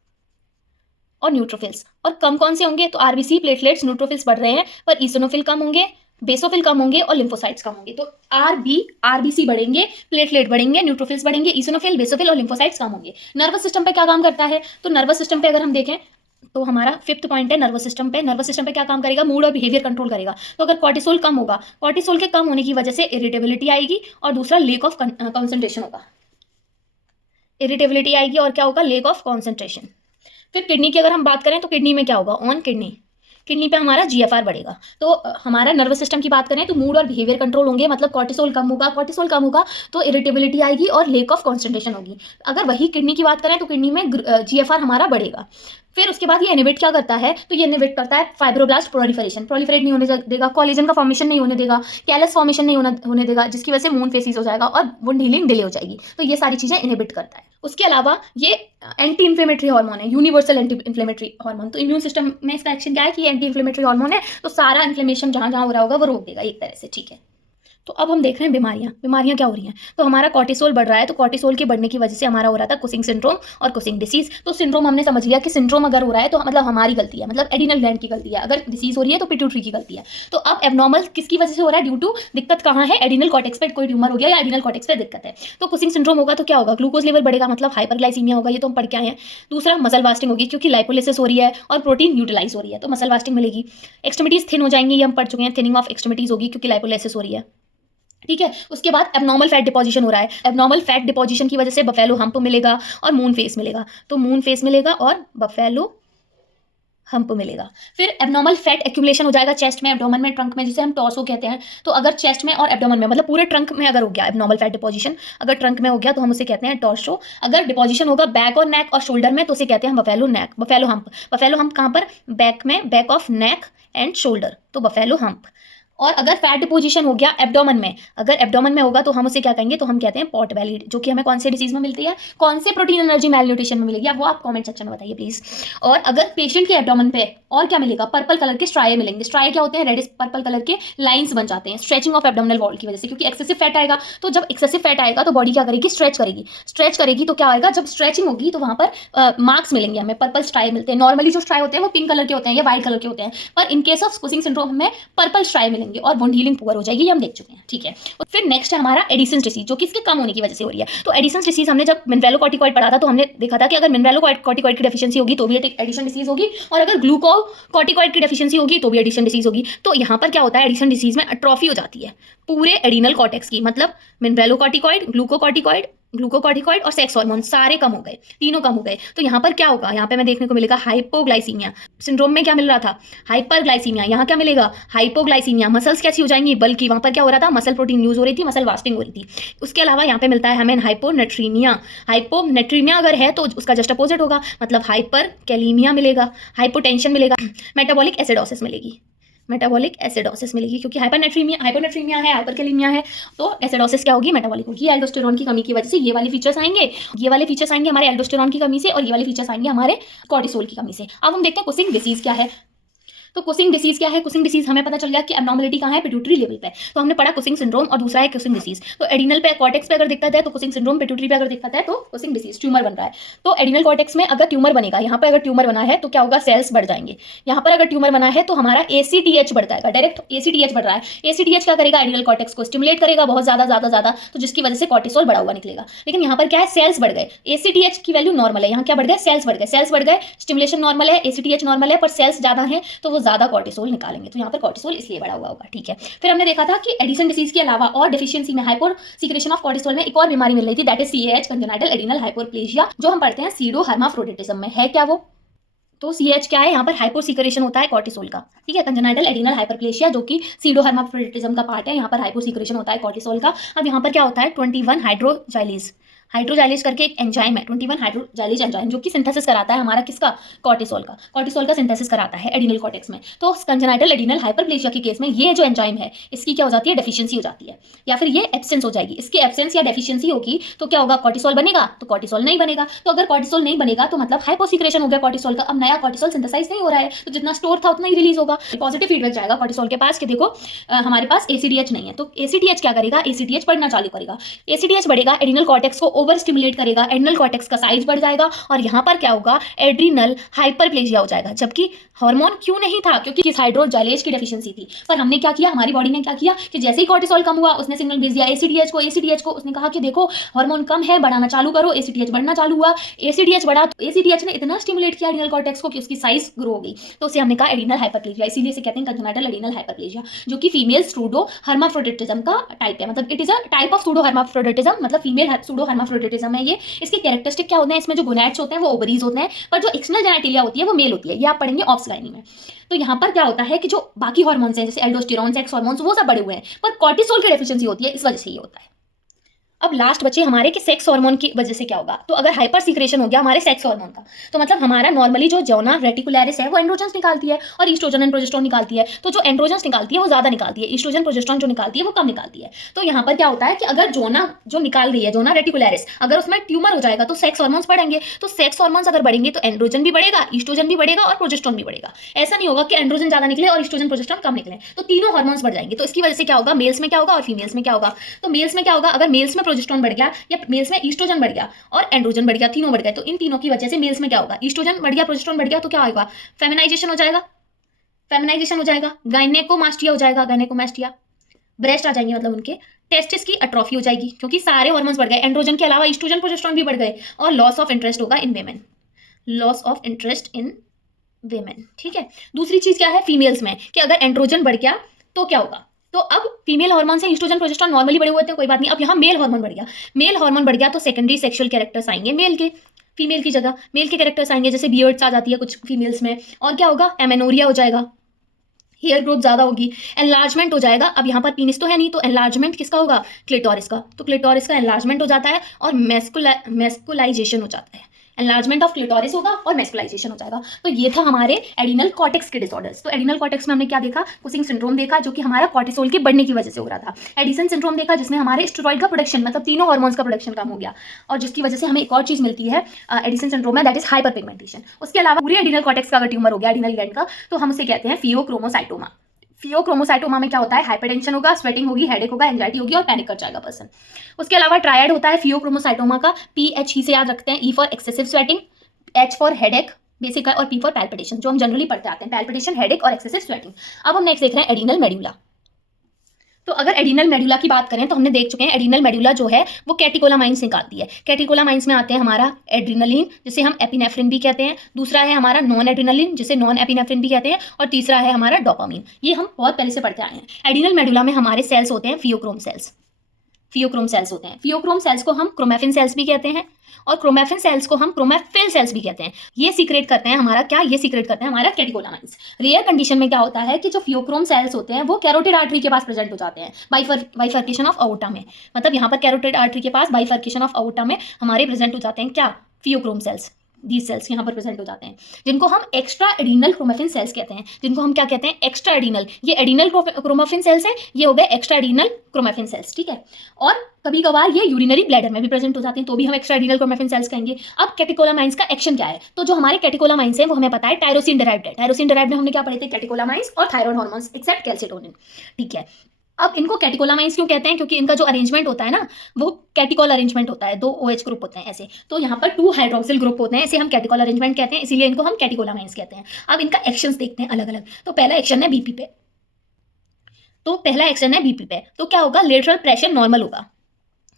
और न्यूट्रोफिल्स। और कम कौन से होंगे, तो आरबीसी, प्लेटलेट्स, न्यूट्रोफिल्स बढ़ रहे हैं, पर ईसोनोफिल कम होंगे, बेसोफिल कम होंगे और लिम्फोसाइट्स कम होंगे। तो आरबीसी बढ़ेंगे, प्लेटलेट बढ़ेंगे, न्यूट्रोफिल्स बढ़ेंगे, ईसोनोफिल, बेसोफिल और लिम्फोसाइट्स कम होंगे। नर्वस सिस्टम पे क्या काम करता है, तो नर्वस सिस्टम पे अगर हम देखें तो हमारा फिफ्थ पॉइंट है नर्वस सिस्टम पे। नर्वस सिस्टम पे क्या काम करेगा, मूड और बिहेवियर कंट्रोल करेगा। तो अगर कॉर्टिसोल कम होगा, कॉर्टिसोल के कम होने की वजह से इरिटेबिलिटी आएगी और दूसरा लेक ऑफ कंसंट्रेशन होगा, इरिटेबिलिटी आएगी और क्या होगा, लेक ऑफ कॉन्सेंट्रेशन। फिर किडनी की अगर हम बात करें तो किडनी में क्या होगा, ऑन किडनी, किडनी पे हमारा जीएफआर बढ़ेगा। तो हमारा नर्वस सिस्टम की बात करें तो मूड और बिहेवियर कंट्रोल होंगे, मतलब कॉर्टिसोल कम होगा, कॉर्टिसोल कम होगा तो इरिटेबिलिटी आएगी और लेक ऑफ कॉन्सेंट्रेशन होगी। अगर वही किडनी की बात करें तो किडनी में जीएफआर हमारा बढ़ेगा। फिर उसके बाद ये इनहिबिट क्या करता है, तो ये इनहिबिट करता है फाइब्रोब्लास्ट प्रोलिफरेशन, प्रोलिफरेट नहीं होने देगा, कोलेजन का फॉर्मेशन नहीं होने देगा, कैलस फॉर्मेशन नहीं होने देगा, जिसकी वजह से मून फेसिस हो जाएगा और वुंड हीलिंग डिले हो जाएगी। तो ये सारी चीजें इनहिबिट करता है। उसके अलावा ये एंटी इन्फ्लेमेटरी हार्मोन है, यूनिवर्सल एंटी इन्फ्लेमेटरी हार्मोन। तो इम्यून सिस्टम में इसका एक्शन क्या है कि एंटी इन्फ्लेमेटरी हार्मोन है, तो सारा इन्फ्लेमेशन जहां जहां हो रहा होगा वो रोक देगा एक तरह से। ठीक है, तो अब हम देख रहे हैं बीमारियां क्या हो रही हैं। तो हमारा कॉर्टिसोल बढ़ रहा है, तो कॉर्टिसोल के बढ़ने की वजह से हमारा हो रहा था कुसिंग सिंड्रोम और कुसिंग डिसीज। तो सिंड्रोम हमने समझ लिया कि सिंड्रोम अगर हो रहा है तो मतलब हमारी गलती है, मतलब एडिनल ग्लैंड की गलती है। अगर डिसीज हो रही है तो पिट्यूटरी की गलती है। तो अब एबनॉर्मल किसकी वजह से हो रहा है, ड्यू टू दिक्कत कहाँ है, एडिनल कॉर्टेक्स पे कोई ट्यूमर हो गया या एडिनल कॉर्टेक्स पे दिक्कत है। तो कुसिंग सिंड्रोम होगा तो क्या होगा, ग्लूकोज लेवल बढ़ेगा, मतलब हाइपरग्लाइसीमिया होगा, ये तो हम पढ़ के आए हैं। दूसरा मसल वास्टिंग होगी, क्योंकि लाइपोलिसिस हो रही है और प्रोटीन यूटिलाइज हो रही है, तो मसल वास्टिंग मिलेगी। एक्सट्रीमिटीज थिन हो जाएंगी, ये हम पढ़ चुके हैं, थिनिंग ऑफ एक्सट्रीमिटीज होगी क्योंकि लाइपोलिसिस हो रही है। ठीक है, उसके बाद एबनॉर्मल फैट डिपोजिशन हो रहा है। एबनॉर्मल फैट डिपोजिशन की वजह से बफेलो हम्प मिलेगा और मून फेस मिलेगा। तो मून फेस मिलेगा और बफेलो हम्प मिलेगा। फिर एबनॉर्मल फैट एक्यूमुलेशन हो जाएगा चेस्ट में, एब्डोमेन में, ट्रंक में, जिसे हम टॉर्सो कहते हैं। तो अगर चेस्ट में और एब्डोमेन में, मतलब पूरे ट्रंक में अगर हो गया एबनॉर्मल फैट डिपोजिशन, अगर ट्रंक में हो गया तो हम उसे कहते हैं टॉर्सो। अगर डिपोजिशन होगा बैक और नेक और शोल्डर में तो उसे कहते हैं हम बफेलो नेक, बफेलो हम्प। बफेलो हम्प कहाँ पर, बैक में, back of neck and shoulder, तो बफेलो हम्प। और अगर फैट डिपोजिशन हो गया एब्डोमेन में, अगर एब्डोमेन में होगा तो हम उसे क्या कहेंगे, तो हम कहते हैं पॉट बेली, जो कि हमें कौन से डिसीज में मिलती है, कौन से प्रोटीन एनर्जी मेलन्यूट्रिशन में मिलेगी, वो आप कमेंट सेक्शन में बताइए प्लीज। और अगर पेशेंट के एब्डोमेन पे और क्या मिलेगा, पर्पल कलर के स्ट्राई मिलेंगे। स्ट्राई क्या होते हैं, रेडिश पर्पल कलर के लाइंस बन जाते हैं, स्ट्रेचिंग ऑफ एब्डोमिनल वॉल की वजह से, क्योंकि एक्सेसिव फैट आएगा। तो जब एक्सेसिव फैट आएगा तो बॉडी क्या करेगी, स्ट्रेच करेगी। स्ट्रेच करेगी तो क्या आएगा, जब स्ट्रेचिंग होगी तो वहां पर मार्क्स मिलेंगे हमें, पर्पल स्ट्राई मिलते हैं। नॉर्मली जो स्ट्राई होते हैं वो पिंक कलर के होते हैं या व्हाइट कलर के होते हैं, पर in case of Cushing syndrome हमें पर्पल स्ट्राई मिलेंगे और वुंड हीलिंग पुअर हो जाएगी, ये हम देख चुके हैं। ठीक है, और फिर नेक्स्ट है हमारा एडिसन्स डिसीज, जो कि इसके कम होने की वजह से हो रही है। तो एडिसन्स डिसीज हमने जब मिनरलोकॉर्टिकॉइड पढ़ा था तो हमने देखा था कि अगर मिनरलोकॉर्टिकॉइड की डेफिशिएंसी होगी तो भी एडिशन डिसीज होगी, और अगर ग्लूकोकॉर्टिकॉइड की डेफिशिएंसी होगी तो भी एडिशन डिसीज होगी। तो यहाँ पर क्या होता है, एडिशन डिसीज में अट्रॉफी हो जाती है पूरे एडिनल कॉर्टेक्स की, मतलब मिनरलोकॉर्टिकॉइड, ग्लूकोकॉर्टिकॉइड और सेक्स हार्मोन सारे कम हो गए, तीनों कम हो गए। तो यहाँ पर क्या होगा, यहाँ पे मैं देखने को मिलेगा हाइपोग्लाइसीमिया। सिंड्रोम में क्या मिल रहा था, हाइपरग्लाइसीमिया, यहाँ क्या मिलेगा, हाइपोग्लाइसीमिया। मसल्स कैसी हो जाएंगी, बल्कि वहाँ पर क्या हो रहा था, मसल प्रोटीन यूज हो रही थी, मसल वास्टिंग हो रही थी। उसके अलावा यहाँ पे मिलता है हमें हाइपोनेट्रीमिया। हाइपोनेट्रीमिया अगर है तो उसका जस्ट अपोजिट होगा, मतलब हाइपर कैलीमिया मिलेगा, हाइपोटेंशन मिलेगा, मेटाबॉलिक एसिडोसिस मिलेगी, मेटाबॉलिक एसिडोसिस मिलेगी, क्योंकि हाइपोनेट्रीमिया है, हाइपरकैलीमिया है, तो एसिडोसिस क्या होगी, मेटाबॉलिक होगी। एल्डोस्टेरॉन की कमी की वजह से ये वाले फीचर्स आएंगे, ये वाले फीचर्स आएंगे हमारे एल्डोस्टेरॉन की कमी से, और ये वाले फीचर्स आएंगे हमारे कॉर्टिसोल की कमी से। अब हम देखते हैं कुसिंग डिसीज क्या है। तो कुसिंग डिसीज क्या है? कुसिंग डिसीज हमें पता चल गया कि एब्नॉर्मलिटी कहाँ है? पिट्यूटरी लेवल पे। तो हमने पढ़ा कुसिंग सिंड्रोम और दूसरा है कुसिंग डिसीज। तो एडिनल पे कॉर्टेक्स पे अगर दिक्कत है तो कुसिंग सिंड्रोम, पिट्यूटरी पे अगर दिक्कत है तो कुसिंग डिसीज, ट्यूमर बन रहा है। तो एडिनल कॉर्टेक्स में अगर ट्यूमर बनेगा, यहाँ पर अगर ट्यूमर बना है तो क्या होगा? सेल्स बढ़ जाएंगे। यहाँ पर अगर ट्यूमर बना है तो हमारा ACTH बढ़ जाएगा, डायरेक्ट ACTH बढ़ रहा है। ACTH क्या करेगा? एडिनल कॉर्टेक्स को स्टिमुलेट करेगा बहुत ज्यादा, तो जिसकी वजह से कॉर्टिसोल बढ़ा हुआ निकलेगा। लेकिन यहाँ पर क्या है? सेल्स बढ़ गए। ACTH की वैल्यू नॉर्मल है, यहाँ क्या बढ़ गए? सेल्स बढ़ गए। सेल्स बढ़ गए, स्टिमुलेशन नॉर्मल है, ACTH नॉर्मल है, पर सेल्स ज्यादा है तो वो ज्यादा कॉर्टिसोल निकालेंगे। तो यहाँ पर कॉर्टिसोल इसलिए बढ़ा हुआ होगा। ठीक है, फिर हमने देखा था कि एडिसन डिसीज के अलावा और डेफिशिएंसी में, हाइपर सीक्रेशन ऑफ कॉर्टिसोल में एक और बीमारी मिल रही थी, that is CAH, congenital adrenal hyperplasia, जो हम पढ़ते हैं सीडो हर्माफ्रोडिटिज्म में। है क्या वो? तो CH क्या है? यहाँ पर हाइपोसीक्रेशन होता है कॉर्टिसोल का। ठीक है, कंजेनाइटल एडिनल हाइपरप्लेशिया जो कि सीडोहर्माफ्रोडिटिज्म का पार्ट है, यहाँ पर हाइपोसीक्रेशन होता है कॉर्टिसोल का। अब यहाँ पर क्या होता है? 21 हाइड्रोजाइलेज, हाइड्रोजाइलेज करके एक एंजाइम है, 21 हाइड्रोजाइलेज एंजाइम, जो कि सिंथेसिस कराता है हमारा किसका? कॉर्टिसोल का। कॉर्टिसोल का सिंथेसिस कराता है एडिनल कॉर्टेक्स में। तो कंजेनाइटल एडिनल हाइपरप्लेशिया के केस में ये जो एंजाइम है इसकी क्या हो जाती है? डेफिशिएंसी हो जाती है, या फिर ये एब्सेंस हो जाएगी। इसकी एब्सेंस या डेफिशिएंसी होगी तो क्या होगा? कॉर्टिसोल बनेगा? तो कॉर्टिसोल नहीं बनेगा। तो अगर कॉर्टिसोल नहीं बनेगा तो मतलब हाइपोसीक्रेशन हो गया कॉर्टिसोल का। अब नया कॉर्टिसोल सिंथेसाइज नहीं हो रहा है, तो जितना स्टोर था उतना ही रिलीज होगा। पॉजिटिव फीडबैक जाएगा कॉर्टिसोल के पास कि देखो हमारे पास ACTH नहीं है। तो ACTH क्या करेगा? ACTH बढ़ना चालू करेगा। ACTH बढ़ेगा, एडिनल कॉर्टेक्स को ओवर स्टिमुलेट करेगा, एडिनल कॉर्टेक्स का साइज बढ़ जाएगा और यहाँ पर क्या होगा? एड्रिनल हाइपरप्लेजिया हो जाएगा। जबकि हार्मोन क्यों नहीं था? क्योंकि हाइड्रोजाइलेज की डेफिशिएंसी थी। पर हमने क्या किया? हमारी बॉडी ने क्या किया कि जैसे ही कॉर्टिसोल कम हुआ उसने सिग्नल भेज दिया ACTH को उसने कहा कि देखो हार्मोन कम है, बढ़ाना चालू करो। ACTH बढ़ना चालू हुआ, ACTH बढ़ा तो ACTH ने इतना स्टिमुलेट किया एडिनल कॉर्टेक्स को कि उसकी साइज ग्रो हो गई। तो उसे हमने कहा एडिनल हाइपरप्लेजिया। इसीलिए इसे कहते हैं कंजेनाइटल एडिनल हाइपरप्लेजिया, जो कि फीमेल सूडो हर्माफ्रोडिटिज्म का टाइप है। मतलब it is a type of pseudo hermaphroditism, मतलब फीमेल सूडो हर्माफ्रोडिटिज्म है ये। इसके कैरेक्टरिस्टिक क्या होते हैं? इसमें जो गोनैड्स होते हैं वो ओवरीज होते हैं, पर जो एक्सटर्नल जेनेटिलिया होती है वो मेल होती है। ये आप पढ़ेंगे ऑब्स गाइनी में। तो यहाँ पर क्या होता है कि जो बाकी हार्मोन्स हैं जैसे एल्डोस्टेरॉन, सेक्स हार्मोन्स, वो सब बढ़े हुए हैं, पर कॉर्टिसोल की डेफिशिएंसी होती है, इस वजह से ये होता है। अब लास्ट बचे हमारे कि सेक्स हार्मोन की वजह से क्या होगा? तो अगर हाइपर सीक्रेशन हो गया हमारे सेक्स हार्मोन का, तो मतलब हमारा नॉर्मली जो जोना रेटिकुलरिस है वो एंड्रोजन्स निकालती है और ईस्ट्रोजन एंड प्रोजेस्टेरोन निकालती है। तो जो एंड्रोजन्स निकालती है वो ज्यादा निकालती है, ईस्ट्रोजन प्रोजेस्टेरोन जो निकालती है वो कम निकालती है। तो यहाँ पर क्या होता है कि अगर जोना जो निकाल रही है, जोना रेटिकुलरिस, अगर उसमें ट्यूमर हो जाएगा तो सेक्स हार्मोन्स बढ़ेंगे। तो सेक्स हार्मोन्स अगर बढ़ेंगे तो एंड्रोजन भी बढ़ेगा, ईस्ट्रोजन भी बढ़ेगा और प्रोजेस्टेरोन भी बढ़ेगा। ऐसा नहीं होगा कि एंड्रोजन ज्यादा निकले और ईस्ट्रोजन प्रोजेस्टेरोन कम निकले। तो तीनों हार्मोन्स बढ़ जाएंगे। तो इसकी वजह से क्या होगा? मेल्स में क्या होगा और फीमेल्स में क्या होगा? तो मेल्स में क्या होगा? अगर मेल्स में प्रोजेस्टेरोन बढ़ गया या मेल्स में ईस्ट्रोजन बढ़ गया और एंड्रोजन बढ़ गया, तीनों बढ़ गए, तो इन तीनों की वजह से मेल्स में क्या होगा? ईस्ट्रोजन बढ़ गया, प्रोजेस्टेरोन बढ़ गया, तो क्या होगा? फेमिनाइजेशन हो जाएगा, फेमिनाइजेशन हो जाएगा, गायनेकोमास्टिया हो जाएगा, गायनेकोमास्टिया, ब्रेस्ट आ जाएंगे, मतलब उनके टेस्टिस की अट्रोफी हो जाएगी, क्योंकि सारे हार्मोन्स बढ़ गए। एंड्रोजन के अलावा ईस्ट्रोजन प्रोजेस्टेरोन भी बढ़ गए और लॉस ऑफ इंटरेस्ट होगा इन women, loss of interest in women. ठीक है, दूसरी चीज क्या है फीमेल्स में कि अगर एंड्रोजन बढ़ गया तो क्या होगा? तो अब फीमेल हार्मोन से ईस्ट्रोजन प्रोजेस्टेरोन नॉर्मली बढ़े हुए थे, कोई बात नहीं। अब यहाँ मेल हार्मोन बढ़ गया, मेल हार्मोन बढ़ गया तो सेकेंडरी सेक्सुअल कैरेक्टर्स आएंगे मेल के, फीमेल की जगह मेल के कैरेक्टर्स आएंगे, जैसे बियर्ड्स आ जाती है कुछ फीमेल्स में। और क्या होगा? एमेनोरिया हो जाएगा, हेयर ग्रोथ ज्यादा होगी, एनलार्जमेंट हो जाएगा। अब यहाँ पर पीनिस तो है नहीं, तो एनलार्जमेंट किसका होगा? क्लिटोरिस का। तो क्लिटोरिस का एनलार्जमेंट हो जाता है और मेस्कुलाइजेशन हो जाता है, एनलार्जमेंट ऑफ क्लिटोरिस होगा और मेस्कुलाइजेशन हो जाएगा। तो ये था हमारे एडिनल कॉर्टेक्स के डिसऑर्डर्स। तो एडिनल कॉर्टेक्स में हमने क्या देखा? कुसिंग सिंड्रोम देखा, जो कि हमारा कॉर्टिसोल के बढ़ने की वजह से हो रहा था। एडिसन सिंड्रोम देखा, जिसमें हमारे स्टेरॉइड का प्रोडक्शन, मतलब तीनों हार्मोन्स का प्रोडक्शन कम हो गया, और जिसकी वजह से हमें एक और चीज मिलती है एडिसन सिंड्रोम में, दैट इज हाइपर पिगमेंटेशन। उसके अलावा पूरे एडिनल कॉर्टेक्स का अगर ट्यूमर हो गया एडिनल ग्लैंड का, तो हम उसे कहते हैं फियोक्रोमोसाइटोमा। फियोक्रोमोसाइटोमा में क्या होता है? हाइपरटेंशन होगा, स्वेटिंग होगी, हेडेक होगा, एंजाइटी होगी और पैनिक कर जाएगा पर्सन। उसके अलावा ट्रायड होता है फियोक्रोमोसाइटोमा का, PHE से याद रखते हैं, E for excessive sweating, H for headache basic है, और P फॉर पैल्पिटेशन, जो हम जनरली पढ़ते आते हैं, पैल्पिटेशन, हेडेक और एक्सेसिव स्वेटिंग। अब हम नेक्स्ट देख रहे हैं एडिनल मेड्यूला। तो अगर एडिनल मेडुला की बात करें तो हमने देख चुके हैं एडिनल मेडुला जो है वो कैटिकोलामाइंस निकालती है। कैटिकोलामाइंस में आते हैं हमारा एड्रिनलिन, जिसे हम एपिनेफ्रिन भी कहते हैं, दूसरा है हमारा नॉन एड्रिनलिन, जिसे नॉन एपिनेफ्रिन भी कहते हैं, और तीसरा है हमारा डोपामिन। ये हम बहुत पहले से पढ़ते आए हैं। एडिनल मेडुला में हमारे सेल्स होते हैं फियोक्रोम सेल्स, फियोक्रोम सेल्स होते हैं। फियोक्रोम सेल्स को हम क्रोमेफिन सेल्स भी कहते हैं और क्रोमेफिन सेल्स को हम क्रोमेफिल सेल्स भी कहते हैं। ये सीक्रेट करते हैं हमारा क्या? ये सीक्रेट करते हैं हमारा कैटिकोलामाइंस। रेयर कंडीशन में क्या होता है कि जो फियोक्रोम सेल्स होते हैं वो कैरोटिड आर्टरी के पास प्रेजेंट हो जाते हैं, बाइफर्केशन ऑफ अओर्टा में। मतलब यहाँ पर कैरोटिड आर्टरी के पास बाइफर्केशन ऑफ अओर्टा में हमारे प्रेजेंट हो जाते हैं क्या? फियोक्रोम सेल्स। these cells यहाँ पर प्रेजेंट हो जाते हैं, जिनको हम एक्स्ट्रा एडिनल क्रोमेफिन सेल्स कहते हैं, जिनको हम क्या कहते हैं, एक्स्ट्रा एडिनल। ये एडिनल क्रोमेफिन सेल्स है, ये हो गए एक्स्ट्रा एडिनल क्रोमेफिन सेल्स, ठीक है। और कभी कभार ये यूरिनरी ब्लैडर में भी प्रेजेंट हो जाते हैं, तो भी हम एक्स्ट्रा एडिनल क्रोमेफिन सेल्स कहेंगे। अब कैटेकोलामाइंस का एक्शन क्या है, तो जो हमारे कैटेकोलामाइंस है वो हमें पता है टायरोसिन डिराइव्ड है। टायरोसिन डिराइव्ड में हमने क्या पढ़े थे, कैटेकोलामाइंस और थायराइड हार्मोन्स एक्सेप्ट कैल्सिटोनिन, ठीक है। अब इनको कैटेकोलामाइंस क्यों कहते हैं, क्योंकि इनका जो अरेंजमेंट होता है ना वो कैटिकॉल अरेंजमेंट होता है, 2 OH ग्रुप होते हैं ऐसे, तो यहाँ पर 2 हाइड्रोक्सिल ग्रुप होते हैं, इसे हम कैटिकॉल अरेंजमेंट कहते हैं, इसीलिए इनको हम कैटेकोलामाइंस कहते हैं। अब इनका एक्शंस देखते हैं अलग अलग। तो पहला एक्शन है बीपी पे, तो पहला एक्शन है बीपी पे, तो क्या होगा, लेटरल प्रेशर नॉर्मल होगा।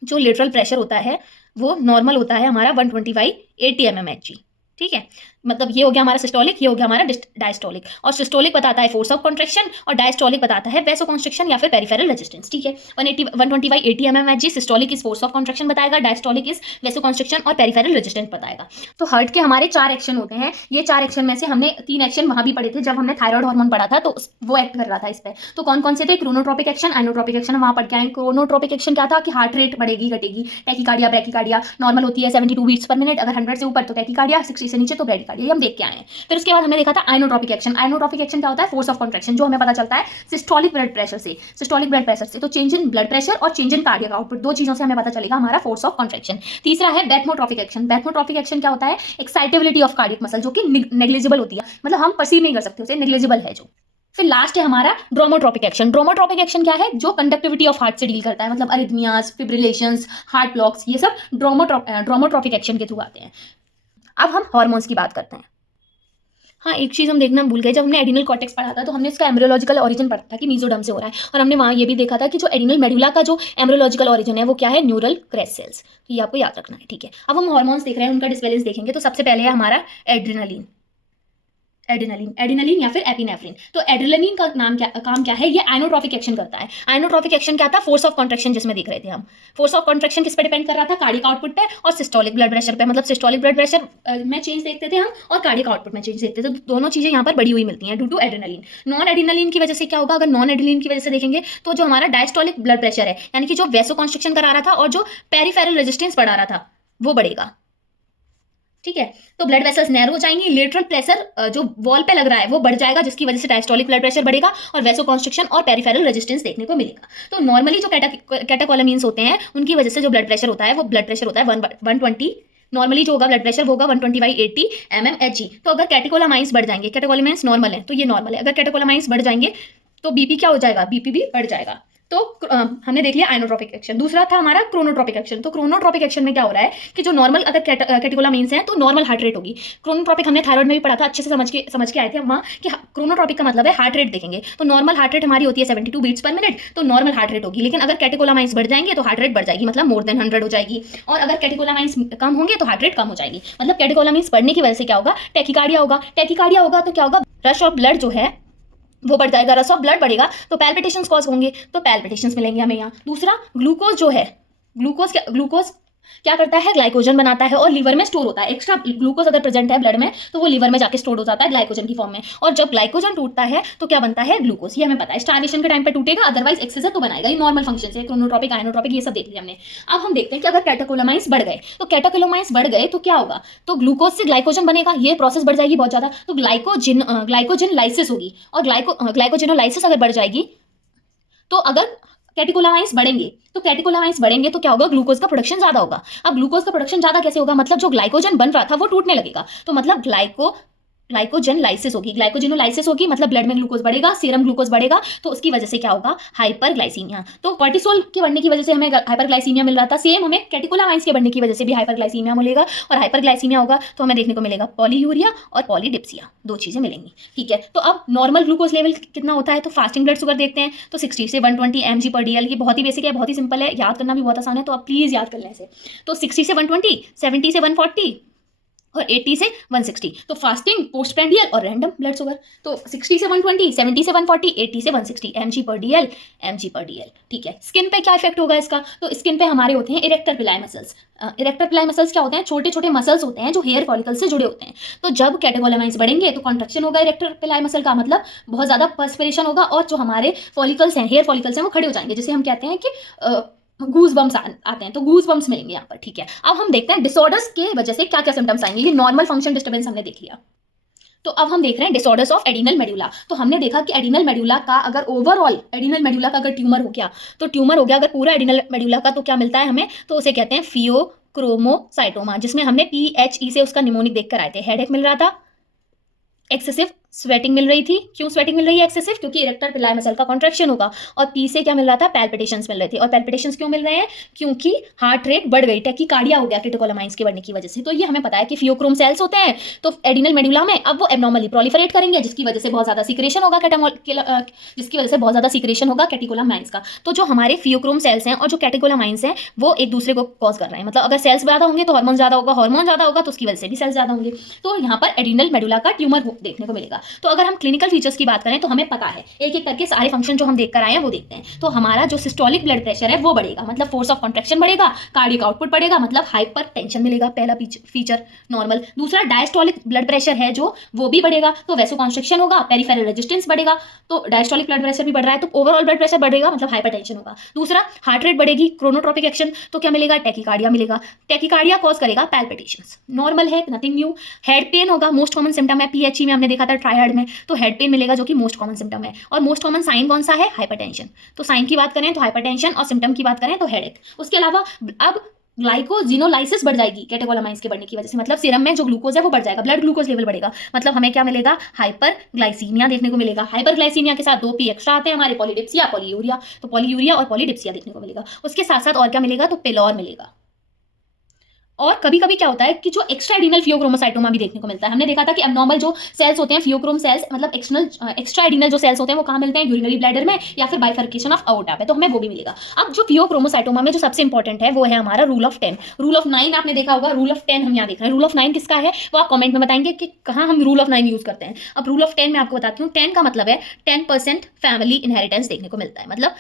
जो लेटरल प्रेशर होता है वो नॉर्मल होता है हमारा 120/80 mmHg, ठीक है। मतलब ये हो गया हमारा सिस्टोलिक, ये हो गया हमारा डायस्टोलिक। और सिस्टोलिक बताता है फोर्स ऑफ कॉन्ट्रैक्शन और डायस्टोलिक बताता है वैसोकॉन्स्ट्रिक्शन या फिर पेरिफेरल रेजिस्टेंस, ठीक है। 120/80 mmHg systolic is force of contraction बताएगा, डायस्टोलिक इज वैसोकॉन्स्ट्रिक्शन और पेरिफेरल रेजिस्टेंस बताएगा। तो हार्ट के हमारे 4 एक्शन होते हैं, ये 4 एक्शन में से हमने 3 एक्शन वहां भी पढ़े थे जब हमने थायराइड हार्मोन पढ़ा था, तो वो एक्ट कर रहा था इस पर। तो कौन कौन से थे, क्रोनोट्रोपिक एक्शन, आइनोट्रोपिक एक्शन वहां पढ़ के आए। क्रोनोट्रोपिक एक्शन क्या था कि हार्ट रेट बढ़ेगी घटेगी, टैकीकार्डिया ब्रैकीकार्डिया नॉर्मल होती है 72 बीट्स पर मिनट, अगर 100 से ऊपर तो टैकीकार्डिया, 60 से नीचे तो ब्रैकीकार्डिया, ये हम देख के आए हैं। फिर उसके बाद हमने देखा था आइनोट्रोपिक एक्शन। आइनोट्रोपिक एक्शन क्या होता है, फोर्स ऑफ कॉन्ट्रैक्शन, जो हमें पता चलता है सिस्टोलिक ब्लड प्रेशर से, सिस्टोलिक ब्लड प्रेशर से। तो चेंज इन ब्लड प्रेशर और चेंज इन कार्डियक आउटपुट, 2 चीजों से हमें पता चलेगा हमारा फोर्स ऑफ कॉन्ट्रैक्शन। तीसरा है बैथमोट्रोपिक एक्शन। बैथमोट्रोपिक एक्शन क्या होता है, एक्साइटेबिलिटी ऑफ कार्डियक मसल, जो कि नेग्लिजिबल होती है, मतलब हम परसीव नहीं कर सकते उसे, नेग्लिजिबल है जो। फिर लास्ट है हमारा ड्रोमोट्रोपिक एक्शन। ड्रोमोट्रोपिक एक्शन क्या है, जो कंडक्टिविटी ऑफ हार्ट से डील करता है, मतलब अरिथमियाज, फिब्रिलेशंस, हार्ट ब्लॉक्स, ये सब ड्रोमोट्रोपिक एक्शन के थ्रू आते हैं। अब हम हार्मोन्स की बात करते हैं। हाँ, एक चीज़ हम देखना भूल गए, जब हमने एडिनल कॉर्टेक्स पढ़ा था तो हमने इसका एम्ब्रियोलॉजिकल ऑरिजिन पढ़ा था कि मीजोडर्म से हो रहा है, और हमने वहाँ ये भी देखा था कि जो एडिनल मेडुला का जो एम्ब्रियोलॉजिकल ऑरिजिन है वो क्या है, न्यूरल क्रेस्ट सेल्स। तो ये आपको याद रखना है, ठीक है। अब हम हार्मोन्स देख रहे हैं, उनका डिसबैलेंस देखेंगे। तो सबसे पहले है हमारा एड्रेनलिन, एडिनलिन या फिर एपिनेफ्रिन। तो एड्रेनलिन का काम क्या है, ये आइनोट्रोपिक एक्शन करता है। आइनोट्रोपिक एक्शन क्या था, फोर्स ऑफ कॉन्ट्रैक्शन, जिसमें देख रहे थे हम। फोर्स ऑफ कॉन्ट्रैक्शन किस पे डिपेंड कर रहा था, कार्डियक आउटपुट पे और सिस्टोलिक ब्लड प्रेशर पे, मतलब सिस्टोलिक ब्लड प्रेशर में चेंज देखते थे हम और कार्डियक आउटपुट में चेंज देखते थे। तो दोनों चीजें यहाँ पर बढ़ी हुई मिलती हैं due to adrenaline. Non adrenaline की वजह से क्या होगा, अगर नॉन एड्रेनलिन की वजह से देखेंगे तो जो हमारा डायस्टोलिक ब्लड प्रेशर है, यानी कि जो वैसोकॉन्स्ट्रिक्शन करा रहा था और जो पेरिफेरल रेजिस्टेंस बढ़ा रहा था, वो बढ़ेगा, ठीक है। तो ब्लड वेसल्स नैरो हो जाएंगी, लेटरल प्रेशर जो वॉल पे लग रहा है वो बढ़ जाएगा, जिसकी वजह से डायस्टोलिक ब्लड प्रेशर बढ़ेगा और वैसोकॉन्स्ट्रिक्शन और पेरिफेरल रेजिस्टेंस देखने को मिलेगा। तो नॉर्मली जो कैटेकोलामीन्स होते हैं उनकी वजह से जो ब्लड प्रेशर होता है वो ब्लड प्रेशर होता है 120। नॉर्मली जो होगा ब्लड प्रेशर वो होगा 120/80 mmHg। तो अगर कैटेकोलामाइंस बढ़ जाएंगे, कैटेकोलामाइंस नॉर्मल है तो ये नॉर्मल है, अगर कैटेकोलामाइंस बढ़ जाएंगे तो बीपी क्या हो जाएगा, बीपी भी बढ़ जाएगा। तो हमने देख लिया आइनोट्रोपिक एक्शन। दूसरा था हमारा क्रोनोट्रोपिक एक्शन। तो क्रोनोट्रोपिक एक्शन में क्या हो रहा है कि जो नॉर्मल अगर कैटेकोलामीन्स हैं तो नॉर्मल हार्ट रेट होगी। क्रोनोट्रोपिक हमने थायराइड में भी पढ़ा था, अच्छे से समझ के आए थे वहाँ कि क्रोनोट्रोपिक का मतलब है हार्ट रेट देखेंगे। तो नॉर्मल हार्ट रेट हमारी होती है 72 बीट्स पर मिनट, तो नॉर्मल हार्ट रेट होगी। लेकिन अगर कैटेकोलामाइंस बढ़ जाएंगे तो हार्ट रेट बढ़ जाएगी, मतलब मोर देन 100 हो जाएगी। और अगर कैटेकोलामाइंस कम होंगे तो हार्ट रेट कम हो जाएगी। मतलब कैटेकोलामाइंस बढ़ने की वजह से क्या होगा, टैकीकार्डिया होगा। टैकीकार्डिया होगा तो क्या होगा, रश ऑफ ब्लड जो है वो बढ़ जाएगा। रश ऑफ ब्लड बढ़ेगा तो पैल्पिटेशंस कॉज होंगे, तो पैल्पिटेशंस मिलेंगे हमें यहाँ। दूसरा ग्लूकोज जो है, ग्लूकोज क्या करता है, ग्लाइकोजन बनाता है और लीवर में स्टोर होता है। एक्स्ट्रा ग्लूकोज अगर प्रेजेंट है ब्लड में तो वो लीवर में जाके स्टोर हो जाता है ग्लाइकोजन की फॉर्म में, और जब ग्लाइकोजन टूटता है तो क्या बनता है, ग्लूकोज। ये हमें पता है, स्टार्वेशन के टाइम पे टूटेगा, अदरवाइज एक्सेस है तो बनाएगा। ये नॉर्मल फंक्शन है, क्रोनोट्रोपिक आइनोट्रोपिक ये सब देख लिया हमने। अब हम देखते हैं कि अगर कैटेकोलामाइंस बढ़ गए तो कैटेकोलामाइंस बढ़ गए तो क्या होगा, तो ग्लूकोज से ग्लाइकोजन बनेगा, ये प्रोसेस बढ़ जाएगी बहुत ज्यादा, तो ग्लाइकोजन लाइसिस होगी। और ग्लाइकोजेनोलाइसिस अगर बढ़ जाएगी तो अगर कैटेकोलामाइंस बढ़ेंगे तो क्या होगा, ग्लूकोज का प्रोडक्शन ज्यादा होगा। अब ग्लूकोज का प्रोडक्शन ज्यादा कैसे होगा, मतलब जो ग्लाइकोजन बन रहा था वो टूटने लगेगा, तो मतलब ग्लाइकोजेनोलाइसिस होगी, मतलब ब्लड में ग्लूकोज बढ़ेगा, सीरम ग्लूकोज बढ़ेगा, तो उसकी वजह से क्या होगा, हाइपरग्लाइसीमिया। तो कॉर्टिसोल के बढ़ने की वजह से हमें हाइपरग्लाइसीमिया मिल रहा था, सेम हमें कैटेकोलामाइंस के बढ़ने की वजह से भी हाइपरग्लाइसीमिया मिलेगा। और हाइपरग्लाइसीमिया होगा तो हमें देखने को मिलेगा पॉलीयूरिया और पॉलीडिप्सिया, 2 चीजें मिलेंगी, ठीक है। तो अब नॉर्मल ग्लूकोज लेवल कितना होता है, तो फास्टिंग ब्लड शुगर देखते हैं, तो 60 से 120 mg/dl। ये बहुत ही बेसिक है, बहुत ही सिंपल है, याद करना भी बहुत आसान है, तो आप प्लीज याद कर लें इसे। तो 60 से 120, 70 से 140 और 80 से 160। तो फास्टिंग, पोस्ट प्रेंडियल और रैंडम ब्लड शुगर। तो 60 से 120, 70 से 140, 80 से 160 mg/dl, ठीक है। स्किन पे क्या इफेक्ट होगा इसका, तो स्किन पे हमारे होते हैं इरेक्टर पिलाई मसल्स। इरेक्टर पिलाई मसल्स क्या होते हैं, छोटे छोटे मसल्स होते हैं जो हेयर फॉलिकल से जुड़े होते हैं। तो जब कैटेकोलामाइंस बढ़ेंगे तो कॉन्ट्रैक्शन होगा इरेक्टर पिलाई मसल का, मतलब बहुत ज्यादा पर्सपिरेशन होगा और जो हमारे फॉलिकल्स हैं, हेयर फॉलिकल्स हैं, वो खड़े हो जाएंगे, जिसे हम कहते हैं कि गूज बम्स आते हैं, तो गूज बम्स मिलेंगे यहाँ पर, ठीक है। अब हम देखते हैं डिसऑर्डर्स के वजह से क्या क्या सिम्टम्स आएंगे। ये नॉर्मल फंक्शन डिस्टर्बेंस हमने देख लिया, तो अब हम देख रहे हैं डिसऑर्डर्स ऑफ एडिनल मेडुला। तो हमने देखा कि एडिनल मेडुला का अगर ओवरऑल एडिनल मेडुला का अगर ट्यूमर हो गया, तो ट्यूमर हो गया अगर पूरा एडिनल मेडुला का, तो क्या मिलता है हमें, तो उसे कहते हैं फियोक्रोमोसाइटोमा, जिसमें हमने PHE से उसका निमोनिक देखकर आए थे। हेडेक मिल रहा था, एक्सेसिव स्वेटिंग मिल रही थी। क्यों स्वेटिंग मिल रही है एक्सेसिव? क्योंकि इरेक्टर पिलाई मसल का कॉन्ट्रैक्शन होगा। और पी से क्या मिल रहा था, पैल्पिटेशंस मिल रहे थे। और पैल्पिटेशंस क्यों मिल रहे हैं? क्योंकि हार्ट रेट बढ़ गई, टैकीकार्डिया हो गया कैटेकोलामाइंस के बढ़ने की वजह से। तो ये हमें पता है कि फियोक्रोम सेल्स होते हैं तो एडिनल मेडुला में, अब वो एबनॉर्मली प्रोलिफरेट करेंगे, जिसकी वजह से बहुत ज्यादा सीक्रेशन होगा कैटेकोलामाइंस का। तो जो हमारे फियोक्रोम सेल्स हैं और जो कैटेकोलामाइंस हैं वो एक दूसरे को कॉज कर रहे हैं। मतलब अगर सेल्स ज्यादा होंगे तो हार्मोन ज्यादा होगा, हार्मोन ज्यादा होगा तो उसकी वजह से भी सेल्स ज्यादा होंगे। तो यहाँ पर एडिनल मेडुला का ट्यूमर देखने को मिलेगा। तो अगर हम क्लिनिकल फीचर्स की बात करें तो हमें पता है, एक एक करके सारे फंक्शन जो हम देख कर आए हैं वो देखते हैं। तो हमारा जो सिस्टोलिक ब्लड प्रेशर है वो बढ़ेगा, मतलब फोर्स ऑफ कॉन्ट्रैक्शन बढ़ेगा, कार्डियक आउटपुट बढ़ेगा, मतलब हाइपर टेंशन मिलेगा, पहला फीचर नॉर्मल। दूसरा डायस्टोलिक ब्लड प्रेशर है जो, वो भी बढ़ेगा, तो वैसोकॉन्स्ट्रिक्शन होगा, पेरिफेरल रेजिस्टेंस बढ़ेगा। तो डायस्टोलिक ब्लड प्रेशर भी बढ़ रहा है तो ओवरऑल ब्लड प्रेशर बढ़ेगा, मतलब हाइपर टेंशन होगा। दूसरा हार्ट रेट बढ़ेगी, क्रोनोट्रोपिक एक्शन, तो क्या मिलेगा, टैकीकार्डिया मिलेगा। टैकीकार्डिया कॉज करेगा पैल्पिटेशंस, नॉर्मल है, नथिंग न्यू। हेड पेन होगा, मोस्ट कॉमन सिम्टम है, PHE में हमने देखा था ट्रायड में, तो हेड पेन मिलेगा जो कि मोस्ट कॉमन सिम्टम है। और मोस्ट कॉमन साइन कौन सा है, हाइपरटेंशन। तो साइन की बात करें तो हाइपरटेंशन, और सिम्टम की बात करें तो हेडेक। उसके अलावा अब ग्लाइकोजिनोलाइसिस बढ़ जाएगी कैटेकोलामाइंस के बढ़ने की वजह से, मतलब सीरम में जो ग्लूकोज है वो बढ़ जाएगा, ब्लड ग्लूकोज लेवल बढ़ेगा, मतलब हमें क्या मिलेगा, हाइपरग्लाइसीमिया देखने को मिलेगा। हाइपरग्लाइसीमिया के साथ 2 P एक्स्ट्रा आते हैं हमारे, पॉलीडिप्सिया, पॉलीयूरिया, तो पॉलीयूरिया और पॉलीडिप्सिया देखने को मिलेगा। उसके साथ साथ और क्या मिलेगा, तो पेलोर मिलेगा। और कभी कभी क्या होता है कि जो एक्स्ट्रा एडिनल फियोक्रोमोसाइटोमा भी देखने को मिलता है। हमने देखा था कि एबनॉर्मल जो सेल्स होते हैं फियोक्रोम सेल्स, मतलब एक्स्ट्रा एडिनल जो सेल्स होते हैं वो कहाँ मिलते हैं, यूरिनरी ब्लैडर में या फिर बाइफर्केशन ऑफ अओर्टा पे, तो हमें वो भी मिलेगा। अब जो फियोक्रोमोसाइटोमा में जो सबसे इंपॉर्टेंट है वो है हमारा रूल ऑफ 10। रूल ऑफ 9 आपने देखा होगा, रूल ऑफ 10 हम यहाँ देख रहे हैं। रूल ऑफ 9 किसका है वो आप कमेंट में बताएंगे कि कहाँ हम रूल ऑफ 9 यूज करते हैं। अब रूल ऑफ 10 मैं आपको बताती हूँ। 10 का मतलब है 10% फैमिली इनहेरिटेंस देखने को मिलता है, मतलब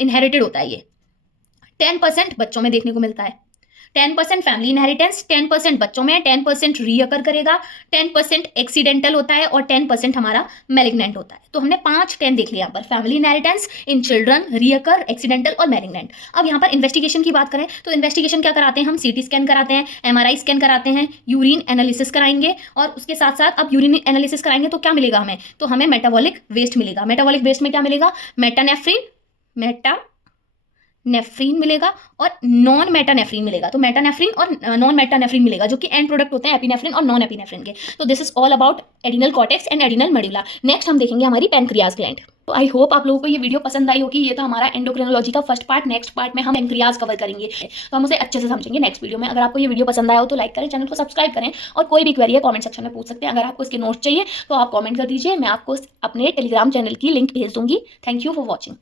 इनहेरिटेड होता है ये। 10% बच्चों में देखने को मिलता है, 10% फैमिली इनहेरिटेंस, 10% बच्चों में, 10% रीअकर करेगा, 10% एक्सीडेंटल होता है और 10% हमारा मेलिग्नेंट होता है। तो हमने 5-10 देख लिया यहाँ पर, family inheritance, in children, recur, accidental और मेलिग्नेंट। अब यहाँ पर इन्वेस्टिगेशन की बात करें तो इन्वेस्टिगेशन क्या कराते हैं हम, CT स्कैन कराते हैं, MRI स्कैन कराते हैं, यूरिन एनालिसिस कराएंगे, और उसके साथ साथ अब यूरिन एनालिसिस कराएंगे तो क्या मिलेगा हमें, तो हमें मेटाबॉलिक वेस्ट मिलेगा। मेटाबॉलिक वेस्ट में क्या मिलेगा, नेफ्रीन मिलेगा और नॉन मेटानेफ्रीन मिलेगा। तो मेटानेफ्रीन और नॉन मेटानेफ्रीन मिलेगा, जो कि एंड प्रोडक्ट होते हैं एपिनेफ्रीन और नॉन एपिनेफ्रीन के। तो this is all about adrenal cortex and adrenal medulla. Next हम देखेंगे हमारी पैनक्रियाज ग्लैंड। तो आई होप आप लोगों को ये वीडियो पसंद आई होगी। ये तो हमारा एंडोक्रिनोलॉजी का फर्स्ट पार्ट। नेक्स्ट पार्ट में हम पैनक्रियाज कवर करेंगे, तो हम उसे अच्छे से समझेंगे नेक्स्ट वीडियो में। अगर आपको ये वीडियो पसंद आया हो तो लाइक करें, चैनल को सब्सक्राइब करें, और कोई भी क्वेरी है कमेंट सेक्शन में पूछ सकते हैं। अगर आपको इसके नोट्स चाहिए तो आप कमेंट कर दीजिए, मैं आपको अपने टेलीग्राम चैनल की लिंक भेज दूंगी। Thank you for watching.